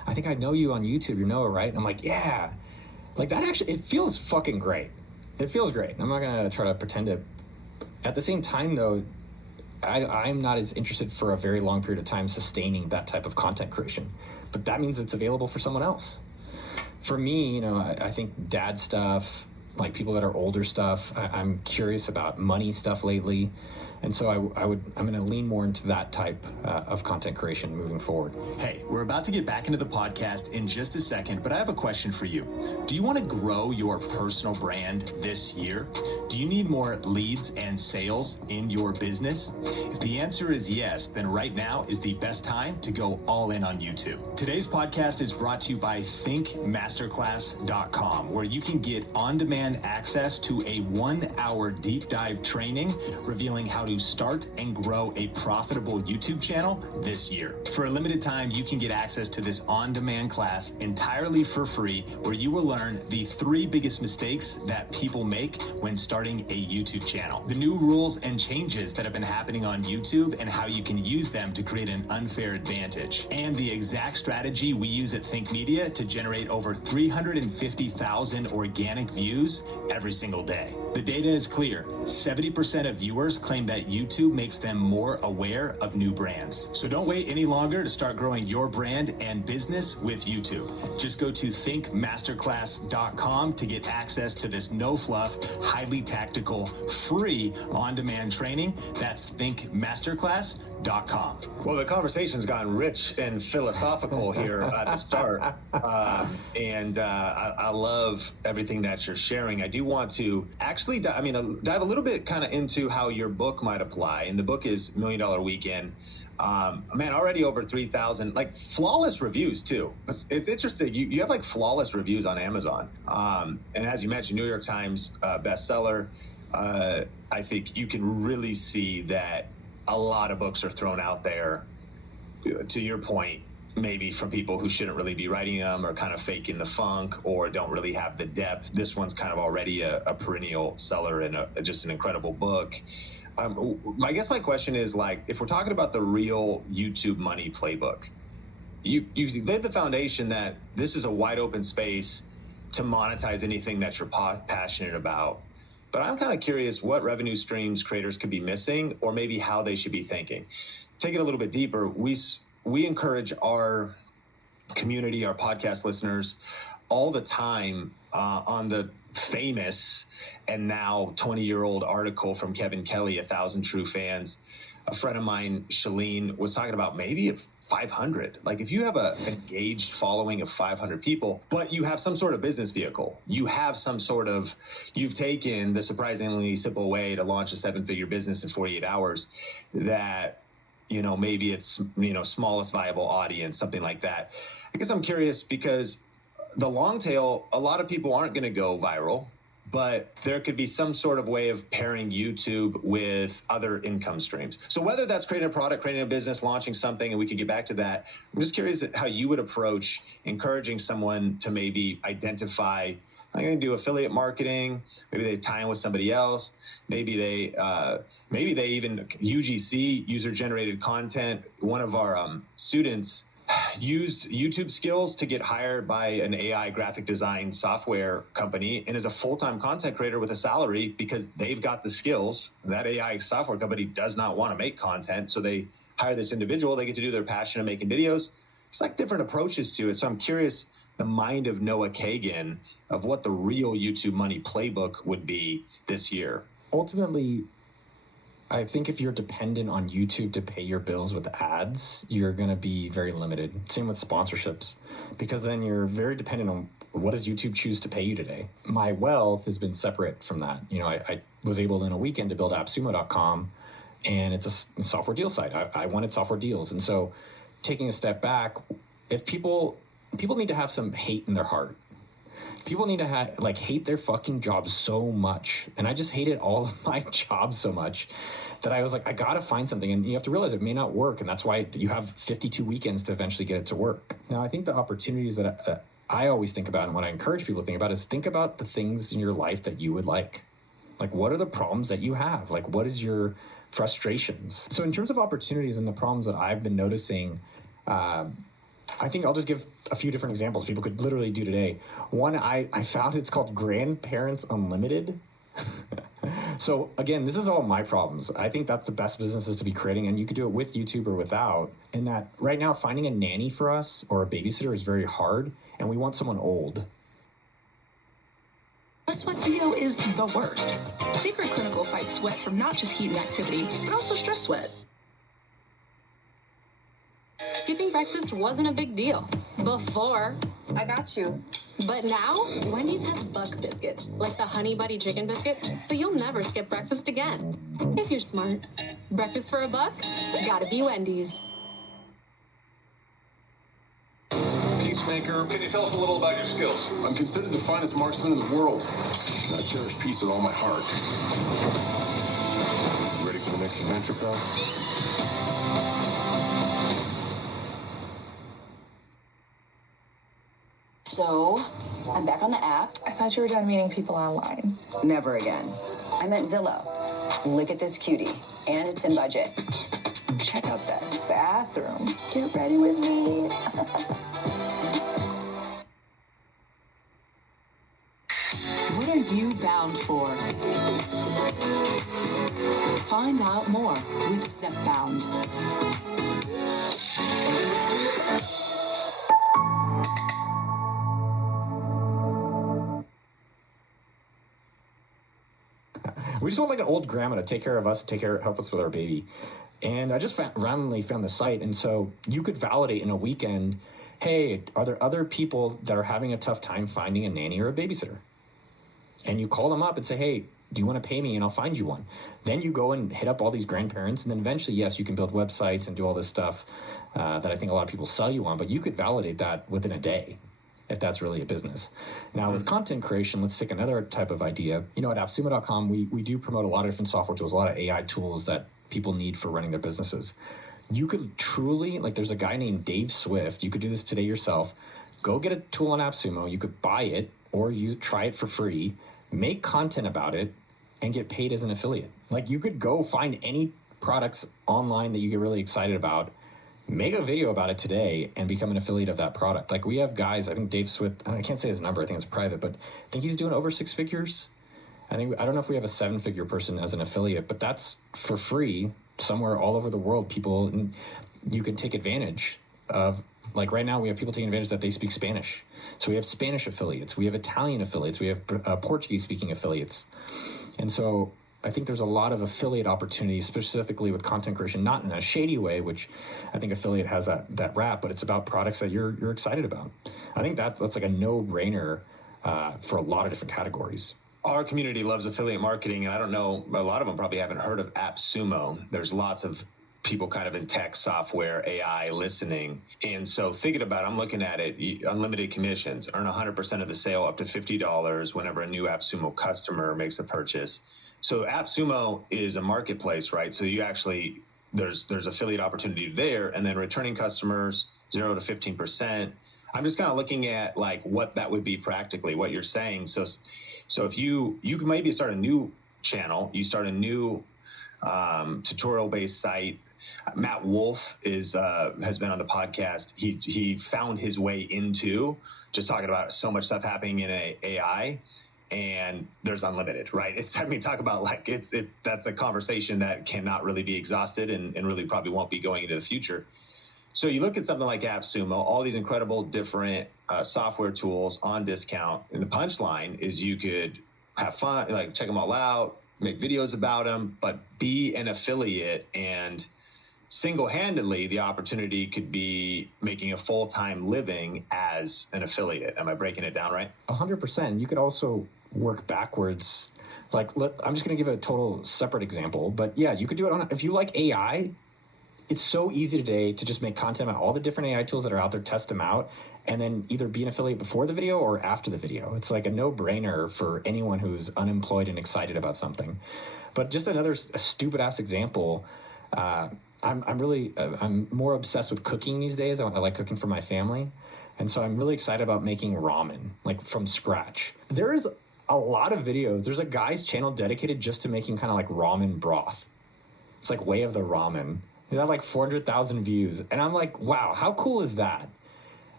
I think I know you on YouTube. You Noah, right? And I'm like, yeah. That actually, it feels fucking great. It feels great. I'm not going to try to pretend it. At the same time, though, I'm not as interested for a very long period of time sustaining that type of content creation. But that means it's available for someone else. For me, I think dad stuff, people that are older stuff, I'm curious about money stuff lately. And so I'm going to lean more into that type of content creation moving forward. Hey, we're about to get back into the podcast in just a second, but I have a question for you. Do you want to grow your personal brand this year? Do you need more leads and sales in your business? If the answer is yes, then right now is the best time to go all in on YouTube. Today's podcast is brought to you by thinkmasterclass.com, where you can get on-demand access to a 1-hour deep dive training revealing how to start and grow a profitable YouTube channel this year. For a limited time, you can get access to this on-demand class entirely for free, where you will learn the 3 biggest mistakes that people make when starting a YouTube channel, the new rules and changes that have been happening on YouTube and how you can use them to create an unfair advantage, and the exact strategy we use at Think Media to generate over 350,000 organic views every single day. The data is clear. 70% of viewers claim that YouTube makes them more aware of new brands. So don't wait any longer to start growing your brand and business with YouTube. Just go to thinkmasterclass.com to get access to this no-fluff, highly tactical, free on-demand training. That's thinkmasterclass.com. Well, the conversation's gotten rich and philosophical here at the start. I love everything that you're sharing. I do want to actually dive a little bit kind of into how your book might apply, and the book is $1 Million Weekend. Man, already over 3,000, like flawless reviews too. It's interesting. You have like flawless reviews on Amazon. And as you mentioned, New York Times bestseller. I think you can really see that a lot of books are thrown out there, to your point, maybe from people who shouldn't really be writing them, or kind of faking the funk, or don't really have the depth. This one's kind of already a perennial seller and just an incredible book. I guess my question is, like, if we're talking about the real YouTube money playbook, you laid the foundation that this is a wide open space to monetize anything that you're passionate about. But I'm kind of curious what revenue streams creators could be missing, or maybe how they should be thinking. Take it a little bit deeper. We encourage our community, our podcast listeners, all the time on the famous and now 20-year-old article from Kevin Kelly, 1,000 True Fans. A friend of mine, Shalene, was talking about maybe 500. Like, if you have an engaged following of 500 people, but you have some sort of business vehicle, you've taken the surprisingly simple way to launch a 7-figure business in 48 hours, that, maybe it's, smallest viable audience, something like that. I guess I'm curious, because the long tail, a lot of people aren't going to go viral, but there could be some sort of way of pairing YouTube with other income streams. So whether that's creating a product, creating a business, launching something, and we could get back to that, I'm just curious how you would approach encouraging someone to maybe identify, I'm going to do affiliate marketing. Maybe they tie in with somebody else. Maybe they even UGC, user-generated content. One of our students used YouTube skills to get hired by an AI graphic design software company, and is a full-time content creator with a salary because they've got the skills. That AI software company does not want to make content, so they hire this individual. They get to do their passion of making videos. It's like different approaches to it. So I'm curious the mind of Noah Kagan of what the real YouTube money playbook would be this year. Ultimately, I think if you're dependent on YouTube to pay your bills with ads, you're going to be very limited. Same with sponsorships, because then you're very dependent on what does YouTube choose to pay you today. My wealth has been separate from that. I was able in a weekend to build AppSumo.com, and it's a software deal site. I wanted software deals. And so taking a step back, if people need to have some hate in their heart. People need to hate their fucking job so much. And I just hated all of my jobs so much that I was like, I gotta find something. And you have to realize it may not work. And that's why you have 52 weekends to eventually get it to work. Now, I think the opportunities that I always think about, and what I encourage people to think about, is think about the things in your life that you would like. Like, what are the problems that you have? Like, what is your frustrations? So in terms of opportunities and the problems that I've been noticing, I think I'll just give a few different examples people could literally do today. One, I found it's called Grandparents Unlimited. So again, this is all my problems. I think that's the best businesses to be creating, and you could do it with YouTube or without. And that right now, finding a nanny for us or a babysitter is very hard, and we want someone old. Sweat video is the worst. Secret Clinical fights sweat from not just heat and activity, but also stress sweat. Skipping breakfast wasn't a big deal before. I got you. But now, Wendy's has Buck Biscuits, like the Honey Buddy Chicken Biscuit, so you'll never skip breakfast again. If you're smart. Breakfast for a buck? Gotta be Wendy's. Peacemaker, can you tell us a little about your skills? I'm considered the finest marksman in the world. I cherish peace with all my heart. You ready for the next adventure, pal? So, I'm back on the app. I thought you were done meeting people online. Never again. I'm at Zillow. Look at this cutie. And it's in budget. Check out that bathroom. Get ready with me. What are you bound for? Find out more with Zepbound. We just want like an old grandma to take care of us, help us with our baby. And I just randomly found the site. And so you could validate in a weekend, hey, are there other people that are having a tough time finding a nanny or a babysitter? And you call them up and say, hey, Do you want to pay me and I'll find you one? Then you go and hit up all these grandparents, and then eventually, yes, you can build websites and do all this stuff that I think a lot of people sell you on, but you could validate that within a day if that's really a business. Now with content creation, let's take another type of idea. You know, at AppSumo.com, we do promote a lot of different software tools, a lot of AI tools that people need for running their businesses. You could truly, like there's a guy named Dave Swift, you could do this today yourself. Go get a tool on AppSumo, you could buy it or you try it for free, make content about it, and get paid as an affiliate. Like you could go find any products online that you get really excited about, make a video about it today and become an affiliate of that product. Like we have guys, I think Dave Swift, I can't say his number, I think it's private, but I think he's doing over 6 figures. I don't know if we have a 7-figure person as an affiliate, but that's for free somewhere all over the world. People, and you can take advantage of, like right now we have people taking advantage that they speak Spanish. So we have Spanish affiliates, we have Italian affiliates, we have Portuguese speaking affiliates. And so I think there's a lot of affiliate opportunities specifically with content creation, not in a shady way, which I think affiliate has that rap, but it's about products that you're excited about. I think that's like a no-brainer for a lot of different categories. Our community loves affiliate marketing, and I don't know, a lot of them probably haven't heard of AppSumo. There's lots of people kind of in tech, software, AI, listening. And so thinking about it, I'm looking at it, unlimited commissions, earn 100% of the sale up to $50 whenever a new AppSumo customer makes a purchase. So AppSumo is a marketplace, right? So you actually, there's affiliate opportunity there, and then returning customers, 0 to 15%. I'm just kind of looking at like what that would be practically, what you're saying. So if you could maybe start a new channel, you start a new tutorial-based site. Matt Wolf has been on the podcast. He found his way into just talking about so much stuff happening in AI, and there's unlimited, right? Talk about like that's a conversation that cannot really be exhausted and really probably won't be going into the future. So you look at something like AppSumo, all these incredible different software tools on discount, and the punchline is you could have fun, like check them all out, make videos about them, but be an affiliate, and single-handedly the opportunity could be making a full-time living as an affiliate. Am I breaking it down right? 100%. You could also work backwards. Like I'm just going to give a total separate example, but yeah, you could do it if you like AI. It's so easy today to just make content about all the different AI tools that are out there, test them out, and then either be an affiliate before the video or after the video. It's like a no-brainer for anyone who's unemployed and excited about something. But just a stupid ass example. I'm more obsessed with cooking these days. I like cooking for my family, and so I'm really excited about making ramen, like from scratch. There is a lot of videos. There's a guy's channel dedicated just to making kind of like ramen broth. It's like Way of the Ramen. They have like 400,000 views. And I'm like, wow, how cool is that?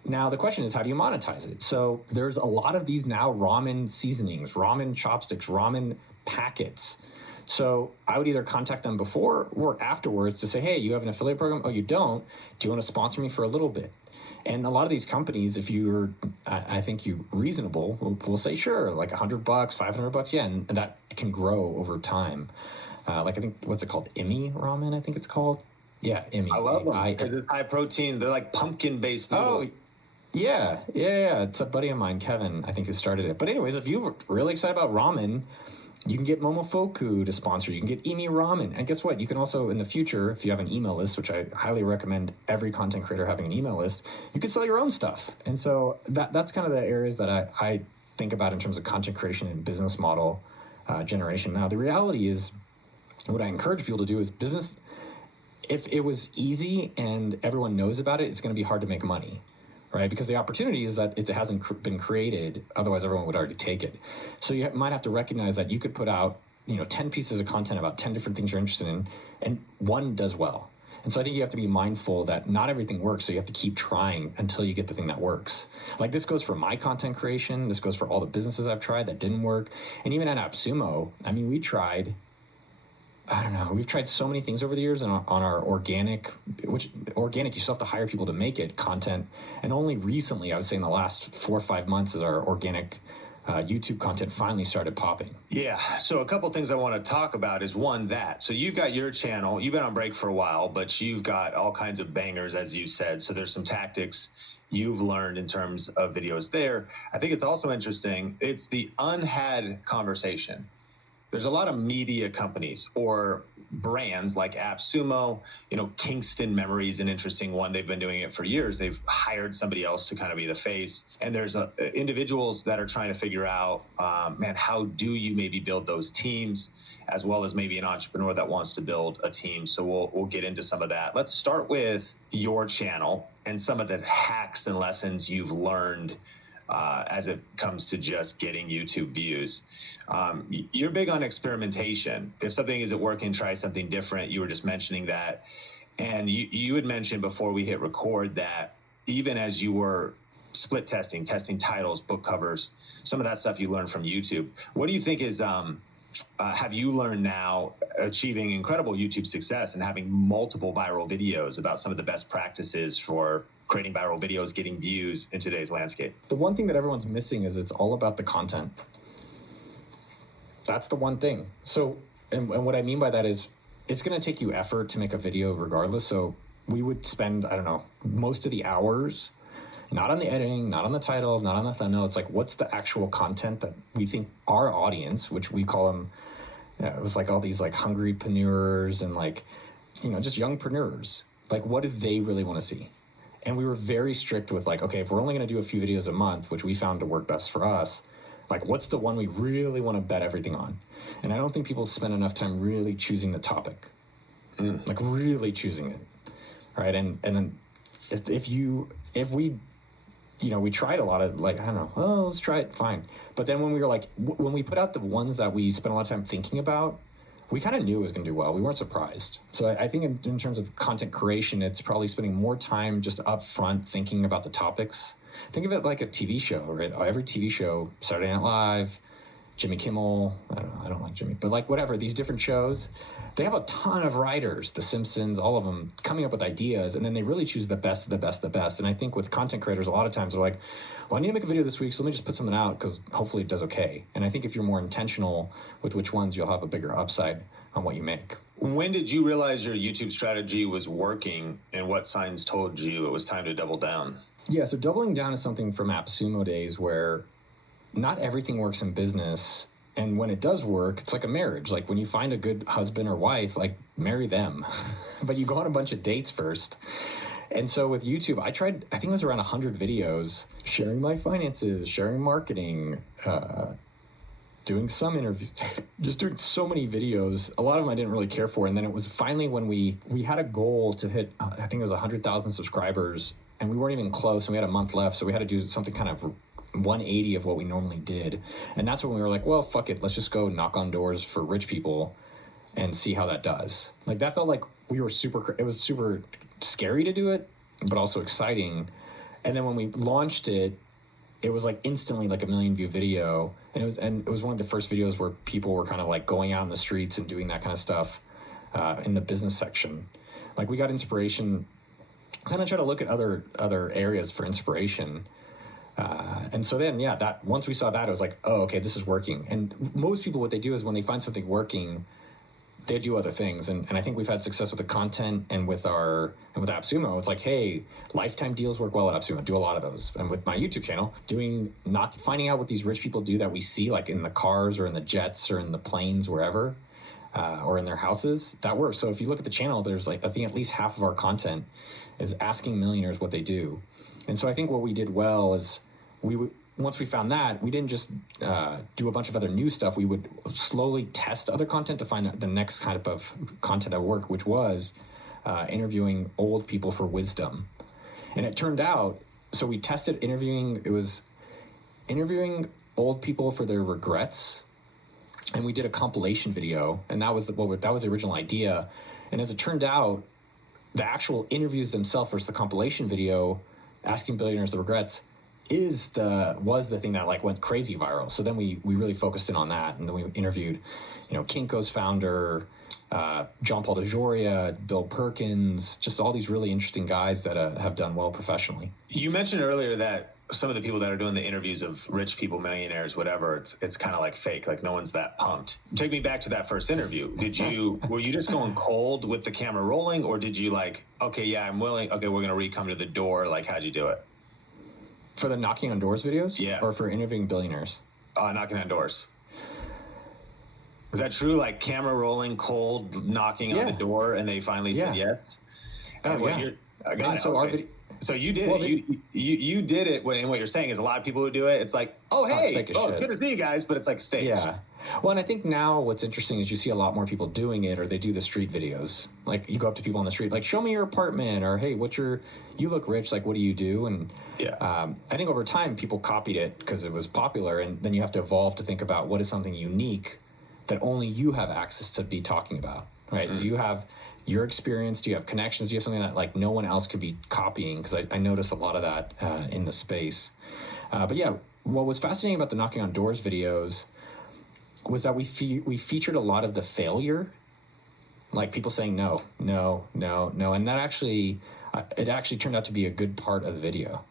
Now, the question is, how do you monetize it? So there's a lot of these now ramen seasonings, ramen chopsticks, ramen packets. So I would either contact them before or afterwards to say, hey, you have an affiliate program? Oh, you don't? Do you want to sponsor me for a little bit? And a lot of these companies, if you're, I think you reasonable, will say, sure, like $100, $500, yeah, and that can grow over time. Like I think, what's it called? Imi ramen, I think it's called. Yeah, Imi. I love them because it's high protein. They're like pumpkin-based noodles. Oh, yeah. It's a buddy of mine, Kevin, I think, who started it. But anyways, if you're really excited about ramen, you can get Momofuku to sponsor. You can get Imi Ramen. And guess what? You can also, in the future, if you have an email list, which I highly recommend every content creator having an email list, you can sell your own stuff. And so that's kind of the areas that I think about in terms of content creation and business model generation. Now, the reality is, what I encourage people to do is business. If it was easy and everyone knows about it, it's going to be hard to make money, right? Because the opportunity is that it hasn't been created. Otherwise, everyone would already take it. So you might have to recognize that you could put out, 10 pieces of content about 10 different things you're interested in, and one does well. And so I think you have to be mindful that not everything works. So you have to keep trying until you get the thing that works. Like this goes for my content creation. This goes for all the businesses I've tried that didn't work. And even at AppSumo, we tried, we've tried so many things over the years on our organic, you still have to hire people to make it, content. And only recently, I would say in the last 4 or 5 months, is our organic YouTube content finally started popping. Yeah, so a couple things I want to talk about is one, that. So you've got your channel, you've been on break for a while, but you've got all kinds of bangers, as you said. So there's some tactics you've learned in terms of videos there. I think it's also interesting, it's the unhad conversation. there's a lot of media companies or brands like AppSumo, Kingston Memory is an interesting one. They've been doing it for years. They've hired somebody else to kind of be the face. And there's individuals that are trying to figure out, how do you maybe build those teams, as well as maybe an entrepreneur that wants to build a team. So we'll get into some of that. Let's start with your channel and some of the hacks and lessons you've learned as it comes to just getting YouTube views. You're big on experimentation. If something isn't working, try something different. You were just mentioning that. And you had mentioned before we hit record that even as you were split testing titles, book covers, some of that stuff you learned from YouTube. What do you think is, have you learned now achieving incredible YouTube success and having multiple viral videos about some of the best practices for creating viral videos, getting views in today's landscape? The one thing that everyone's missing is it's all about the content. That's the one thing. So, and what I mean by that is it's going to take you effort to make a video regardless. So we would spend, most of the hours, not on the editing, not on the title, not on the thumbnail. It's like, what's the actual content that we think our audience, which we call them, it was like all these like hungrypreneurs and just youngpreneurs. Like, what do they really want to see? And we were very strict with okay, if we're only going to do a few videos a month, which we found to work best for us, what's the one we really want to bet everything on? And I don't think people spend enough time really choosing the topic, really choosing it, right? And then if we tried a lot of let's try it, fine. But then when we were when we put out the ones that we spent a lot of time thinking about, we kind of knew it was going to do well. We weren't surprised. So I think in terms of content creation, it's probably spending more time just up front thinking about the topics. Think of it like a TV show, right? Every TV show, Saturday Night Live, Jimmy Kimmel, I don't like Jimmy, but whatever, these different shows, they have a ton of writers, The Simpsons, all of them coming up with ideas, and then they really choose the best of the best of the best. And I think with content creators, a lot of times they're like, well, I need to make a video this week, so let me just put something out because hopefully it does okay. And I think if you're more intentional with which ones, you'll have a bigger upside on what you make. When did you realize your YouTube strategy was working, and what signs told you it was time to double down? Yeah, so doubling down is something from AppSumo days where not everything works in business. And when it does work, it's like a marriage. Like when you find a good husband or wife, marry them. But you go on a bunch of dates first. And so with YouTube, I think it was around 100 videos, sharing my finances, sharing marketing, doing some interviews, just doing so many videos. A lot of them I didn't really care for. And then it was finally when we had a goal to hit, I think it was 100,000 subscribers, and we weren't even close, and we had a month left. So we had to do something kind of 180 of what we normally did. And that's when we were like, well, fuck it. Let's just go knock on doors for rich people and see how that does. That felt like it was super scary to do it, but also exciting. And then when we launched it, it was instantly a 1 million view video. And it was one of the first videos where people were kind of going out in the streets and doing that kind of stuff in the business section. We got inspiration, kind of try to look at other areas for inspiration. And so then, that once we saw that, it was like, oh, okay, this is working. And most people, what they do is when they find something working, they do other things. And I think we've had success with the content and with AppSumo. It's like, hey, lifetime deals work well at AppSumo. Do a lot of those. And with my YouTube channel, finding out what these rich people do that we see in the cars or in the jets or in the planes, wherever, or in their houses, that works. So if you look at the channel, there's I think at least half of our content is asking millionaires what they do. And so I think what we did well is once we found that, we didn't just do a bunch of other new stuff. We would slowly test other content to find the next kind of content that would work, which was interviewing old people for wisdom. And it turned out, so we tested interviewing old people for their regrets. And we did a compilation video, and that was the original idea. And as it turned out, the actual interviews themselves versus the compilation video, asking billionaires the regrets, was the thing that went crazy viral. So then we really focused in on that, and then we interviewed, Kinko's founder, John Paul DeJoria, Bill Perkins, just all these really interesting guys that have done well professionally. You mentioned earlier that some of the people that are doing the interviews of rich people, millionaires, whatever, it's kind of fake, no one's that pumped. Take me back to that first interview. Were you just going cold with the camera rolling, or did you okay, yeah, I'm willing, okay, we're gonna come to the door, how'd you do it? For the knocking on doors videos? Yeah. Or for interviewing billionaires? Knocking on doors. Was that true? Like camera rolling, cold, knocking on the door, and they finally said yes? Oh, yeah. I got it. So Okay. So you did it. You did it. And what you're saying is a lot of people who do it, it's like, oh, hey, fake as shit. good to see you guys, but it's like staged. Yeah. Well, and I think now what's interesting is you see a lot more people doing it, or they do the street videos. Like you go up to people on the street, like, show me your apartment, or hey, you look rich, like, what do you do? And I think over time people copied it because it was popular, and then you have to evolve to think about what is something unique that only you have access to be talking about, right? Do you have your experience? Do you have connections? Do you have something that like no one else could be copying? Because I noticed a lot of that in the space. But yeah, what was fascinating about the knocking on doors videos was that we featured a lot of the failure, like people saying no, and that actually it actually turned out to be a good part of the video.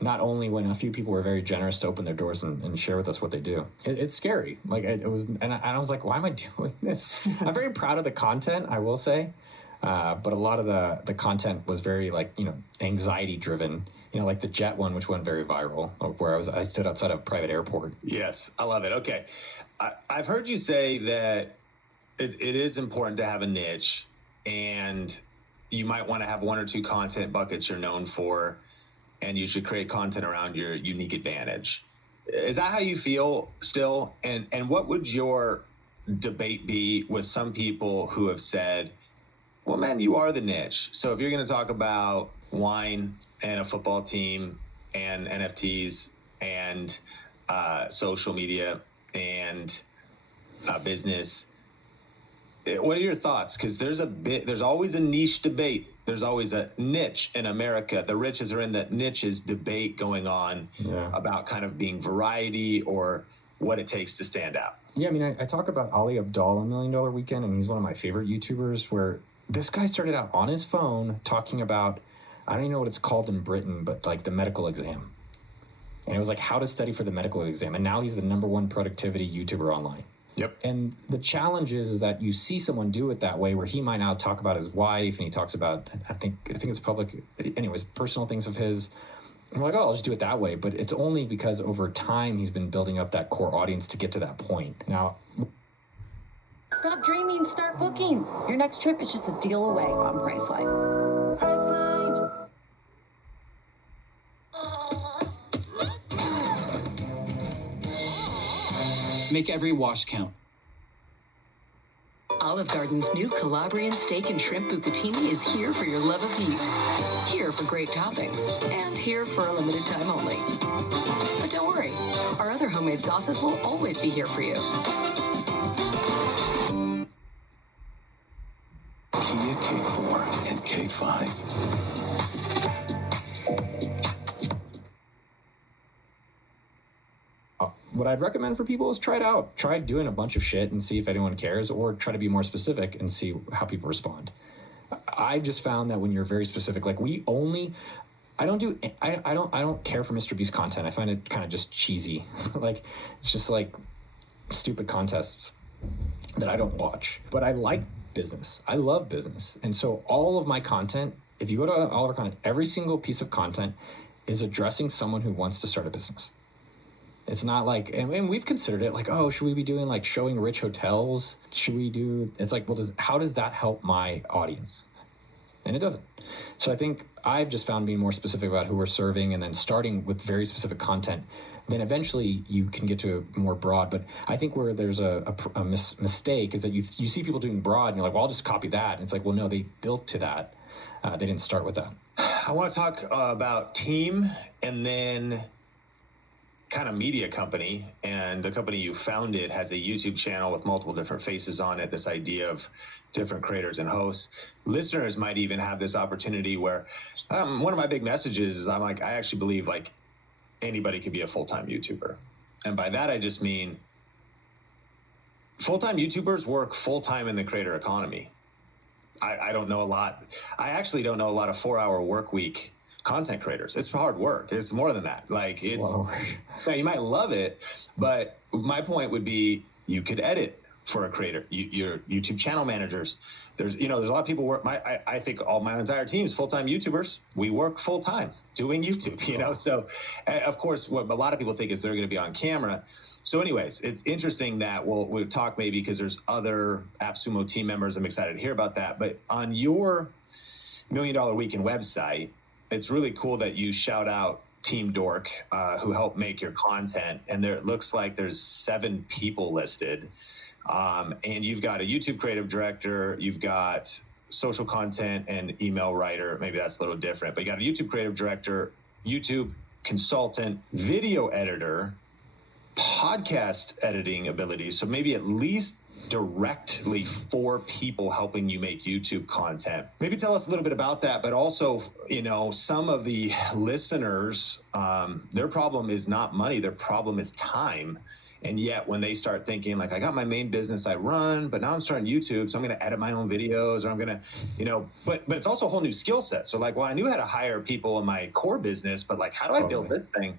Not only when a few people were very generous to open their doors and share with us what they do. It's scary. Like it was, and I was like, why am I doing this? I'm very proud of the content, I will say, but a lot of the content was very anxiety driven. Like the jet one, which went very viral, where I stood outside a private airport. Yes, I love it. Okay, I've heard you say that it is important to have a niche, and you might want to have one or two content buckets you're known for, and you should create content around your unique advantage. Is that how you feel still? And what would your debate be with some people who have said, well, man, you are the niche. So if you're going to talk about wine and a football team and NFTs and social media and business, what are your thoughts? Because there's always a niche debate. There's always a niche in America. The riches are in that niches debate going on about kind of being variety or what it takes to stand out. Yeah, I mean, I talk about Ali Abdaal, $1 Million Weekend, and he's one of my favorite YouTubers, where this guy started out on his phone talking about, I don't even know what it's called in Britain, but like the medical exam. And it was like how to study for the medical exam. And now he's the #1 productivity YouTuber online. Yep. And the challenge is that you see someone do it that way, where he might now talk about his wife, and he talks about, I think it's public, anyways, personal things of his. And we're like, oh, I'll just do it that way. But it's only because over time he's been building up that core audience to get to that point. Now, Stop dreaming, start booking. Your next trip is just a deal away on Priceline. Priceline. Make every wash count. Olive Garden's new Calabrian steak and shrimp bucatini is here for your love of heat. Here for great toppings, and here for a limited time only. But don't worry, our other homemade sauces will always be here for you. Kia K4 and K5. What I'd recommend for people is try it out. Try doing a bunch of shit and see if anyone cares, or try to be more specific and see how people respond. I've just found that when you're very specific, like I don't care for Mr. Beast content. I find it kind of just cheesy. Like it's just like stupid contests that I don't watch. But I like business. I love business. And so all of my content, if you go to all of our content, every single piece of content is addressing someone who wants to start a business. It's not like, and we've considered it like, oh, should we be doing like showing rich hotels? Should we do, it's like, well, how does that help my audience? And it doesn't. So I think I've just found being more specific about who we're serving, and then starting with very specific content, then eventually you can get to more broad. But I think where there's a mistake is that you see people doing broad and you're like, well, I'll just copy that. And it's like, well, no, they built to that. They didn't start with that. I want to talk about team and then kind of media company. And the company you founded has a YouTube channel with multiple different faces on it. This idea of different creators and hosts. Listeners might even have this opportunity where one of my big messages is I actually believe like anybody could be a full-time YouTuber. And by that, I just mean full-time YouTubers work full-time in the creator economy. I don't know a lot. I actually don't know a lot of 4-hour work week content creators. It's hard work. It's more than that. Like it's, now you might love it, but my point would be you could edit for a creator. Your YouTube channel managers. There's a lot of people work. I think all my entire team is full-time YouTubers. We work full-time doing YouTube. So of course, what a lot of people think is they're going to be on camera. So anyways, it's interesting that we'll talk maybe because there's other AppSumo team members. I'm excited to hear about that. But on your $1 Million Weekend website, it's really cool that you shout out Team Dork, who helped make your content. And there, it looks like there's 7 people listed. And you've got a YouTube creative director, you've got social content and email writer. Maybe that's a little different, but you got a YouTube creative director, YouTube consultant, video editor, podcast editing abilities. So maybe at least directly 4 people helping you make YouTube content. Maybe tell us a little bit about that, but also, some of the listeners, their problem is not money, their problem is time. And yet when they start thinking like, I got my main business I run, but now I'm starting YouTube, so I'm going to edit my own videos, or I'm going to, but it's also a whole new skill set. So like, well, I knew how to hire people in my core business, but like, how do I build this thing?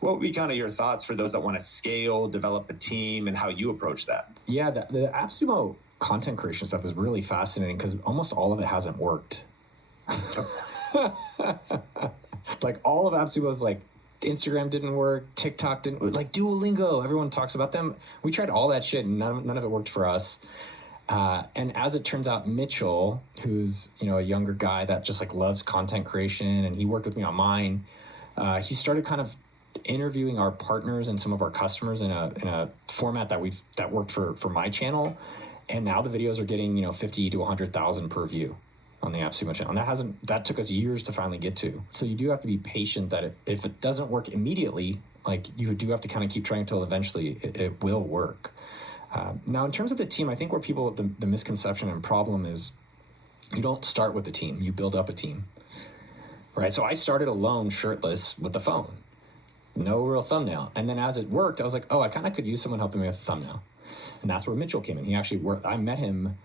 What would be kind of your thoughts for those that want to scale, develop a team, and how you approach that? Yeah, the AppSumo content creation stuff is really fascinating because almost all of it hasn't worked. Like all of AppSumo's like, Instagram didn't work, TikTok didn't, like Duolingo, everyone talks about them. We tried all that shit and none of it worked for us. And as it turns out, Mitchell, who's, a younger guy that just like loves content creation, and he worked with me on mine, he started kind of interviewing our partners and some of our customers in a format that worked for my channel. And now the videos are getting, 50 to 100,000 per view on the AppSumo channel. And that took us years to finally get to. So you do have to be patient that if it doesn't work immediately, like you do have to kind of keep trying until eventually it will work. Now, in terms of the team, I think where people, the misconception and problem is you don't start with a team, you build up a team, right? So I started alone, shirtless, with the phone, no real thumbnail. And then as it worked, I was like, oh, I kind of could use someone helping me with the thumbnail. And that's where Mitchell came in. He actually worked, I met him,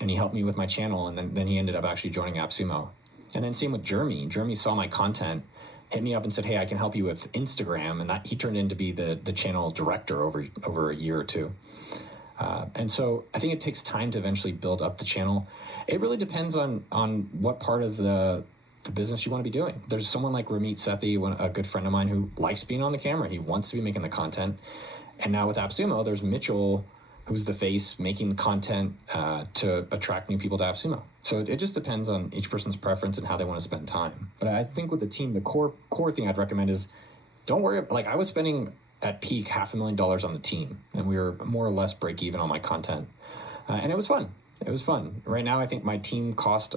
and he helped me with my channel, and then he ended up actually joining AppSumo. And then same with Jeremy. Jeremy saw my content, hit me up and said, hey, I can help you with Instagram. And that he turned in to be the channel director over a year or two. And so I think it takes time to eventually build up the channel. It really depends on what part of the business you want to be doing. There's someone like Ramit Sethi, a good friend of mine, who likes being on the camera. He wants to be making the content. And now with AppSumo, there's Mitchell, who's the face, making content to attract new people to AppSumo. So it just depends on each person's preference and how they want to spend time. But I think with the team, the core thing I'd recommend is don't worry. Like I was spending at peak $500,000 on the team, and we were more or less break even on my content. And it was fun. It was fun. Right now, I think my team cost,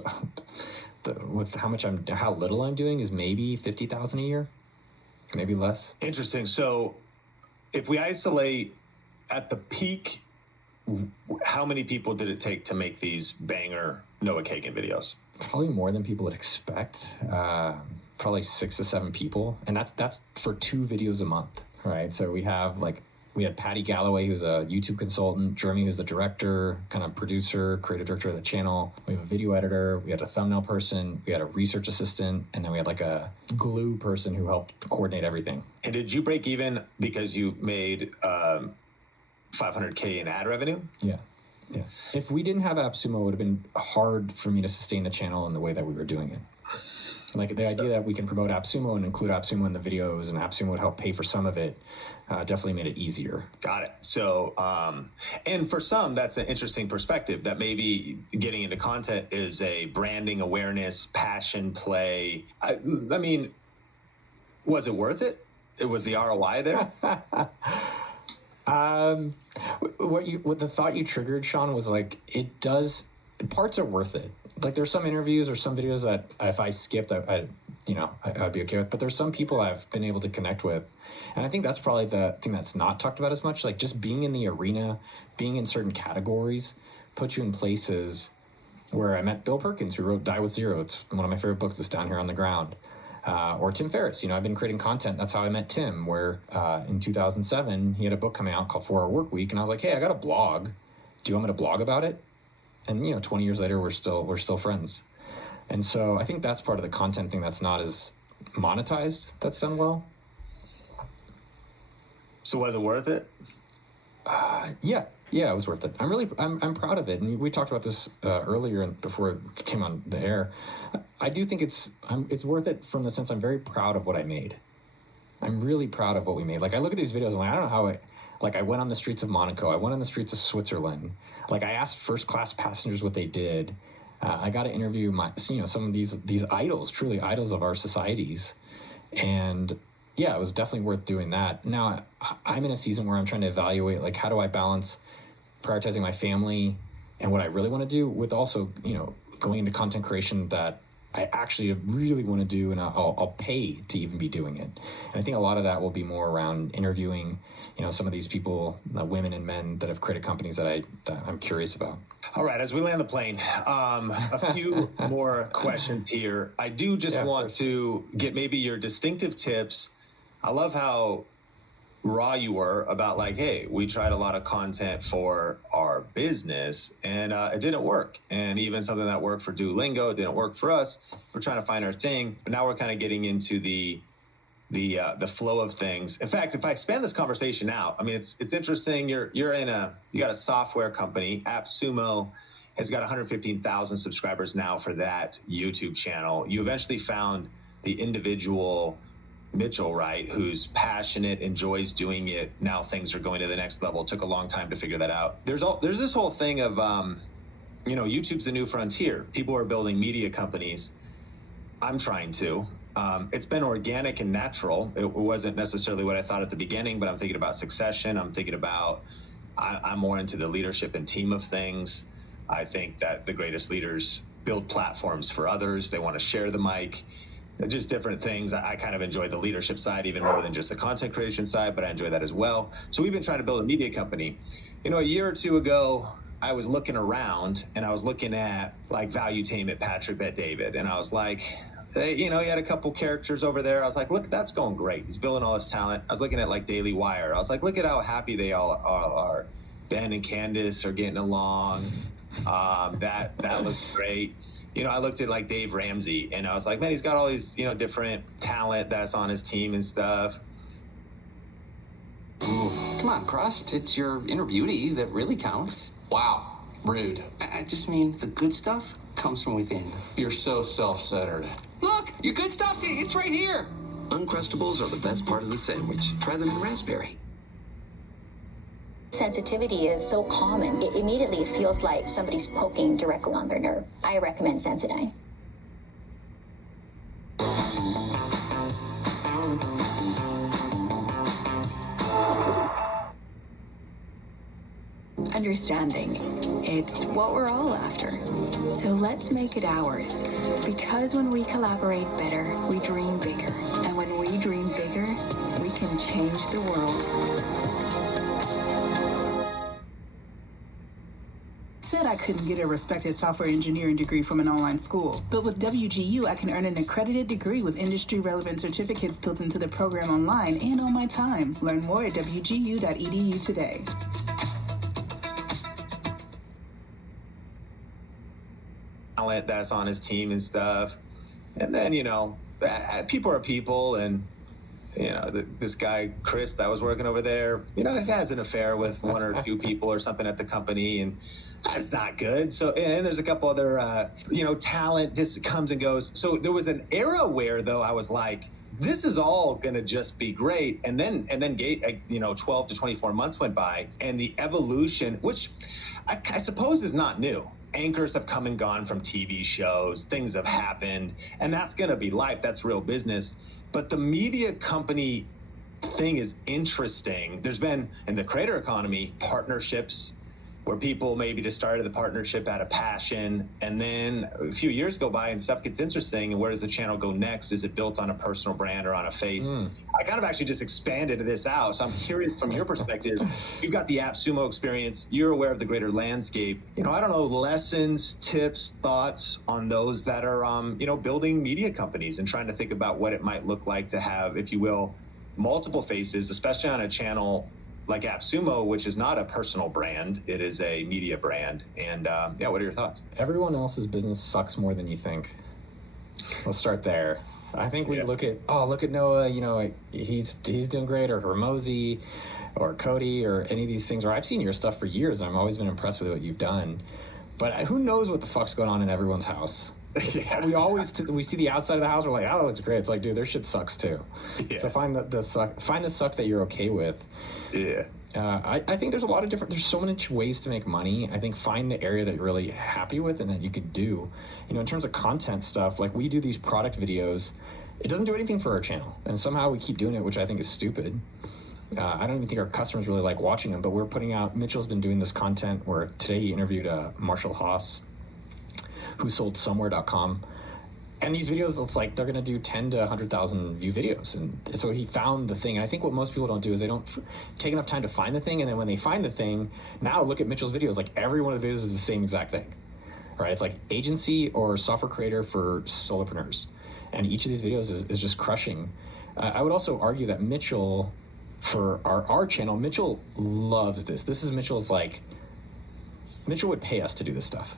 with how little I'm doing, is maybe $50,000 a year, maybe less. Interesting. So if we isolate at the peak, how many people did it take to make these banger Noah Kagan videos? Probably more than people would expect. Probably 6 to 7 people, and that's for 2 videos a month, right? So we had Patty Galloway, who's a YouTube consultant, Jeremy, who's the director, kind of producer, creative director of the channel. We have a video editor, we had a thumbnail person, we had a research assistant, and then we had like a glue person who helped coordinate everything. And did you break even because you made $500K in ad revenue? Yeah. If we didn't have AppSumo, it would have been hard for me to sustain the channel in the way that we were doing it. Like the idea that we can promote AppSumo and include AppSumo in the videos, and AppSumo would help pay for some of it, definitely made it easier. Got it. So, and for some, that's an interesting perspective, that maybe getting into content is a branding awareness, passion play. I mean, was it worth it? Was the ROI there? What the thought you triggered, Sean, was like, parts are worth it. Like there's some interviews or some videos that if I skipped, I'd be okay with, but there's some people I've been able to connect with. And I think that's probably the thing that's not talked about as much. Like just being in the arena, being in certain categories, put you in places where I met Bill Perkins, who wrote Die With Zero. It's one of my favorite books. It's down here on the ground. Or Tim Ferriss. I've been creating content. That's how I met Tim, where in 2007, he had a book coming out called 4 Hour Work Week. And I was like, hey, I got a blog. Do you want me to blog about it? And, 20 years later, we're still friends. And so I think that's part of the content thing that's not as monetized, that's done well. So was it worth it? Yeah. Yeah, it was worth it. I'm proud of it, and we talked about this earlier and before it came on the air. I do think it's worth it from the sense I'm very proud of what I made. I'm really proud of what we made. Like, I look at these videos and I don't know how I went on the streets of Monaco. I went on the streets of Switzerland. Like, I asked first-class passengers what they did. I got to interview some of these idols, truly idols of our societies. And yeah, it was definitely worth doing that. Now, I'm in a season where I'm trying to evaluate, like, how do I balance prioritizing my family and what I really want to do with also, going into content creation that I actually really want to do, and I'll pay to even be doing it. And I think a lot of that will be more around interviewing, some of these people, women and men that have created companies that I'm curious about. All right, as we land the plane, a few more questions here. I do just want to get maybe your distinctive tips. I love how raw you were about, like, hey, we tried a lot of content for our business and it didn't work. And even something that worked for Duolingo didn't work for us. We're trying to find our thing, but now we're kind of getting into the flow of things. In fact, if I expand this conversation out, I mean, it's interesting. You got a software company. AppSumo has got 115,000 subscribers now for that YouTube channel. You eventually found the individual Mitchell, right, who's passionate, enjoys doing it. Now things are going to the next level. It took a long time to figure that out. There's this whole thing of, YouTube's the new frontier. People are building media companies. I'm trying to. It's been organic and natural. It wasn't necessarily what I thought at the beginning, but I'm thinking about succession. I'm thinking about, I'm more into the leadership and team of things. I think that the greatest leaders build platforms for others. They want to share the mic. Just different things. I kind of enjoy the leadership side even more than just the content creation side, but I enjoy that as well. So we've been trying to build a media company. A year or two ago, I was looking around and I was looking at, like, Valuetainment, Patrick Bet-David, and I was like, he had a couple characters over there. I was like, look, that's going great. He's building all his talent. I was looking at, like, Daily Wire. I was like, look at how happy they all are. Ben and Candace are getting along. That looks great. I looked at, like, Dave Ramsey, and I was like, man, he's got all these, different talent that's on his team and stuff. Ooh, come on, Crust. It's your inner beauty that really counts. Wow, rude. I just mean the good stuff comes from within. You're so self-centered. Look, your good stuff, it's right here. Uncrustables are the best part of the sandwich. Try them in raspberry. Sensitivity is so common, it immediately feels like somebody's poking directly on their nerve. I recommend Sensodyne. Understanding. It's what we're all after. So let's make it ours. Because when we collaborate better, we dream bigger. And when we dream bigger, we can change the world. Said I couldn't get a respected software engineering degree from an online school, but with WGU I can earn an accredited degree with industry relevant certificates built into the program online and on my time. Learn more at wgu.edu today. Talent that's on his team and stuff, and then people are people, and this guy Chris that was working over there, he has an affair with one or two people or something at the company, and that's not good. So, and there's a couple other talent just comes and goes. So there was an era where, though, I was like, this is all gonna just be great. And then 12 to 24 months went by, and the evolution, which I suppose is not new. Anchors have come and gone from TV shows, things have happened, and that's gonna be life, that's real business. But the media company thing is interesting. There's been, in the creator economy, partnerships where people maybe just started the partnership out of passion, and then a few years go by and stuff gets interesting, and where does the channel go next? Is it built on a personal brand or on a face? I kind of actually just expanded this out, so I'm curious from your perspective. You've got the AppSumo experience, you're aware of the greater landscape. I don't know, lessons, tips, thoughts on those that are building media companies and trying to think about what it might look like to have, if you will, multiple faces, especially on a channel like AppSumo, which is not a personal brand, it is a media brand. And what are your thoughts? Everyone else's business sucks more than you think. Let's start there. I think we look at Noah, he's doing great, or Hormozi, or Cody or any of these things, or I've seen your stuff for years, and I've always been impressed with what you've done. But who knows what the fuck's going on in everyone's house? Yeah. We see the outside of the house, we're like, oh, that looks great. It's like, dude, their shit sucks too. Yeah. So find the suck that you're okay with. Yeah. I think there's a lot of there's so many ways to make money. I think find the area that you're really happy with and that you could do. In terms of content stuff, like we do these product videos, it doesn't do anything for our channel. And somehow we keep doing it, which I think is stupid. I don't even think our customers really like watching them, but we're putting out, Mitchell's been doing this content where today he interviewed Marshall Haas, who sold somewhere.com. And these videos, it's like they're going to do 10 to 100,000 view videos. And so he found the thing. And I think what most people don't do is they don't take enough time to find the thing. And then when they find the thing, now look at Mitchell's videos. Like every one of the videos is the same exact thing, right? It's like agency or software creator for solopreneurs. And each of these videos is just crushing. I would also argue that Mitchell, for our channel, Mitchell loves this. This is Mitchell's Mitchell would pay us to do this stuff.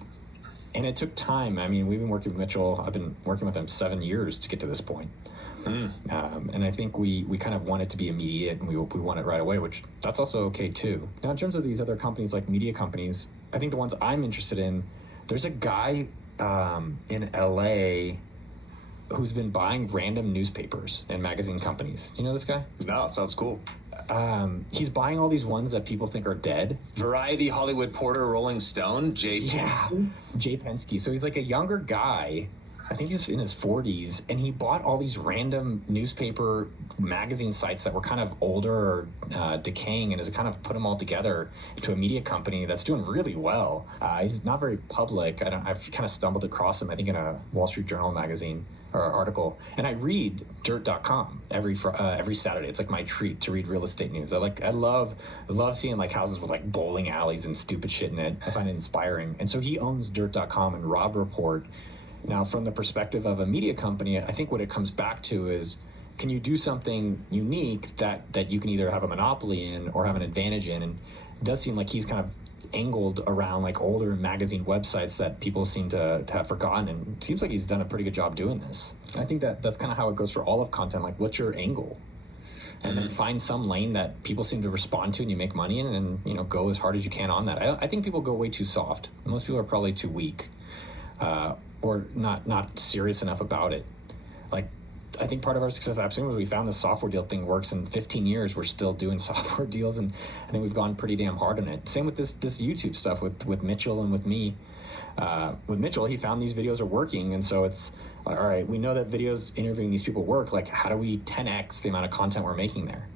And it took time. I mean, we've been working with Mitchell. I've been working with him 7 years to get to this point. And I think we kind of want it to be immediate, and we want it right away, which that's also okay too. Now, in terms of these other companies, like media companies, I think the ones I'm interested in, there's a guy in LA who's been buying random newspapers and magazine companies. You know this guy? No, it sounds cool. He's buying all these ones that people think are dead. Variety, Hollywood Reporter, Rolling Stone, Jay Penske. Jay Penske. So he's like a younger guy. I think he's in his 40s, and he bought all these random newspaper magazine sites that were kind of older or decaying, and has kind of put them all together into a media company that's doing really well. He's not very public. I've kind of stumbled across him, I think, in a Wall Street Journal magazine or article, and I read dirt.com every Saturday. It's like my treat to read real estate news. I love seeing like houses with like bowling alleys and stupid shit in it. I find it inspiring. And so he owns dirt.com and Robb Report. Now, from the perspective of a media company, I think what it comes back to is, can you do something unique that you can either have a monopoly in or have an advantage in? And it does seem like he's kind of angled around like older magazine websites that people seem to have forgotten, and it seems like he's done a pretty good job doing this. I think that's kind of how it goes for all of content. Like, what's your angle? And then find some lane that people seem to respond to and you make money in, and go as hard as you can on that. I think people go way too soft. Most people are probably too weak, or not serious enough about it. Like, I think part of our success at AppSumo was we found the software deal thing works. In 15 years, we're still doing software deals, and I think we've gone pretty damn hard on it. Same with this YouTube stuff with Mitchell and with me. With Mitchell, he found these videos are working, and so it's all right. We know that videos interviewing these people work. Like, how do we 10x the amount of content we're making there?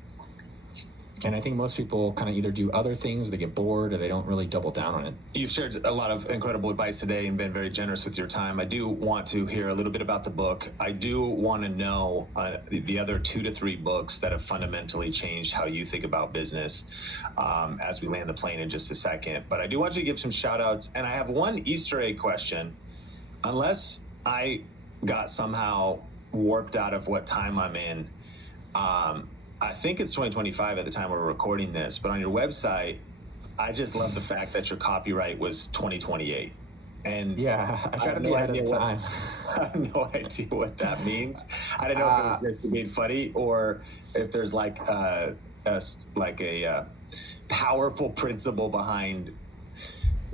And I think most people kind of either do other things, or they get bored, or they don't really double down on it. You've shared a lot of incredible advice today and been very generous with your time. I do want to hear a little bit about the book. I do want to know the other 2 to 3 books that have fundamentally changed how you think about business, as we land the plane in just a second. But I do want you to give some shout outs. And I have one Easter egg question. Unless I got somehow warped out of what time I'm in, I think it's 2025 at the time we're recording this, but on your website, I just love the fact that your copyright was 2028. And yeah, I try to be ahead of the time. I have no idea what that means. I don't know if it's being funny or if there's like a powerful principle behind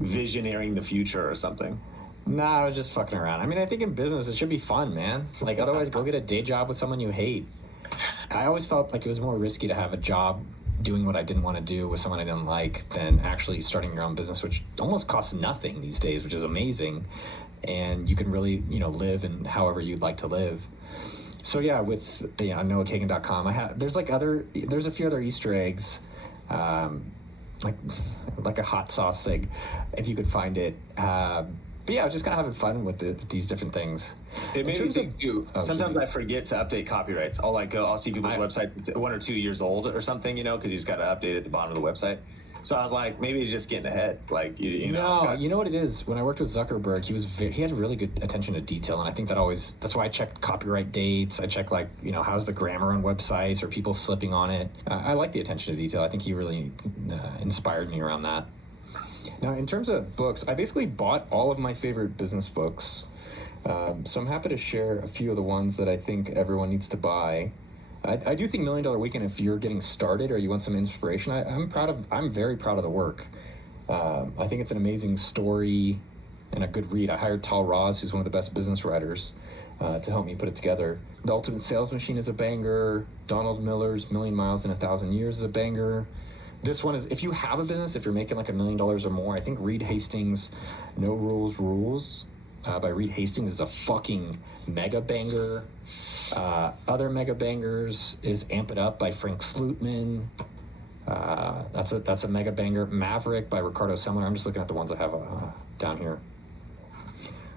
visionarying the future or something. Nah, I was just fucking around. I mean, I think in business it should be fun, man. Like, otherwise, go get a day job with someone you hate. I always felt like it was more risky to have a job doing what I didn't want to do with someone I didn't like than actually starting your own business, which almost costs nothing these days, which is amazing. And you can really, live in however you'd like to live. So yeah, with NoahKagan.com, there's a few other Easter eggs, like a hot sauce thing, if you could find it. But yeah, just kind of having fun with these different things. It made me think too. Sometimes I forget to update copyrights. I'll see people's website 1 or 2 years old or something, because you just got to update it at the bottom of the website. So I was like, maybe he's just getting ahead. Like, you know. No, you know what it is? When I worked with Zuckerberg, he had really good attention to detail, and I think that's why I checked copyright dates. I checked how's the grammar on websites, or people slipping on it. I like the attention to detail. I think he really inspired me around that. Now, in terms of books, I basically bought all of my favorite business books. So I'm happy to share a few of the ones that I think everyone needs to buy. I do think $1 Million Weekend, if you're getting started or you want some inspiration, I'm very proud of the work. I think it's an amazing story and a good read. I hired Tal Roz, who's one of the best business writers, to help me put it together. The Ultimate Sales Machine is a banger. Donald Miller's Million Miles in 1,000 Years is a banger. This one is, if you have a business, if you're making like $1 million or more, I think Reed Hastings' No Rules Rules by Reed Hastings is a fucking mega banger. Other mega bangers is Amp It Up by Frank Slootman. That's a mega banger. Maverick by Ricardo Semler. I'm just looking at the ones I have down here.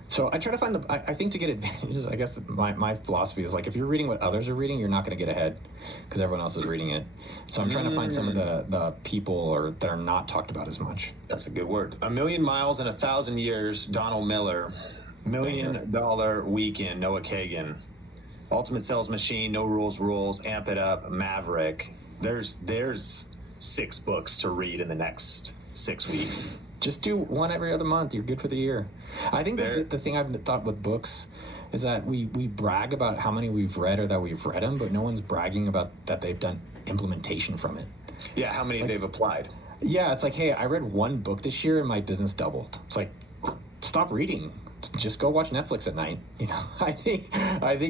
So I try to find I think to get advantages, I guess my philosophy is like, if you're reading what others are reading, you're not going to get ahead because everyone else is reading it. So I'm trying to find some of the people that are not talked about as much. That's a good word. 1,000,000 Miles in 1,000 Years, Donald Miller. $1 Million Weekend, Noah Kagan. Ultimate Sales Machine, No Rules, Amp It Up, Maverick. There's 6 books to read in the next 6 weeks. Just do one every other month. You're good for the year. I think the thing I've thought with books is that we brag about how many we've read or that we've read them, but no one's bragging about that they've done implementation from it. Yeah, how many they've applied. Yeah, it's like, hey, I read one book this year and my business doubled. It's like, stop reading. Just go watch Netflix at night. You know, I think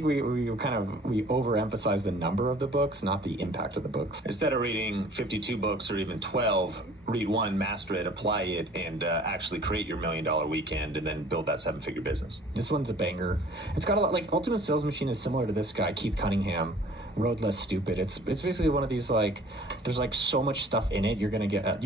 we overemphasize the number of the books, not the impact of the books. Instead of reading 52 books or even 12, read one, master it, apply it, and actually create your $1 Million Weekend and then build that 7-figure business. This one's a banger. It's got a lot, like Ultimate Sales Machine is similar to this guy, Keith Cunningham. Road Less Stupid. It's basically one of these, like, there's like so much stuff in it. You're gonna get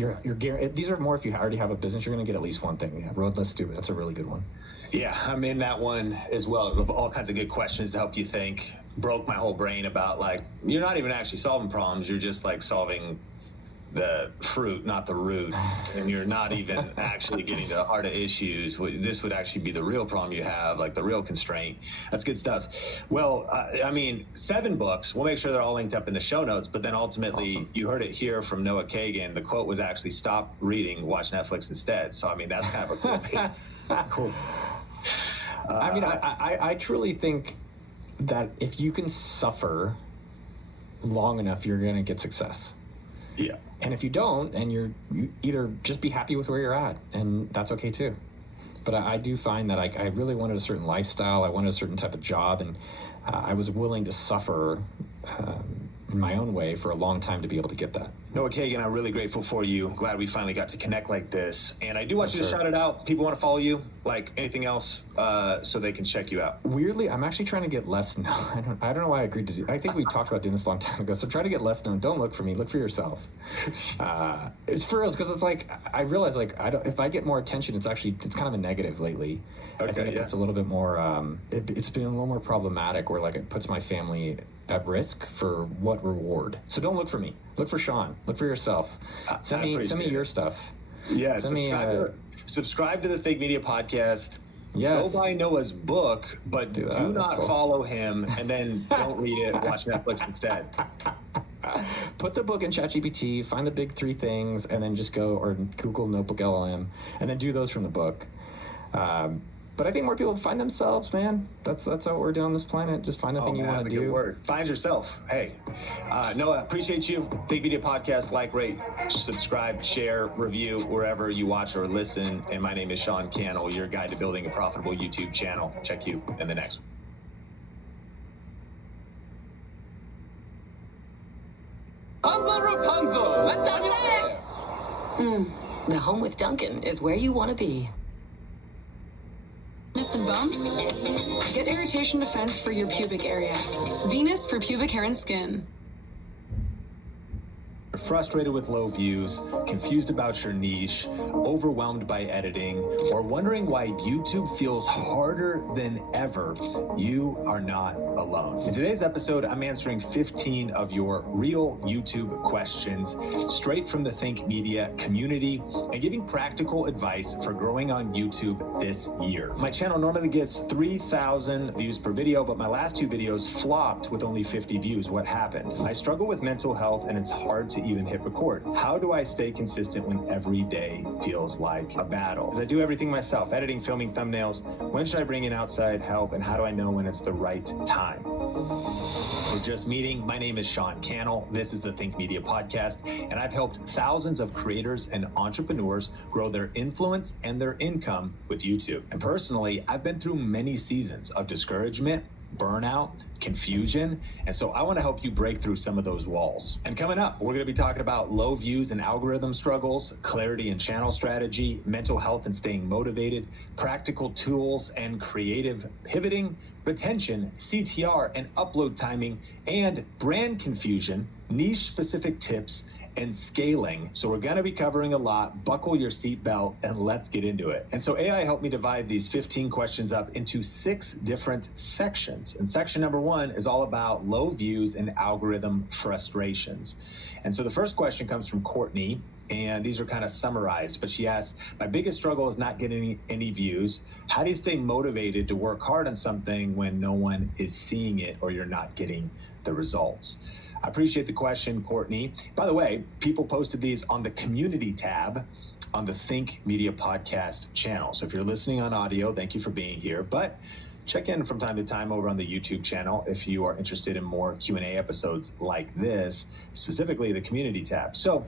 these are more if you already have a business. You're gonna get at least one thing. Yeah, Road Less Stupid. That's a really good one. Yeah, I'm in that one as well. All kinds of good questions to help you think. Broke my whole brain about, like, you're not even actually solving problems. You're just like solving the fruit, not the root, and you're not even actually getting to the heart of issues. This would actually be the real problem you have, like the real constraint. That's good stuff. Well, 7 books. We'll make sure they're all linked up in the show notes, but then ultimately, awesome. You heard it here from Noah Kagan. The quote was actually, stop reading, watch Netflix instead. So, that's kind of a cool thing. Cool. I truly think that if you can suffer long enough, you're going to get success. Yeah. And if you don't, and you either just be happy with where you're at, and that's okay too. But I do find that I really wanted a certain lifestyle. I wanted a certain type of job, and I was willing to suffer in my own way for a long time to be able to get that. Noah Kagan, I'm really grateful for you. Glad we finally got to connect like this. And I do want you to shout it out. People want to follow you, like anything else, so they can check you out. Weirdly, I'm actually trying to get less known. I don't know why I agreed to do. I think we talked about doing this a long time ago. So try to get less known. Don't look for me. Look for yourself. It's for real, because it's like I realize, like, if I get more attention, it's kind of a negative lately. Okay, I think it puts a little bit more. It's been a little more problematic, where like it puts my family at risk for what reward. So don't look for me. Look for Sean. Look for yourself. Send me your stuff. Yeah, subscribe to the Think Media Podcast. Yes. Go buy Noah's book, but do not follow him, and then don't read it. Watch Netflix instead. Put the book in ChatGPT, find the big 3 things, and then just go or Google Notebook LLM, and then do those from the book. But I think more people find themselves, man. That's what we're doing on this planet. Just find the thing you want to do. Good word. Find yourself. Hey, Noah, appreciate you. Think Media Podcast, like, rate, subscribe, share, review wherever you watch or listen. And my name is Sean Cannell, your guide to building a profitable YouTube channel. Check you in the next one. Hansel Rapunzel, let down your hair. The home with Duncan is where you want to be. And bumps? Get irritation defense for your pubic area. Venus for pubic hair and skin. Frustrated with low views, confused about your niche, overwhelmed by editing, or wondering why YouTube feels harder than ever, you are not alone. In today's episode, I'm answering 15 of your real YouTube questions straight from the Think Media community and giving practical advice for growing on YouTube this year. My channel normally gets 3,000 views per video, but my last 2 videos flopped with only 50 views. What happened? I struggle with mental health, and it's hard to even hit record? How do I stay consistent when every day feels like a battle? As I do everything myself, editing, filming, thumbnails, when should I bring in outside help, and how do I know when it's the right time? We're just meeting. My name is Sean Cannell. This is the Think Media Podcast, and I've helped thousands of creators and entrepreneurs grow their influence and their income with YouTube. And personally, I've been through many seasons of discouragement, burnout, confusion, and so I want to help you break through some of those walls. And coming up, we're going to be talking about low views and algorithm struggles, clarity and channel strategy, mental health and staying motivated, practical tools and creative pivoting, retention, CTR and upload timing, and brand confusion, niche specific tips, and scaling. So we're gonna be covering a lot. Buckle your seatbelt and let's get into it. And so AI helped me divide these 15 questions up into 6 different sections. And section number 1 is all about low views and algorithm frustrations. And so the first question comes from Courtney, and these are kind of summarized, but she asks, my biggest struggle is not getting any views. How do you stay motivated to work hard on something when no one is seeing it or you're not getting the results? I appreciate the question, Courtney. By the way, people posted these on the community tab on the Think Media Podcast channel. So if you're listening on audio, thank you for being here. But check in from time to time over on the YouTube channel if you are interested in more Q&A episodes like this, specifically the community tab. So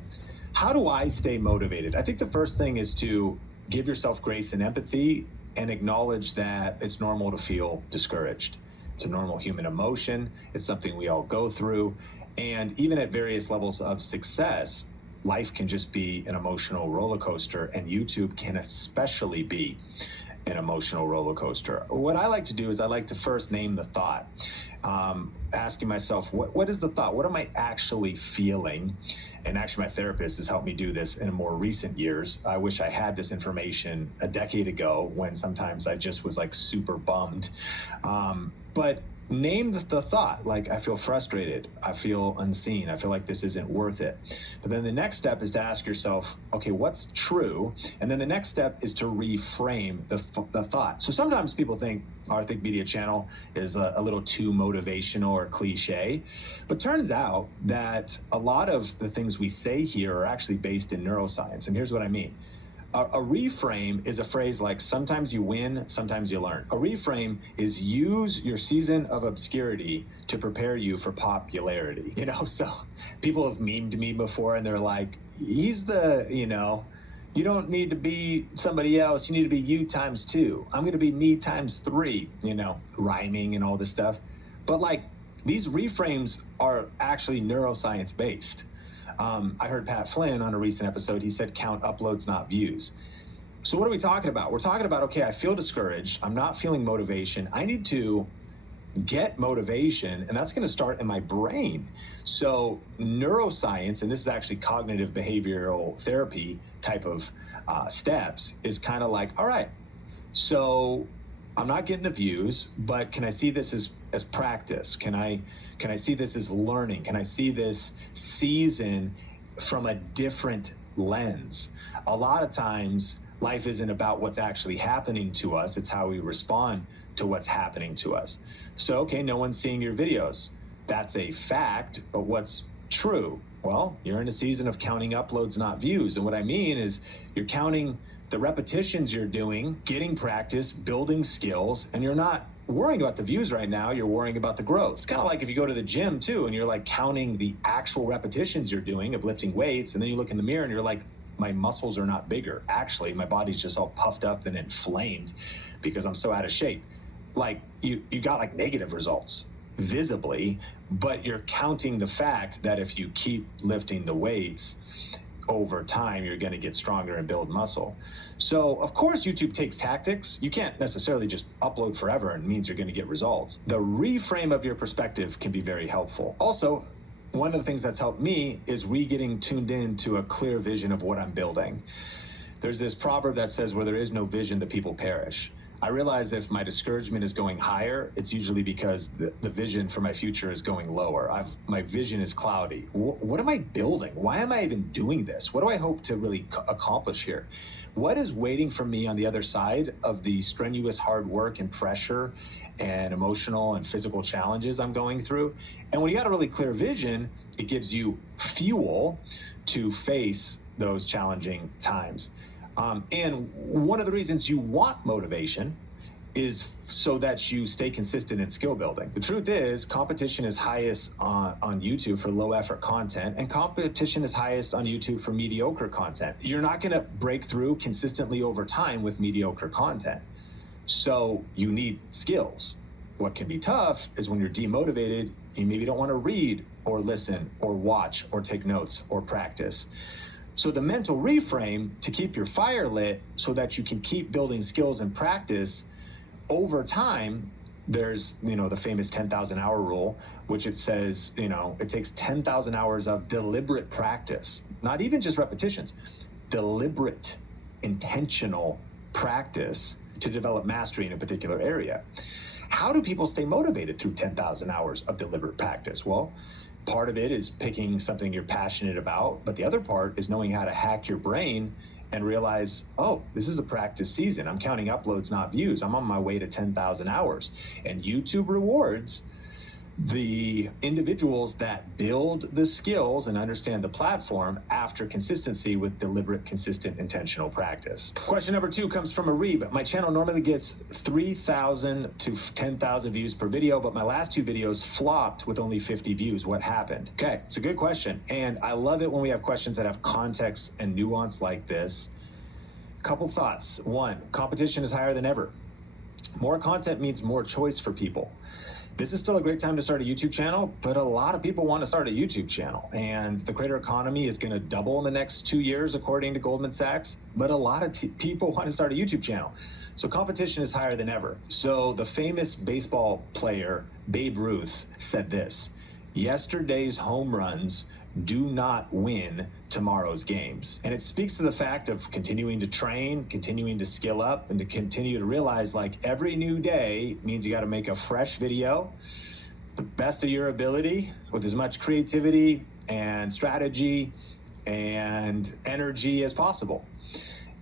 how do I stay motivated? I think the first thing is to give yourself grace and empathy and acknowledge that it's normal to feel discouraged. It's a normal human emotion. It's something we all go through. And even at various levels of success, life can just be an emotional roller coaster, and YouTube can especially be an emotional roller coaster. What I like to do is I like to first name the thought, asking myself, what is the thought? What am I actually feeling? And actually, my therapist has helped me do this in more recent years. I wish I had this information a decade ago when sometimes I just was like super bummed. But name the thought, like I feel frustrated, I feel unseen, I feel like this isn't worth it. But then the next step is to ask yourself, okay, what's true? And then the next step is to reframe the thought. So sometimes people think our Think Media channel is a little too motivational or cliche, but turns out that a lot of the things we say here are actually based in neuroscience. And here's what I mean. A reframe is a phrase like sometimes you win, sometimes you learn. A reframe is use your season of obscurity to prepare you for popularity. So people have memed me before and they're like, he's the, you don't need to be somebody else. You need to be you times 2. I'm going to be me times 3, rhyming and all this stuff. But like these reframes are actually neuroscience based. I heard Pat Flynn on a recent episode, he said, count uploads, not views. So what are we talking about? We're talking about, okay, I feel discouraged. I'm not feeling motivation. I need to get motivation, and that's going to start in my brain. So neuroscience, and this is actually cognitive behavioral therapy type of steps, is kind of like, all right, so I'm not getting the views, but can I see this as practice? Can I see this as learning? Can I see this season from a different lens? A lot of times, life isn't about what's actually happening to us. It's how we respond to what's happening to us. So, okay, no one's seeing your videos. That's a fact, but what's true? Well, you're in a season of counting uploads, not views. And what I mean is you're counting the repetitions you're doing, getting practice, building skills, and you're not worrying about the views right now, you're worrying about the growth. It's kind of like if you go to the gym too, and you're like counting the actual repetitions you're doing of lifting weights, and then you look in the mirror and you're like, my muscles are not bigger. Actually, my body's just all puffed up and inflamed because I'm so out of shape. Like you got like negative results visibly, but you're counting the fact that if you keep lifting the weights, over time, you're going to get stronger and build muscle. So, of course, YouTube takes tactics. You can't necessarily just upload forever and it means you're going to get results. The reframe of your perspective can be very helpful. Also, one of the things that's helped me is getting tuned in to a clear vision of what I'm building. There's this proverb that says, where there is no vision, the people perish. I realize if my discouragement is going higher, it's usually because the vision for my future is going lower. My vision is cloudy. What am I building? Why am I even doing this? What do I hope to really accomplish here? What is waiting for me on the other side of the strenuous hard work and pressure and emotional and physical challenges I'm going through? And when you got a really clear vision, it gives you fuel to face those challenging times. And one of the reasons you want motivation is so that you stay consistent in skill building. The truth is, competition is highest on YouTube for low effort content, and competition is highest on YouTube for mediocre content. You're not going to break through consistently over time with mediocre content. So you need skills. What can be tough is when you're demotivated, you maybe don't want to read or listen or watch or take notes or practice. So the mental reframe to keep your fire lit so that you can keep building skills and practice over time, there's, the famous 10,000 hour rule, which it says, it takes 10,000 hours of deliberate practice, not even just repetitions, deliberate, intentional practice to develop mastery in a particular area. How do people stay motivated through 10,000 hours of deliberate practice? Well, part of it is picking something you're passionate about, but the other part is knowing how to hack your brain and realize, oh, this is a practice season. I'm counting uploads, not views. I'm on my way to 10,000 hours. And YouTube rewards the individuals that build the skills and understand the platform after consistency with deliberate, consistent, intentional practice. Question number 2 comes from Arib. My channel normally gets 3,000 to 10,000 views per video, but my last 2 videos flopped with only 50 views. What happened? Okay, it's a good question. And I love it when we have questions that have context and nuance like this. Couple thoughts. 1, competition is higher than ever. More content means more choice for people. This is still a great time to start a YouTube channel, but a lot of people want to start a YouTube channel. And the creator economy is going to double in the next 2 years, according to Goldman Sachs. But a lot of people want to start a YouTube channel. So competition is higher than ever. So the famous baseball player, Babe Ruth, said this: yesterday's home runs do not win tomorrow's games. And it speaks to the fact of continuing to train, continuing to skill up, and to continue to realize, like, every new day means you got to make a fresh video, the best of your ability, with as much creativity and strategy and energy as possible.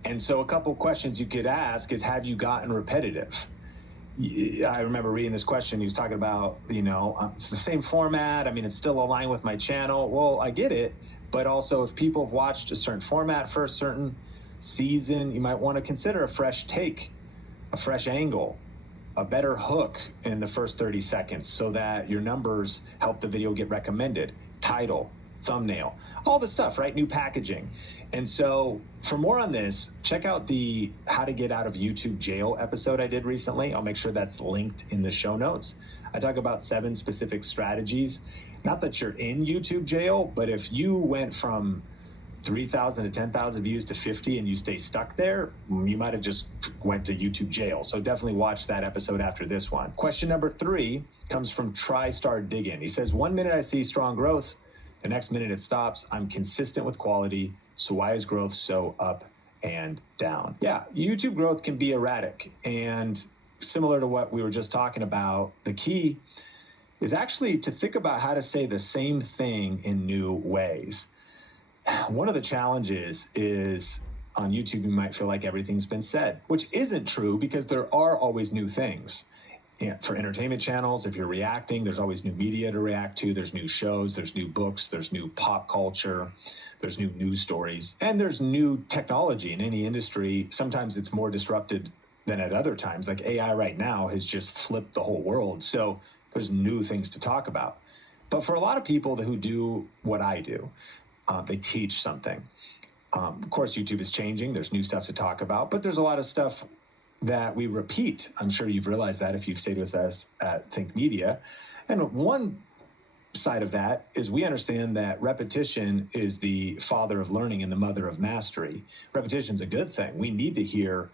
And so a couple questions you could ask is, have you gotten repetitive? I remember reading this question. He was talking about, it's the same format. I mean, it's still aligned with my channel. Well, I get it. But also, if people have watched a certain format for a certain season, you might want to consider a fresh take, a fresh angle, a better hook in the first 30 seconds so that your numbers help the video get recommended. Title, thumbnail, all the stuff, right? New packaging. And so for more on this, check out the How to Get Out of YouTube Jail episode I did recently. I'll make sure that's linked in the show notes. I talk about 7 specific strategies. Not that you're in YouTube jail, but if you went from 3,000 to 10,000 views to 50 and you stay stuck there, you might have just went to YouTube jail. So definitely watch that episode after this one. Question number 3 comes from TriStar Diggin. He says, 1 minute I see strong growth, the next minute it stops. I'm consistent with quality. So why is growth so up and down? Yeah, YouTube growth can be erratic. And similar to what we were just talking about, the key is actually to think about how to say the same thing in new ways. One of the challenges is on YouTube, you might feel like everything's been said, which isn't true because there are always new things. For entertainment channels, if you're reacting, there's always new media to react to. There's new shows, there's new books, there's new pop culture, there's new news stories, and there's new technology in any industry. Sometimes it's more disrupted than at other times. Like AI right now has just flipped the whole world. So there's new things to talk about. But for a lot of people who do what I do, they teach something. Of course, YouTube is changing. There's new stuff to talk about, but there's a lot of stuff that we repeat. I'm sure you've realized that if you've stayed with us at Think Media. And one side of that is we understand that repetition is the father of learning and the mother of mastery. Repetition is a good thing. We need to hear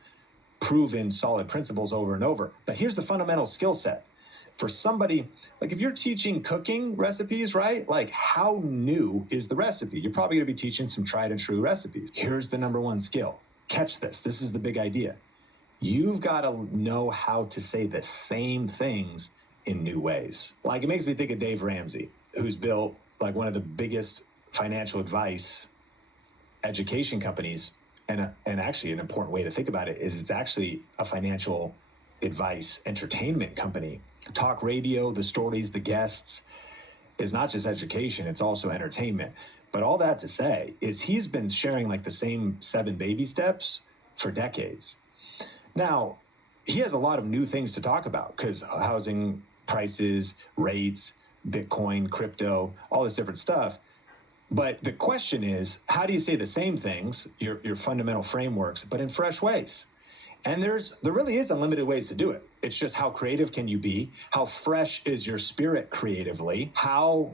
proven solid principles over and over. But here's the fundamental skill set. For somebody, like if you're teaching cooking recipes, right? Like how new is the recipe? You're probably going to be teaching some tried and true recipes. Here's the number 1 skill. Catch this. This is the big idea. you've got to know how to say the same things in new ways. Like, it makes me think of Dave Ramsey, who's built like one of the biggest financial advice education companies. And actually an important way to think about it is it's actually a financial advice entertainment company. Talk radio, the stories, the guests is not just education, it's also entertainment. But all that to say is he's been sharing like the same 7 baby steps for decades. Now, he has a lot of new things to talk about because housing prices, rates, Bitcoin, crypto, all this different stuff. But the question is, how do you say the same things, your fundamental frameworks, but in fresh ways? And there really is unlimited ways to do it. It's just how creative can you be? How fresh is your spirit creatively? How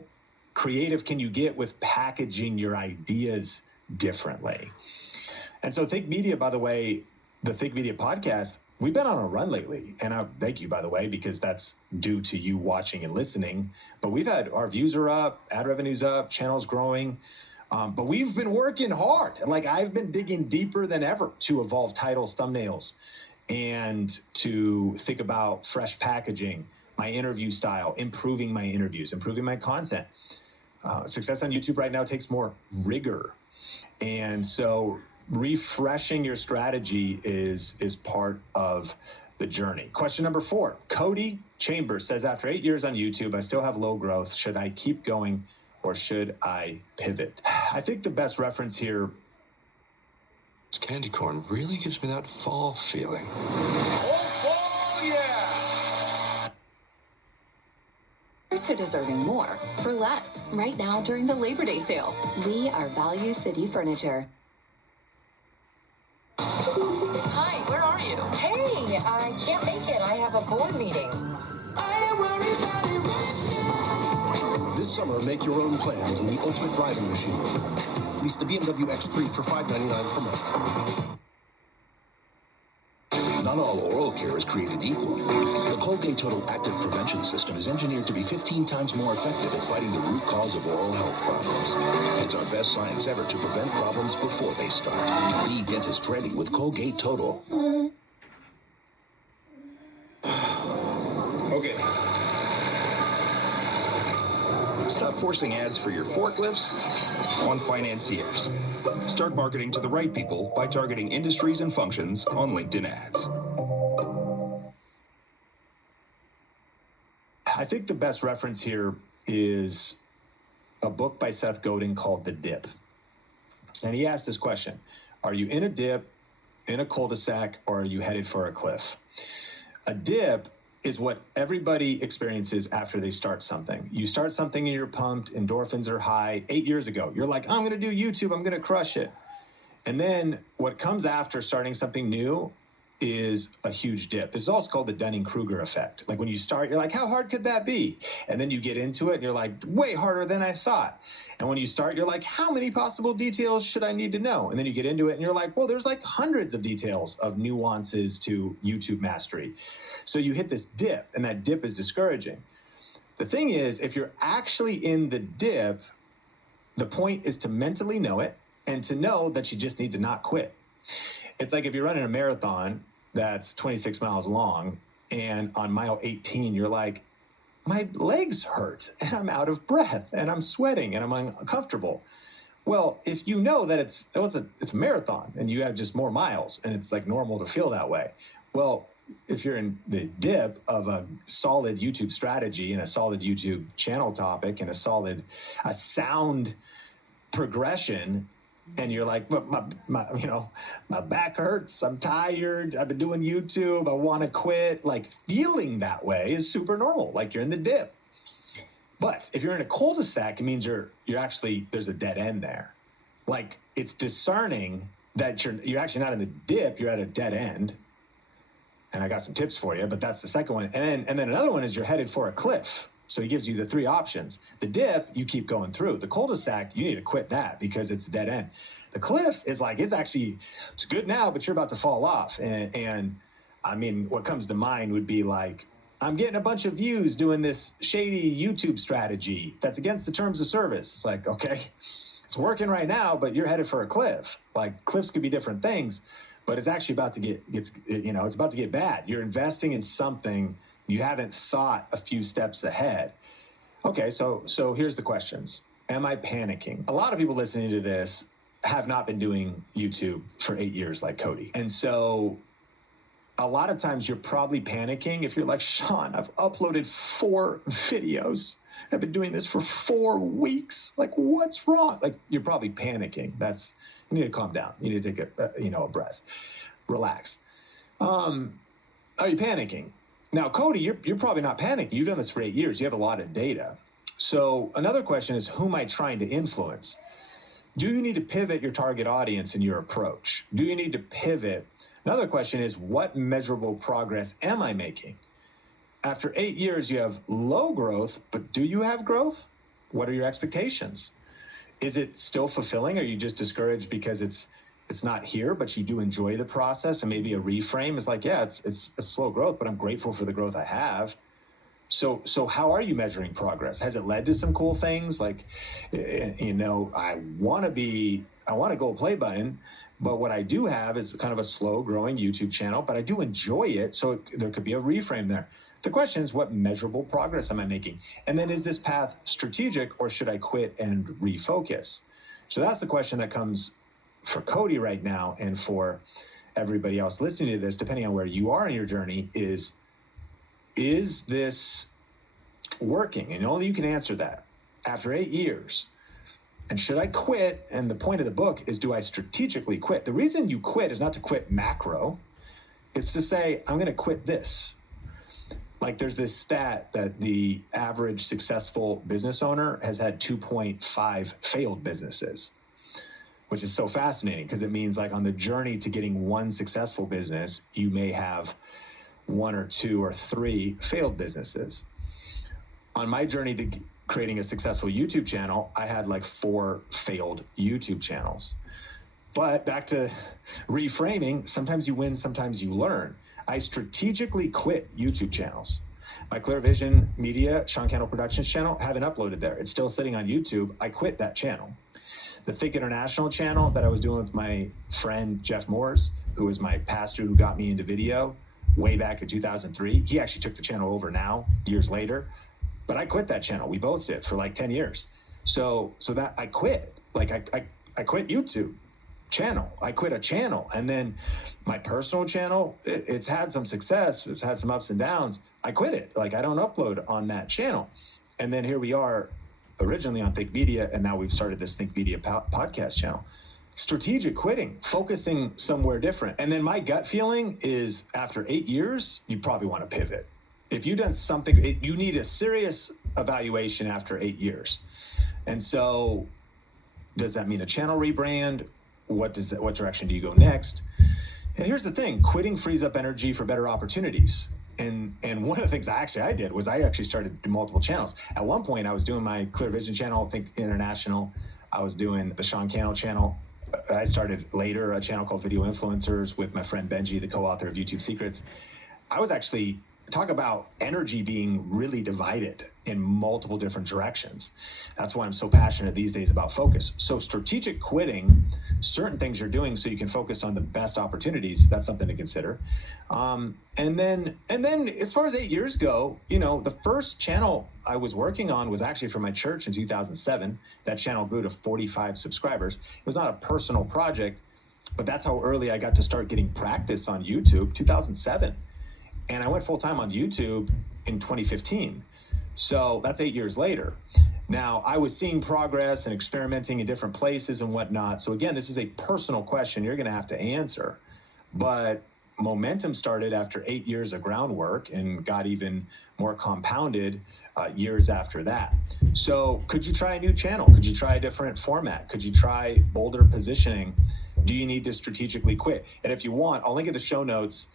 creative can you get with packaging your ideas differently? And so Think Media, by the way, the Think Media podcast, we've been on a run lately. And I thank you, by the way, because that's due to you watching and listening. But we've had, our views are up, ad revenue's up, channel's growing. But we've been working hard. Like, I've been digging deeper than ever to evolve titles, thumbnails, and to think about fresh packaging, my interview style, improving my interviews, improving my content. Success on YouTube right now takes more rigor. And so refreshing your strategy is part of the journey. Question number 4, Cody Chambers says, after 8 years on YouTube, I still have low growth. Should I keep going or should I pivot? I think the best reference here. This candy corn really gives me that fall feeling. Are deserving more for less right now during the Labor Day sale. We are Value City Furniture. Hi, where are you? Hey, I can't make it. I have a board meeting. This summer, make your own plans in the ultimate driving machine. Lease the BMW X3 for $599 per month. Not all oral care is created equal. The Colgate Total Active Prevention System is engineered to be 15 times more effective at fighting the root cause of oral health problems. It's our best science ever to prevent problems before they start. Be dentist ready with Colgate Total. Okay. Stop forcing ads for your forklifts on financiers. Start marketing to the right people by targeting industries and functions on LinkedIn ads. I think the best reference here is a book by Seth Godin called The Dip. And he asked this question: are you in a dip, in a cul-de-sac, or are you headed for a cliff? A dip is what everybody experiences after they start something. You start something and you're pumped, endorphins are high. 8 years ago, you're like, I'm gonna do YouTube, I'm gonna crush it. And then what comes after starting something new is a huge dip. This is also called the Dunning-Kruger effect. Like, when you start, you're like, how hard could that be? And then you get into it and you're like, way harder than I thought. And when you start, you're like, how many possible details should I need to know? And then you get into it and you're like, well, there's like hundreds of details of nuances to YouTube mastery. So you hit this dip, and that dip is discouraging. The thing is, if you're actually in the dip, the point is to mentally know it and to know that you just need to not quit. It's like if you're running a marathon that's 26 miles long, and on mile 18, you're like, my legs hurt, and I'm out of breath, and I'm sweating, and I'm uncomfortable. Well, if you know that it's a marathon, and you have just more miles, and it's like normal to feel that way. Well, if you're in the dip of a solid YouTube strategy and a solid YouTube channel topic and a sound progression, and you're like, but my back hurts, I'm tired, I've been doing YouTube, I want to quit. Like, feeling that way is super normal. Like, you're in the dip. But if you're in a cul-de-sac, it means you're actually, there's a dead end there. Like, it's discerning that you're actually not in the dip, you're at a dead end. And I got some tips for you, but that's the second one. And then another one is you're headed for a cliff. So he gives you the 3 options. The dip, you keep going through. The cul-de-sac, you need to quit that because it's a dead end. The cliff is like, it's good now, but you're about to fall off. And I mean, what comes to mind would be like, I'm getting a bunch of views doing this shady YouTube strategy that's against the terms of service. It's like, okay, it's working right now, but you're headed for a cliff. Like, cliffs could be different things. but it's actually about to it's about to get bad. You're investing in something you haven't thought a few steps ahead. Okay, so here's the questions. Am I panicking? A lot of people listening to this have not been doing YouTube for 8 years like Cody. And so a lot of times you're probably panicking if you're like, Sean, I've uploaded 4 videos. I've been doing this for 4 weeks. Like, what's wrong? Like, you're probably panicking. You need to calm down. You need to take a breath. Relax. Are you panicking? Now, Cody, you're probably not panicking. You've done this for 8 years. You have a lot of data. So another question is, who am I trying to influence? Do you need to pivot your target audience in your approach? Do you need to pivot? Another question is, what measurable progress am I making? After 8 years, you have low growth, but do you have growth? What are your expectations? Is it still fulfilling? Are you just discouraged because it's not here, but you do enjoy the process? And maybe a reframe is like, yeah, it's a slow growth, but I'm grateful for the growth I have. So how are you measuring progress? Has it led to some cool things? Like, I want a gold play button, but what I do have is kind of a slow growing YouTube channel, but I do enjoy it. So there could be a reframe there. The question is, what measurable progress am I making? And then, is this path strategic, or should I quit and refocus? So that's the question that comes for Cody right now, and for everybody else listening to this, depending on where you are in your journey, is this working? And only you can answer that after 8 years. And should I quit? And the point of the book is, do I strategically quit? The reason you quit is not to quit macro. It's to say, I'm going to quit this. Like, there's this stat that the average successful business owner has had 2.5 failed businesses, which is so fascinating, because it means, like, on the journey to getting one successful business, you may have 1 or 2 or 3 failed businesses. On my journey to creating a successful YouTube channel, I had like 4 failed YouTube channels. But back to reframing, sometimes you win, sometimes you learn. I strategically quit YouTube channels. My Clear Vision Media, Sean Cannell Productions channel, haven't uploaded there. It's still sitting on YouTube. I quit that channel. The Think International channel that I was doing with my friend Jeff Moores, who is my pastor who got me into video way back in 2003. He actually took the channel over now, years later. But I quit that channel. We both did for like 10 years. So that I quit. Like, I quit YouTube channel. I quit a channel. And then my personal channel, it's had some success. It's had some ups and downs. I quit it. Like, I don't upload on that channel. And then here we are, originally on Think Media, and now we've started this Think Media podcast channel. Strategic quitting, focusing somewhere different. And then my gut feeling is, after 8 years, you probably want to pivot. If you've done something, you need a serious evaluation after 8 years. And so, does that mean a channel rebrand? What direction do you go next? And here's the thing, quitting frees up energy for better opportunities. And one of the things I did was I actually started to do multiple channels. At one point, I was doing my Clear Vision channel, Think International. I was doing the Sean Cannell channel. I started later a channel called Video Influencers with my friend Benji, the co-author of YouTube Secrets. I was actually, talk about energy being really divided in multiple different directions. That's why I'm so passionate these days about focus. So strategic quitting, certain things you're doing so you can focus on the best opportunities, that's something to consider. And then as far as 8 years go, the first channel I was working on was actually for my church in 2007. That channel grew to 45 subscribers. It was not a personal project, but that's how early I got to start getting practice on YouTube, 2007. And I went full-time on YouTube in 2015. So that's 8 years later. Now, I was seeing progress and experimenting in different places and whatnot. So again, this is a personal question you're going to have to answer. But momentum started after 8 years of groundwork and got even more compounded years after that. So could you try a new channel? Could you try a different format? Could you try bolder positioning? Do you need to strategically quit? And if you want, I'll link in the show notes.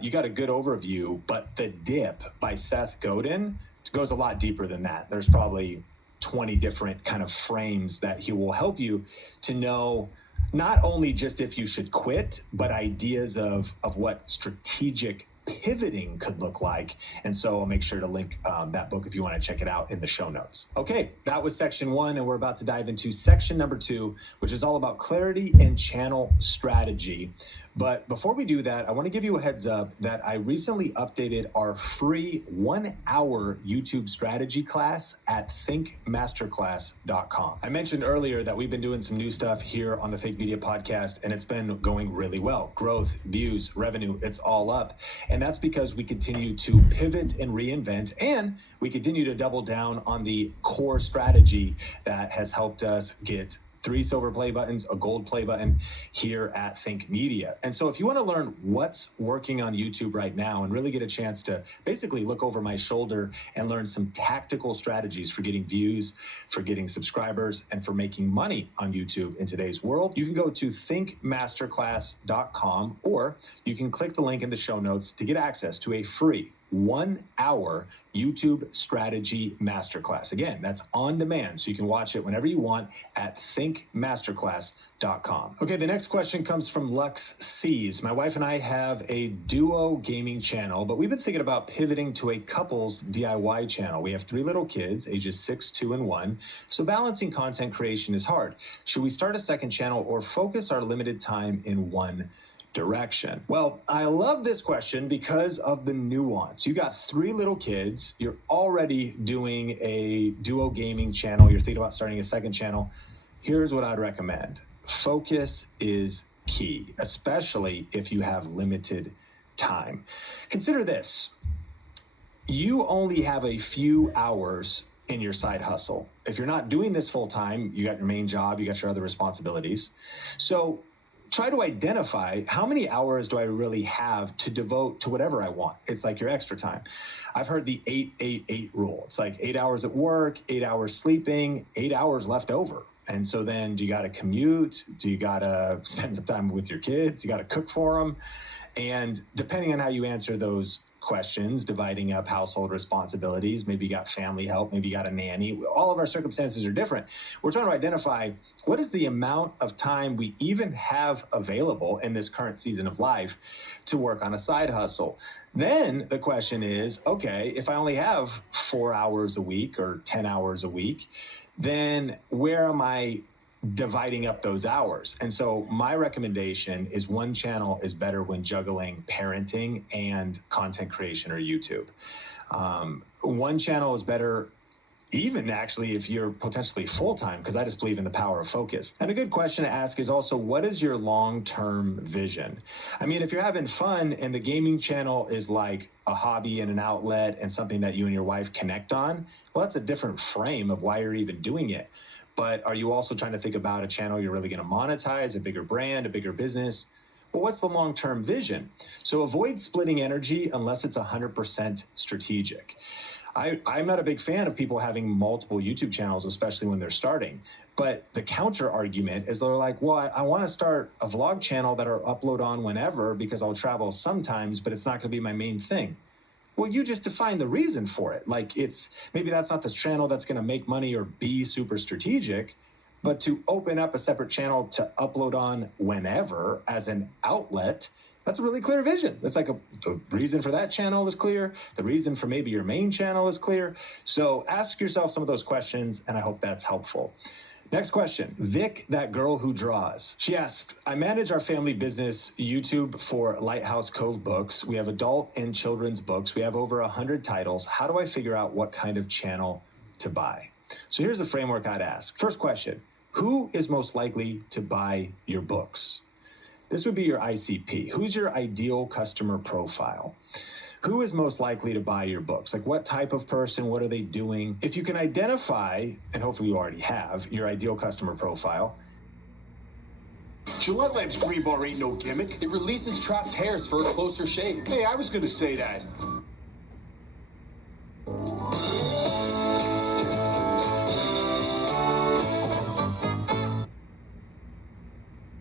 You got a good overview, but The Dip by Seth Godin goes a lot deeper than that. There's probably 20 different kind of frames that he will help you to know not only just if you should quit, but ideas of what strategic pivoting could look like. And so I'll make sure to link that book if you want to check it out in the show notes. Okay, that was section 1, and we're about to dive into section number 2, which is all about clarity and channel strategy. But before we do that, I want to give you a heads up that I recently updated our free 1-hour YouTube strategy class at thinkmasterclass.com. I mentioned earlier that we've been doing some new stuff here on the Think Media podcast, and it's been going really well. Growth, views, revenue, it's all up. And that's because we continue to pivot and reinvent, and we continue to double down on the core strategy that has helped us get 3 silver play buttons, a gold play button here at Think Media. And so if you want to learn what's working on YouTube right now and really get a chance to basically look over my shoulder and learn some tactical strategies for getting views, for getting subscribers, and for making money on YouTube in today's world, you can go to thinkmasterclass.com, or you can click the link in the show notes to get access to a free 1-hour YouTube strategy masterclass. Again, that's on demand, so you can watch it whenever you want at thinkmasterclass.com. Okay, the next question comes from Lux C's. My wife and I have a duo gaming channel, but we've been thinking about pivoting to a couples DIY channel. We have 3 little kids, ages 6, 2, and 1, so balancing content creation is hard. Should we start a second channel or focus our limited time in one direction? Well, I love this question because of the nuance. You got 3 little kids, you're already doing a duo gaming channel, you're thinking about starting a second channel. Here's what I'd recommend. Focus is key, especially if you have limited time. Consider this. You only have a few hours in your side hustle. If you're not doing this full time, you got your main job, you got your other responsibilities. So try to identify how many hours do I really have to devote to whatever I want. It's like your extra time. I've heard the 8-8-8 rule. It's like 8 hours at work, 8 hours sleeping, 8 hours left over. And so then do you got to commute? Do you got to spend some time with your kids? You got to cook for them? And depending on how you answer those questions, dividing up household responsibilities, maybe you got family help, maybe you got a nanny. All of our circumstances are different. We're trying to identify what is the amount of time we even have available in this current season of life to work on a side hustle. Then the question is, okay, if I only have 4 hours a week or 10 hours a week, then where am I dividing up those hours? And so my recommendation is one channel is better when juggling parenting and content creation or YouTube. One channel is better even actually if you're potentially full-time, because I just believe in the power of focus. And a good question to ask is also, what is your long-term vision? I mean, if you're having fun and the gaming channel is like a hobby and an outlet and something that you and your wife connect on, well, that's a different frame of why you're even doing it. But are you also trying to think about a channel you're really going to monetize, a bigger brand, a bigger business? Well, what's the long-term vision? So avoid splitting energy unless it's 100% strategic. I'm not a big fan of people having multiple YouTube channels, especially when they're starting. But the counter argument is they're like, well, I want to start a vlog channel that I'll upload on whenever because I'll travel sometimes, but it's not going to be my main thing. Well, you just define the reason for it. Like maybe that's not the channel that's going to make money or be super strategic, but to open up a separate channel to upload on whenever as an outlet, that's a really clear vision. It's like the reason for that channel is clear. The reason for maybe your main channel is clear. So ask yourself some of those questions, and I hope that's helpful. Next question. Vic, that girl who draws. She asks, I manage our family business YouTube for Lighthouse Cove Books. We have adult and children's books. We have over 100 titles. How do I figure out what kind of channel to buy? So here's the framework I'd ask. First question, who is most likely to buy your books? This would be your ICP. Who's your ideal customer profile? Who is most likely to buy your books? Like what type of person, what are they doing? If you can identify, and hopefully you already have, your ideal customer profile. Gillette Labs Green Bar ain't no gimmick. It releases trapped hairs for a closer shave. Hey, I was gonna say that.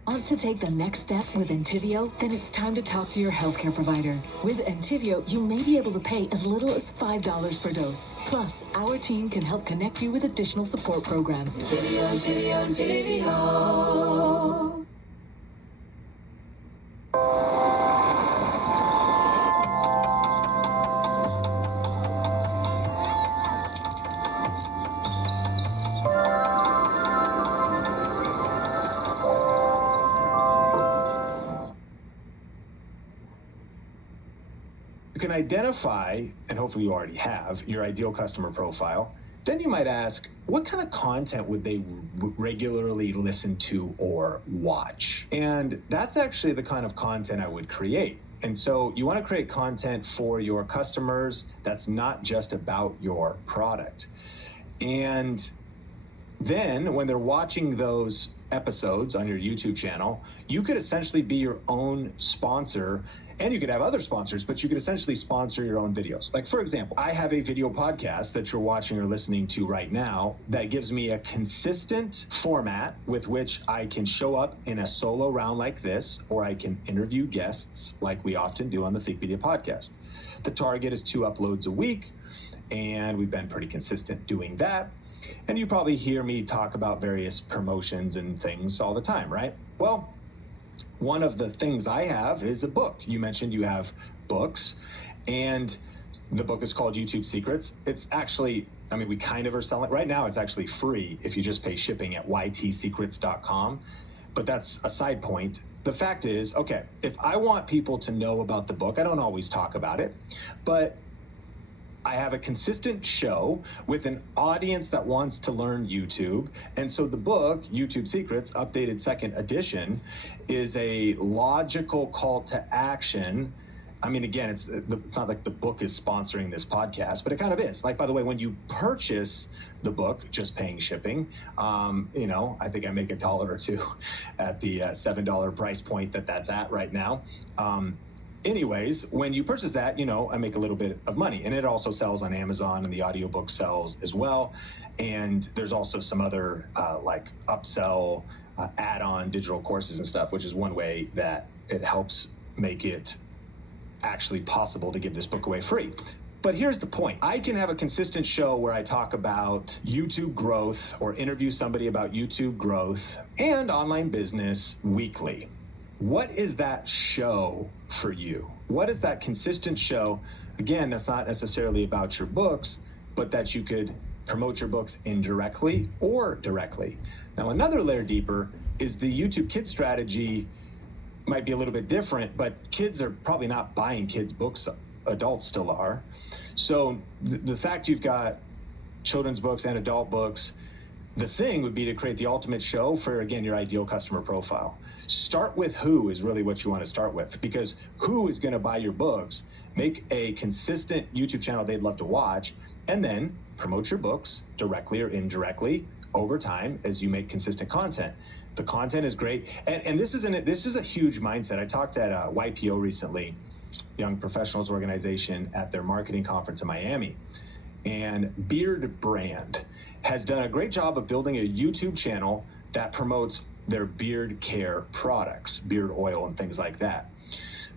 Want to take the next step with Entivio? Then it's time to talk to your healthcare provider. With Entivio, you may be able to pay as little as $5 per dose. Plus, our team can help connect you with additional support programs. Entivio, Entivio, Entivio. identify, and hopefully you already have, your ideal customer profile. Then you might ask, what kind of content would they regularly listen to or watch? And that's actually the kind of content I would create. And so you want to create content for your customers that's not just about your product. And then when they're watching those episodes on your YouTube channel, you could essentially be your own sponsor, and you could have other sponsors, but you could essentially sponsor your own videos. Like, for example, I have a video podcast that you're watching or listening to right now that gives me a consistent format with which I can show up in a solo round like this, or I can interview guests like we often do on the Think Media podcast. The target is 2 uploads a week, and we've been pretty consistent doing that. And you probably hear me talk about various promotions and things all the time, right? Well, one of the things I have is a book. You mentioned you have books, and the book is called YouTube Secrets. It's actually, I mean, we kind of are selling right now. It's actually free if you just pay shipping at ytsecrets.com. But that's a side point. The fact is, okay, if I want people to know about the book, I don't always talk about it, but I have a consistent show with an audience that wants to learn YouTube. And so the book, YouTube Secrets, updated 2nd edition, is a logical call to action. I mean, again, it's not like the book is sponsoring this podcast, but it kind of is. Like, by the way, when you purchase the book, just paying shipping, I think I make $1 or $2 at the $7 price point that's at right now. Anyways, when you purchase that, I make a little bit of money, and it also sells on Amazon, and the audiobook sells as well. And there's also some other like upsell, add-on digital courses and stuff, which is one way that it helps make it actually possible to give this book away free. But here's the point. I can have a consistent show where I talk about YouTube growth or interview somebody about YouTube growth and online business weekly. What is that show for you? What is that consistent show? Again, that's not necessarily about your books, but that you could promote your books indirectly or directly. Now, another layer deeper is the YouTube Kids strategy might be a little bit different, but kids are probably not buying kids' books. Adults still are. So the fact you've got children's books and adult books, the thing would be to create the ultimate show for, again, your ideal customer profile. Start with who is really what you want to start with, because who is going to buy your books, make a consistent YouTube channel they'd love to watch, and then promote your books directly or indirectly over time as you make consistent content. The content is great. And this is a huge mindset. I talked at YPO recently, Young Professionals Organization, at their marketing conference in Miami. And Beard Brand has done a great job of building a YouTube channel that promotes their beard care products, beard oil and things like that.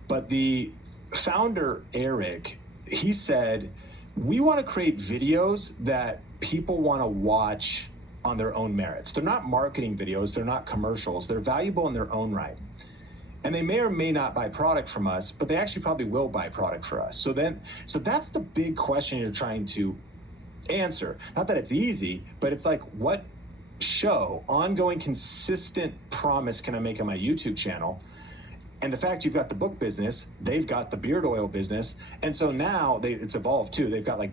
But the founder, Eric, he said, we want to create videos that people want to watch on their own merits. They're not marketing videos, they're not commercials, they're valuable in their own right. And they may or may not buy product from us, but they actually probably will buy product for us. So that's the big question you're trying to answer. Not that it's easy, but it's like, what show, ongoing, consistent promise can I make on my YouTube channel? And the fact you've got the book business, they've got the beard oil business. And so now it's evolved too. They've got like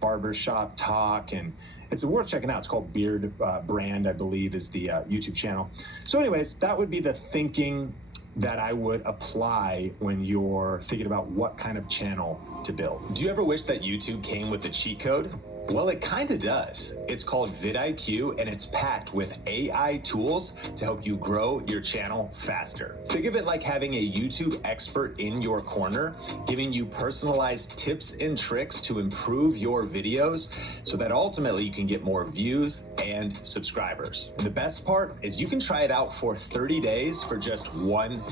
barbershop talk, and it's worth checking out. It's called Beard Brand, I believe, is the YouTube channel. So anyways, that would be the thinking that I would apply when you're thinking about what kind of channel to build. Do you ever wish that YouTube came with a cheat code? Well, it kind of does. It's called vidIQ, and it's packed with AI tools to help you grow your channel faster. Think of it like having a YouTube expert in your corner, giving you personalized tips and tricks to improve your videos so that ultimately you can get more views and subscribers. The best part is you can try it out for 30 days for just $1.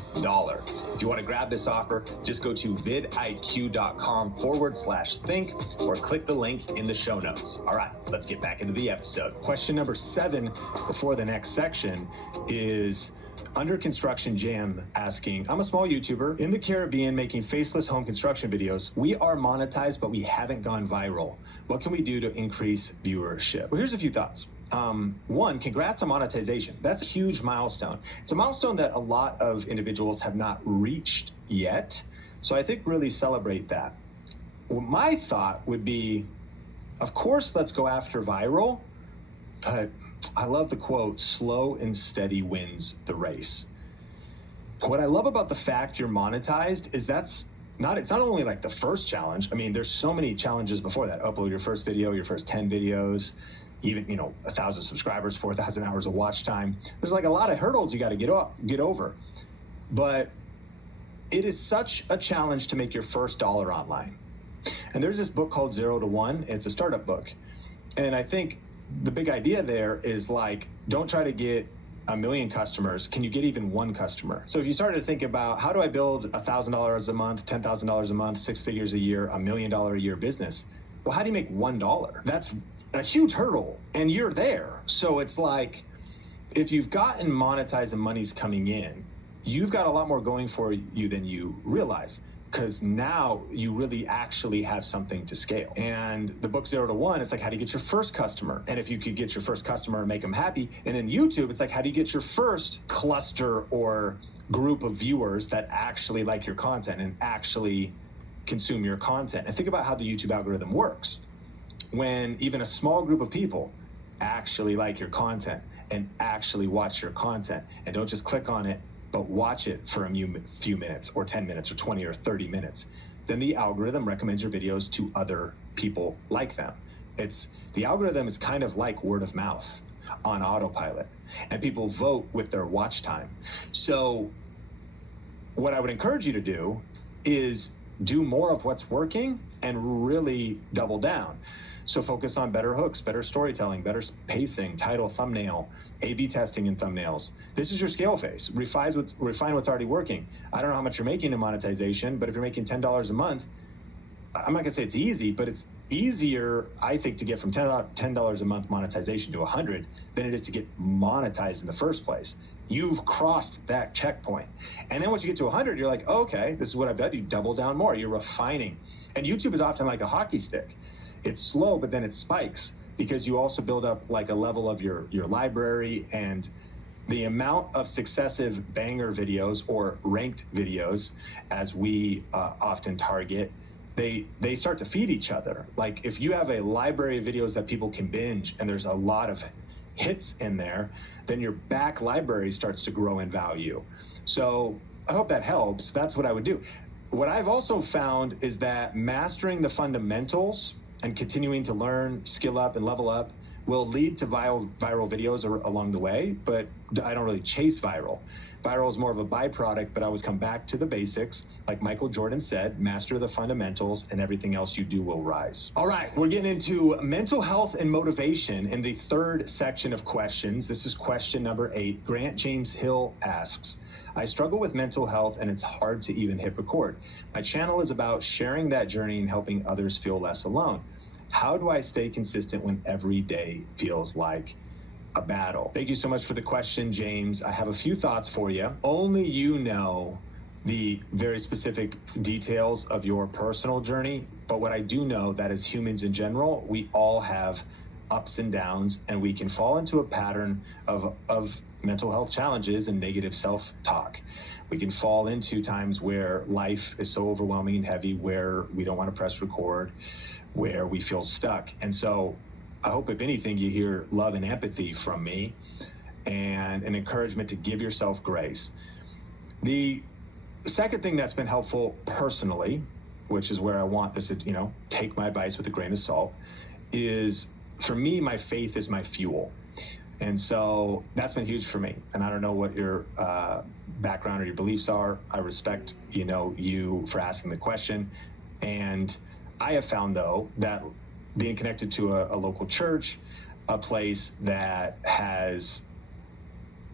If you want to grab this offer, just go to vidiq.com/think or click the link in the show notes. All right, let's get back into the episode. Question number 7 before the next section is Under Construction Jam asking, I'm a small YouTuber in the Caribbean making faceless home construction videos. We are monetized, but we haven't gone viral. What can we do to increase viewership? Well, here's a few thoughts. One, congrats on monetization. That's a huge milestone. It's a milestone that a lot of individuals have not reached yet. So I think really celebrate that. my thought would be, of course, let's go after viral, but I love the quote, slow and steady wins the race. What I love about the fact you're monetized is it's not only like the first challenge. I mean, there's so many challenges before that. Upload your first video, your first 10 videos, even, 1,000 subscribers, 4,000 hours of watch time. There's like a lot of hurdles you got to get over. But it is such a challenge to make your first dollar online. And there's this book called 0 to 1. It's a startup book. And I think the big idea there is like, don't try to get 1 million customers. Can you get even one customer? So if you started to think about, how do I build $1,000 a month, $10,000 a month, 6 figures a year, $1 million a year business? Well, how do you make $1? That's a huge hurdle, and you're there. So it's like, if you've gotten monetized and money's coming in, you've got a lot more going for you than you realize, because now you really actually have something to scale. And the book 0 to 1, it's like, how do you get your first customer? And if you could get your first customer and make them happy, and in YouTube, it's like, how do you get your first cluster or group of viewers that actually like your content and actually consume your content? And think about how the YouTube algorithm works. When even a small group of people actually like your content and actually watch your content, and don't just click on it, but watch it for a few minutes or 10 minutes or 20 or 30 minutes, then the algorithm recommends your videos to other people like them. The algorithm is kind of like word of mouth on autopilot, and people vote with their watch time. So what I would encourage you to do is do more of what's working and really double down. So focus on better hooks, better storytelling, better pacing, title, thumbnail, A/B testing in thumbnails. This is your scale phase. Refine what's already working. I don't know how much you're making in monetization, but if you're making $10 a month, I'm not gonna say it's easy, but it's easier, I think, to get from $10 a month monetization to 100 than it is to get monetized in the first place. You've crossed that checkpoint. And then once you get to 100, you're like, oh, okay, this is what I've done. You double down more, you're refining. And YouTube is often like a hockey stick. It's slow, but then it spikes, because you also build up like a level of your library, and the amount of successive banger videos or ranked videos, as we often target, they start to feed each other. Like if you have a library of videos that people can binge and there's a lot of hits in there, then your back library starts to grow in value. So I hope that helps. That's what I would do. What I've also found is that mastering the fundamentals and continuing to learn, skill up, and level up will lead to viral videos along the way, but I don't really chase viral. Viral is more of a byproduct, but I always come back to the basics. Like Michael Jordan said, master the fundamentals and everything else you do will rise. All right, we're getting into mental health and motivation in the third section of questions. This is question number 8. Grant James Hill asks, I struggle with mental health and it's hard to even hit record. My channel is about sharing that journey and helping others feel less alone. How do I stay consistent when every day feels like a battle? Thank you so much for the question, James. I have a few thoughts for you. Only you know the very specific details of your personal journey, but what I do know that as humans in general, we all have ups and downs, and we can fall into a pattern of mental health challenges and negative self-talk. We can fall into times where life is so overwhelming and heavy, where we don't want to press record, where we feel stuck. And so I hope, if anything, you hear love and empathy from me and an encouragement to give yourself grace. The second thing that's been helpful personally, which is where I want this to, take my advice with a grain of salt, is for me, my faith is my fuel. And so that's been huge for me. And I don't know what your background or your beliefs are. I respect, you for asking the question. And I have found, though, that being connected to a local church, a place that has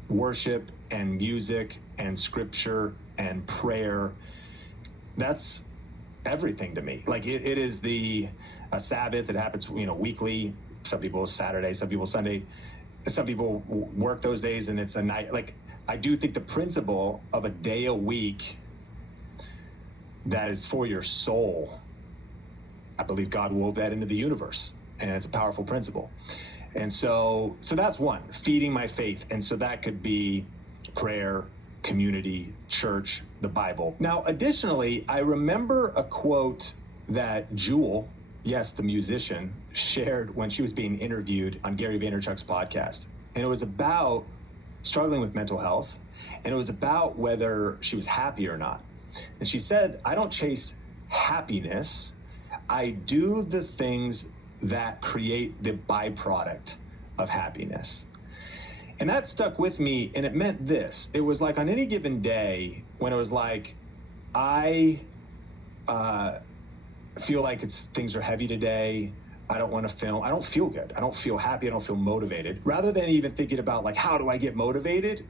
worship and music and scripture and prayer, that's everything to me. Like it is a Sabbath. It happens, weekly. Some people Saturday, some people Sunday. Some people work those days and it's a night. Like, I do think the principle of a day a week that is for your soul, I believe God wove that into the universe, and it's a powerful principle. And so that's one, feeding my faith. And so that could be prayer, community, church, the Bible. Now, additionally, I remember a quote that Jewel, yes, the musician, shared when she was being interviewed on Gary Vaynerchuk's podcast. And it was about struggling with mental health, and it was about whether she was happy or not. And she said, I don't chase happiness, I do the things that create the byproduct of happiness. And that stuck with me, and it meant this. It was like on any given day when it was like, I feel like things are heavy today, I don't want to film, I don't feel good, I don't feel happy, I don't feel motivated. Rather than even thinking about like, how do I get motivated?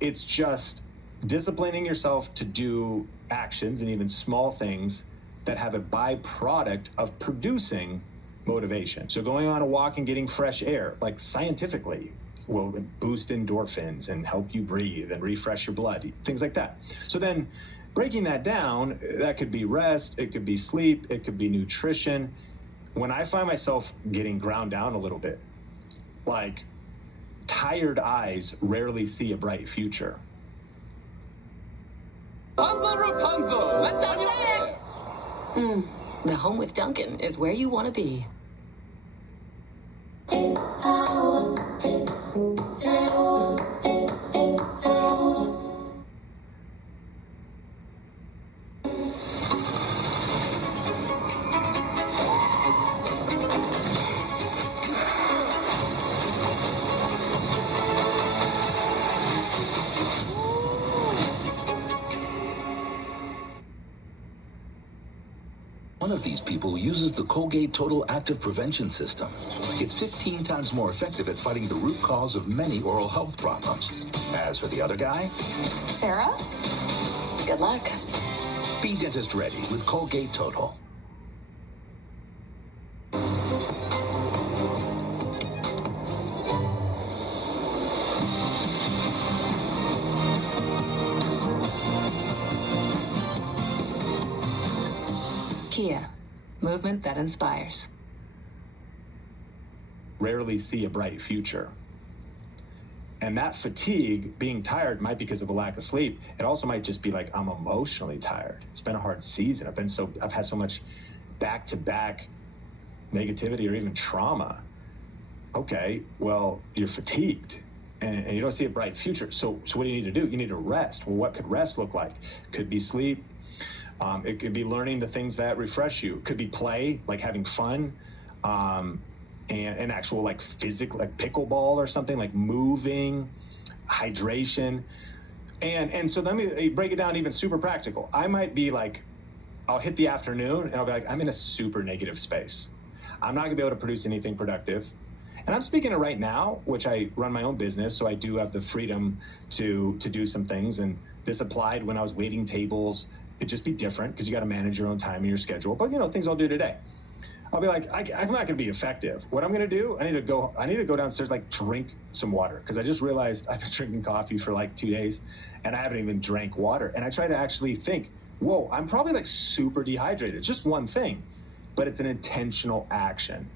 It's just disciplining yourself to do actions and even small things that have a byproduct of producing motivation. So going on a walk and getting fresh air, like scientifically, will boost endorphins and help you breathe and refresh your blood, things like that. So then breaking that down, that could be rest, it could be sleep, it could be nutrition. When I find myself getting ground down a little bit, like tired eyes rarely see a bright future. Rapunzel, Rapunzel, let down your hair. The home with Duncan is where you want to be. One of these people uses the Colgate Total Active Prevention System. It's 15 times more effective at fighting the root cause of many oral health problems. As for the other guy, Sarah? Good luck. be dentist ready with Colgate Total. Kia, movement that inspires. Rarely see a bright future. And that fatigue, being tired, might be because of a lack of sleep. It also might just be like, I'm emotionally tired. It's been a hard season. I've had so much back-to-back negativity or even trauma. Okay, well, you're fatigued and you don't see a bright future. So what do you need to do? You need to rest. Well, what could rest look like? Could be sleep. It could be learning the things that refresh you. It could be play, like having fun. And actual like physical, like pickleball or something, like moving, hydration. And so let me break it down even super practical. I might be like, I'll hit the afternoon and I'll be like, I'm in a super negative space. I'm not gonna be able to produce anything productive. And I'm speaking of right now, which I run my own business, so I do have the freedom to do some things. And this applied when I was waiting tables. It'd just be different because you got to manage your own time and your schedule. But you know, things I'll do today. I'll be like, I'm not gonna be effective. What I'm gonna do, I need to go downstairs, like drink some water. Cause I just realized I've been drinking coffee for like 2 days and I haven't even drank water. And I try to actually think, whoa, I'm probably like super dehydrated. Just one thing, but it's an intentional action.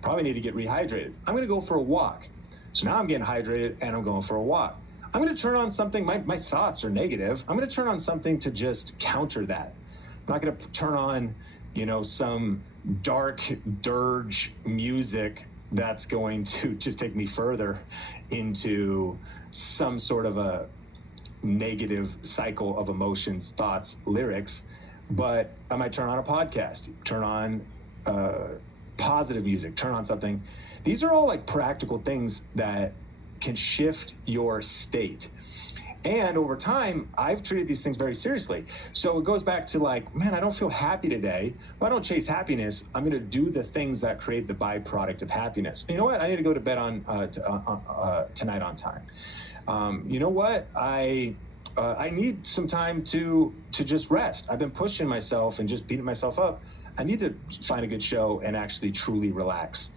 Probably need to get rehydrated. I'm gonna go for a walk. So now I'm getting hydrated and I'm going for a walk. I'm gonna turn on something, my thoughts are negative. I'm gonna turn on something to just counter that. I'm not gonna turn on, you know, some dark dirge music that's going to just take me further into some sort of a negative cycle of emotions, thoughts, lyrics. But I might turn on a podcast, turn on positive music, turn on something. These are all like practical things that can shift your state. And over time, I've treated these things very seriously. So it goes back to like, man, I don't feel happy today. Well, I don't chase happiness. I'm gonna do the things that create the byproduct of happiness. You know what? I need to go to bed tonight on time. You know what? I need some time to just rest. I've been pushing myself and just beating myself up. I need to find a good show and actually truly relax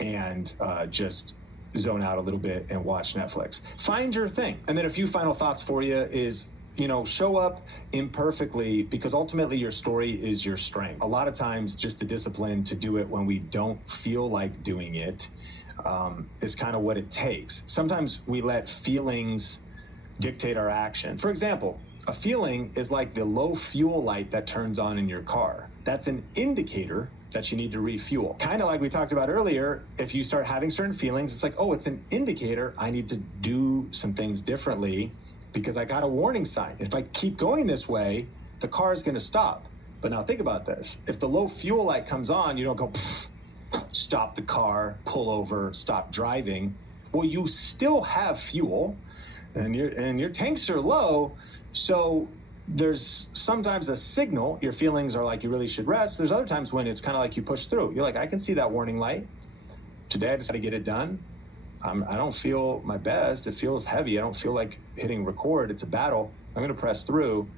and just zone out a little bit and watch Netflix. Find your thing. And then a few final thoughts for you is, you know, show up imperfectly because ultimately your story is your strength. A lot of times just the discipline to do it when we don't feel like doing it is kind of what it takes. Sometimes we let feelings dictate our action. For example, A feeling is like the low fuel light that turns on in your car. That's an indicator that you need to refuel. Kind of like we talked about earlier, if you start having certain feelings, it's like, oh, it's an indicator I need to do some things differently because I got a warning sign. If I keep going this way, the car is going to stop. But now think about this. If the low fuel light comes on, you don't go, stop the car, pull over, stop driving. Well, you still have fuel and your tanks are low. So there's sometimes a signal. Your feelings are like you really should rest. There's other times when it's kind of like you push through. You're like, I can see that warning light. Today I just got to get it done. I don't feel my best. It feels heavy. I don't feel like hitting record. It's a battle. I'm going to press through.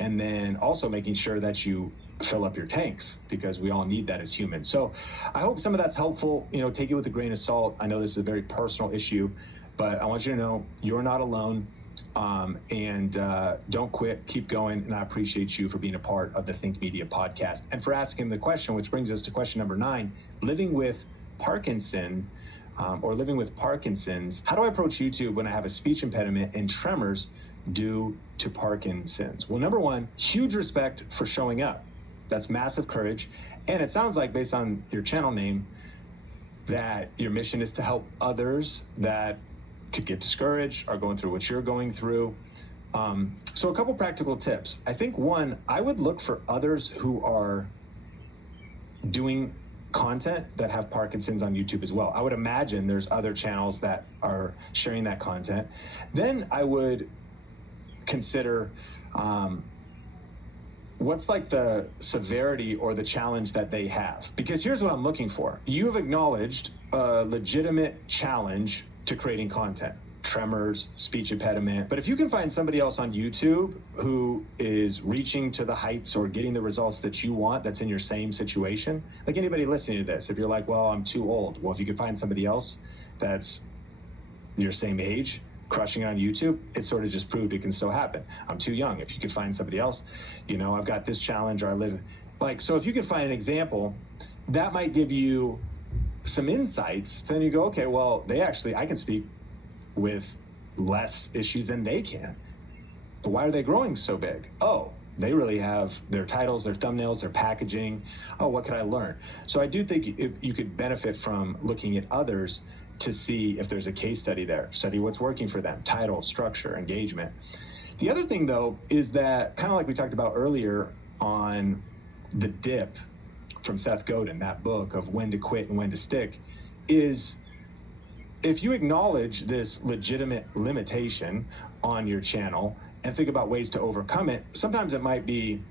And then also making sure that you fill up your tanks because we all need that as humans. So I hope some of that's helpful. Take it with a grain of salt. I know this is a very personal issue, but I want you to know you're not alone. Don't quit, keep going. And I appreciate you for being a part of the Think Media podcast and for asking the question, which brings us to question number 9, living with Parkinson or living with Parkinson's. How do I approach YouTube when I have a speech impediment and tremors due to Parkinson's? Well, number 1, huge respect for showing up. That's massive courage. And it sounds like based on your channel name that your mission is to help others that could get discouraged, are going through what you're going through. So a couple practical tips. I think 1, I would look for others who are doing content that have Parkinson's on YouTube as well. I would imagine there's other channels that are sharing that content. Then I would consider what's like the severity or the challenge that they have. Because here's what I'm looking for. You have acknowledged a legitimate challenge to creating content, tremors, speech impediment. But if you can find somebody else on YouTube who is reaching to the heights or getting the results that you want, that's in your same situation, like anybody listening to this, if you're like, well, I'm too old. Well, if you could find somebody else that's your same age, crushing it on YouTube, it sort of just proved it can still happen. I'm too young. If you could find somebody else, I've got this challenge or I live so if you could find an example, that might give you some insights. Then you go, okay, well, I can speak with less issues than they can. But why are they growing so big? Oh, they really have their titles, their thumbnails, their packaging. Oh, what could I learn? So I do think you could benefit from looking at others to see if there's a case study there. Study what's working for them, title, structure, engagement. The other thing, though, is that kind of like we talked about earlier on The Dip from Seth Godin, that book of when to quit and when to stick, is if you acknowledge this legitimate limitation on your channel and think about ways to overcome it, sometimes it might be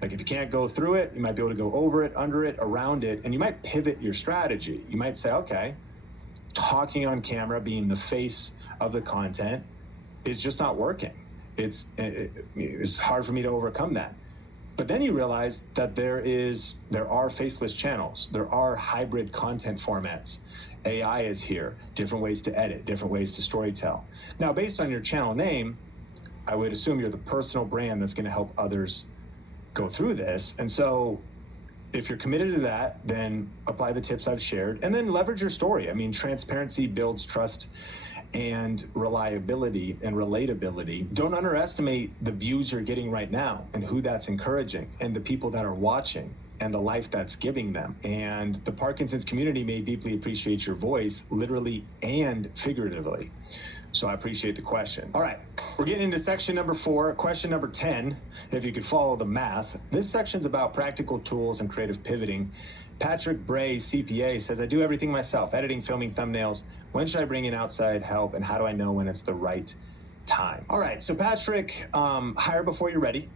like if you can't go through it, you might be able to go over it, under it, around it, and you might pivot your strategy. You might say, okay, talking on camera, being the face of the content is just not working. It's hard for me to overcome that. But then you realize that there are faceless channels. There are hybrid content formats. AI is here, different ways to edit, different ways to storytell. Now, based on your channel name, I would assume you're the personal brand that's going to help others go through this. And so if you're committed to that, then apply the tips I've shared and then leverage your story. I mean, transparency builds trust and reliability and relatability. Don't underestimate the views you're getting right now and who that's encouraging and the people that are watching and the life that's giving them. And the Parkinson's community may deeply appreciate your voice, literally and figuratively. So I appreciate the question. All right, we're getting into section number 4, question number 10, if you could follow the math. This section's about practical tools and creative pivoting. Patrick Bray, CPA, says, I do everything myself, editing, filming, thumbnails. When should I bring in outside help, and how do I know when it's the right time? All right, so Patrick, hire before you're ready.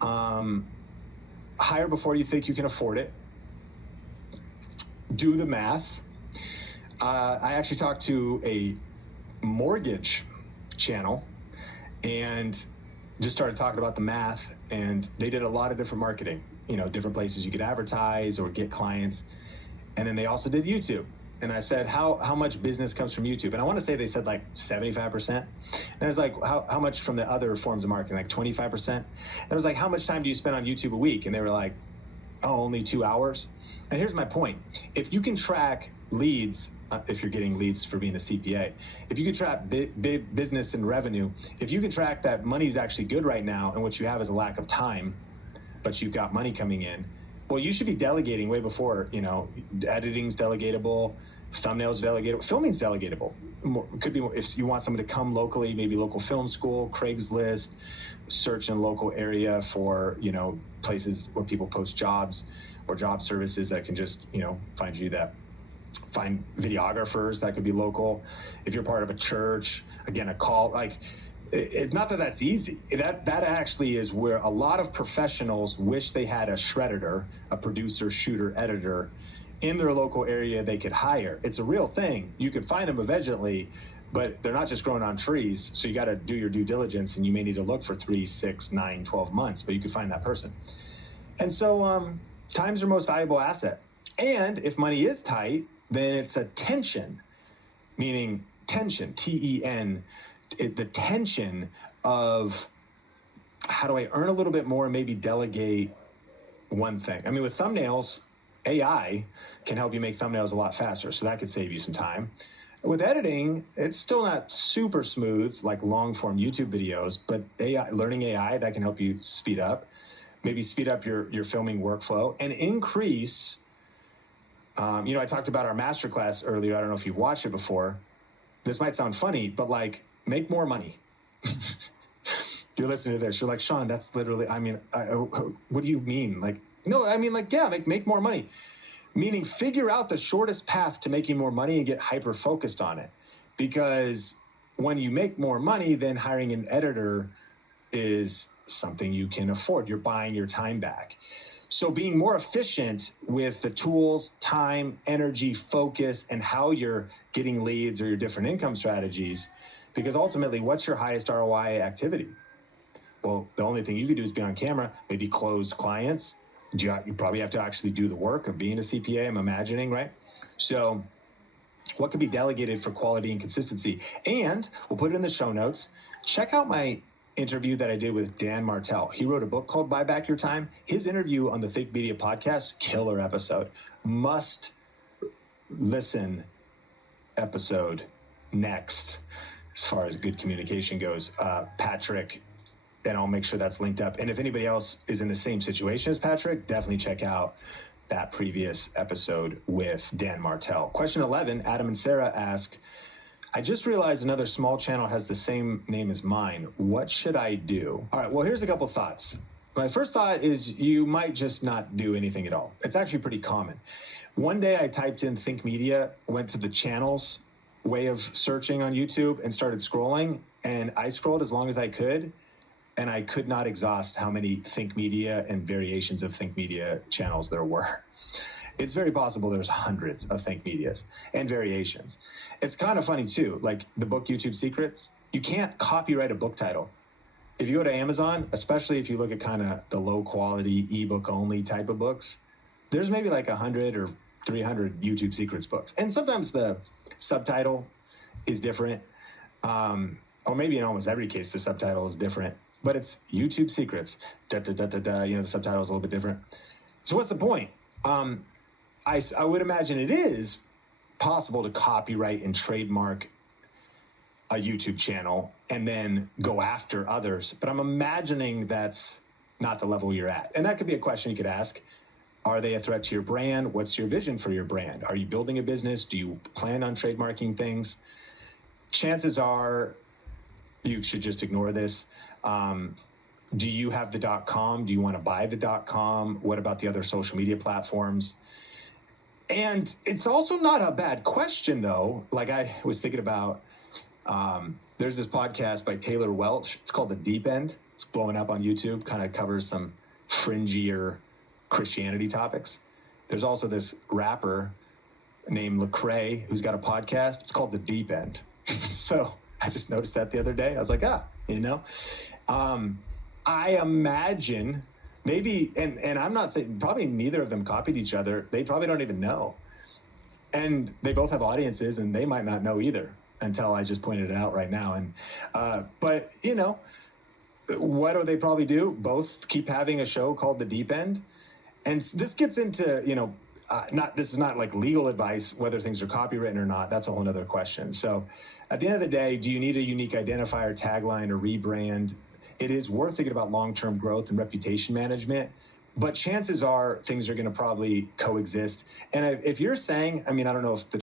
Hire before you think you can afford it. Do the math. I actually talked to a mortgage channel and just started talking about the math, and they did a lot of different marketing, different places you could advertise or get clients. And then they also did YouTube. And I said, how much business comes from YouTube? And I want to say they said like 75%. And I was like, how much from the other forms of marketing? Like 25%. And I was like, how much time do you spend on YouTube a week? And they were like, oh, only 2 hours. And here's my point. If you can track leads, if you're getting leads for being a CPA, if you can track business and revenue, if you can track that money's actually good right now and what you have is a lack of time, but you've got money coming in, well, you should be delegating way before, editing's delegatable, thumbnails delegatable, filming's delegatable. Could be if you want someone to come locally, maybe local film school, Craigslist, search in a local area for, places where people post jobs or job services that can just, find you that. Find videographers that could be local. If you're part of a church, again, a call, it's not that that's easy. That actually is where a lot of professionals wish they had a shredder, a producer, shooter, editor in their local area they could hire. It's a real thing. You could find them eventually, but they're not just growing on trees. So you got to do your due diligence, and you may need to look for 3, 6, 9, 12 months, but you can find that person. And so time's your most valuable asset. And if money is tight, then it's a tension, meaning tension, T-E-N, the tension of how do I earn a little bit more and maybe delegate one thing. I mean, with thumbnails, AI can help you make thumbnails a lot faster, so that could save you some time. With editing, it's still not super smooth like long-form YouTube videos, but learning AI, that can help you speed up, maybe speed up your filming workflow and increase. I talked about our masterclass earlier. I don't know if you've watched it before. This might sound funny, but make more money. You're listening to this. You're like, Sean, that's literally, what do you mean? Make more money. Meaning figure out the shortest path to making more money and get hyper-focused on it. Because when you make more money, then hiring an editor is something you can afford. You're buying your time back. So being more efficient with the tools, time, energy, focus, and how you're getting leads or your different income strategies, because ultimately, what's your highest ROI activity? Well, the only thing you could do is be on camera, maybe close clients. You probably have to actually do the work of being a CPA, I'm imagining, right? So what could be delegated for quality and consistency? And we'll put it in the show notes. Check out my interview that I did with Dan Martell. He wrote a book called Buy Back Your Time. His interview on the Think Media podcast, killer episode. Must listen episode next, as far as good communication goes. Patrick, and I'll make sure that's linked up. And if anybody else is in the same situation as Patrick, definitely check out that previous episode with Dan Martell. Question 11, Adam and Sarah ask, I just realized another small channel has the same name as mine. What should I do? All right, well, here's a couple thoughts. My first thought is you might just not do anything at all. It's actually pretty common. One day I typed in Think Media, went to the channels way of searching on YouTube and started scrolling, and I scrolled as long as I could, and I could not exhaust how many Think Media and variations of Think Media channels there were. It's very possible there's hundreds of Think Medias and variations. It's kind of funny too, like the book YouTube Secrets, you can't copyright a book title. If you go to Amazon, especially if you look at kind of the low quality ebook only type of books, there's maybe like 100 or 300 YouTube Secrets books. And sometimes the subtitle is different, or maybe in almost every case the subtitle is different, but it's YouTube Secrets, the subtitle is a little bit different. So what's the point? I would imagine it is possible to copyright and trademark a YouTube channel and then go after others, but I'm imagining that's not the level you're at. And that could be a question you could ask. Are they a threat to your brand? What's your vision for your brand? Are you building a business? Do you plan on trademarking things? Chances are you should just ignore this. Do you have the .com? Do you want to buy the .com? What about the other social media platforms? And it's also not a bad question, though. Like I was thinking about, there's this podcast by Taylor Welch. It's called The Deep End. It's blowing up on YouTube, kind of covers some fringier Christianity topics. There's also this rapper named Lecrae who's got a podcast. It's called The Deep End. So I just noticed that the other day. I was like, I imagine maybe, and I'm not saying, probably neither of them copied each other. They probably don't even know. And they both have audiences and they might not know either until I just pointed it out right now. And, but what do they probably do? Both keep having a show called The Deep End. And this gets into, this is not like legal advice, whether things are copywritten or not. That's a whole nother question. So at the end of the day, do you need a unique identifier, tagline, or rebrand? It is worth thinking about long-term growth and reputation management, but chances are things are going to probably coexist. And if you're saying, I mean, I don't know if the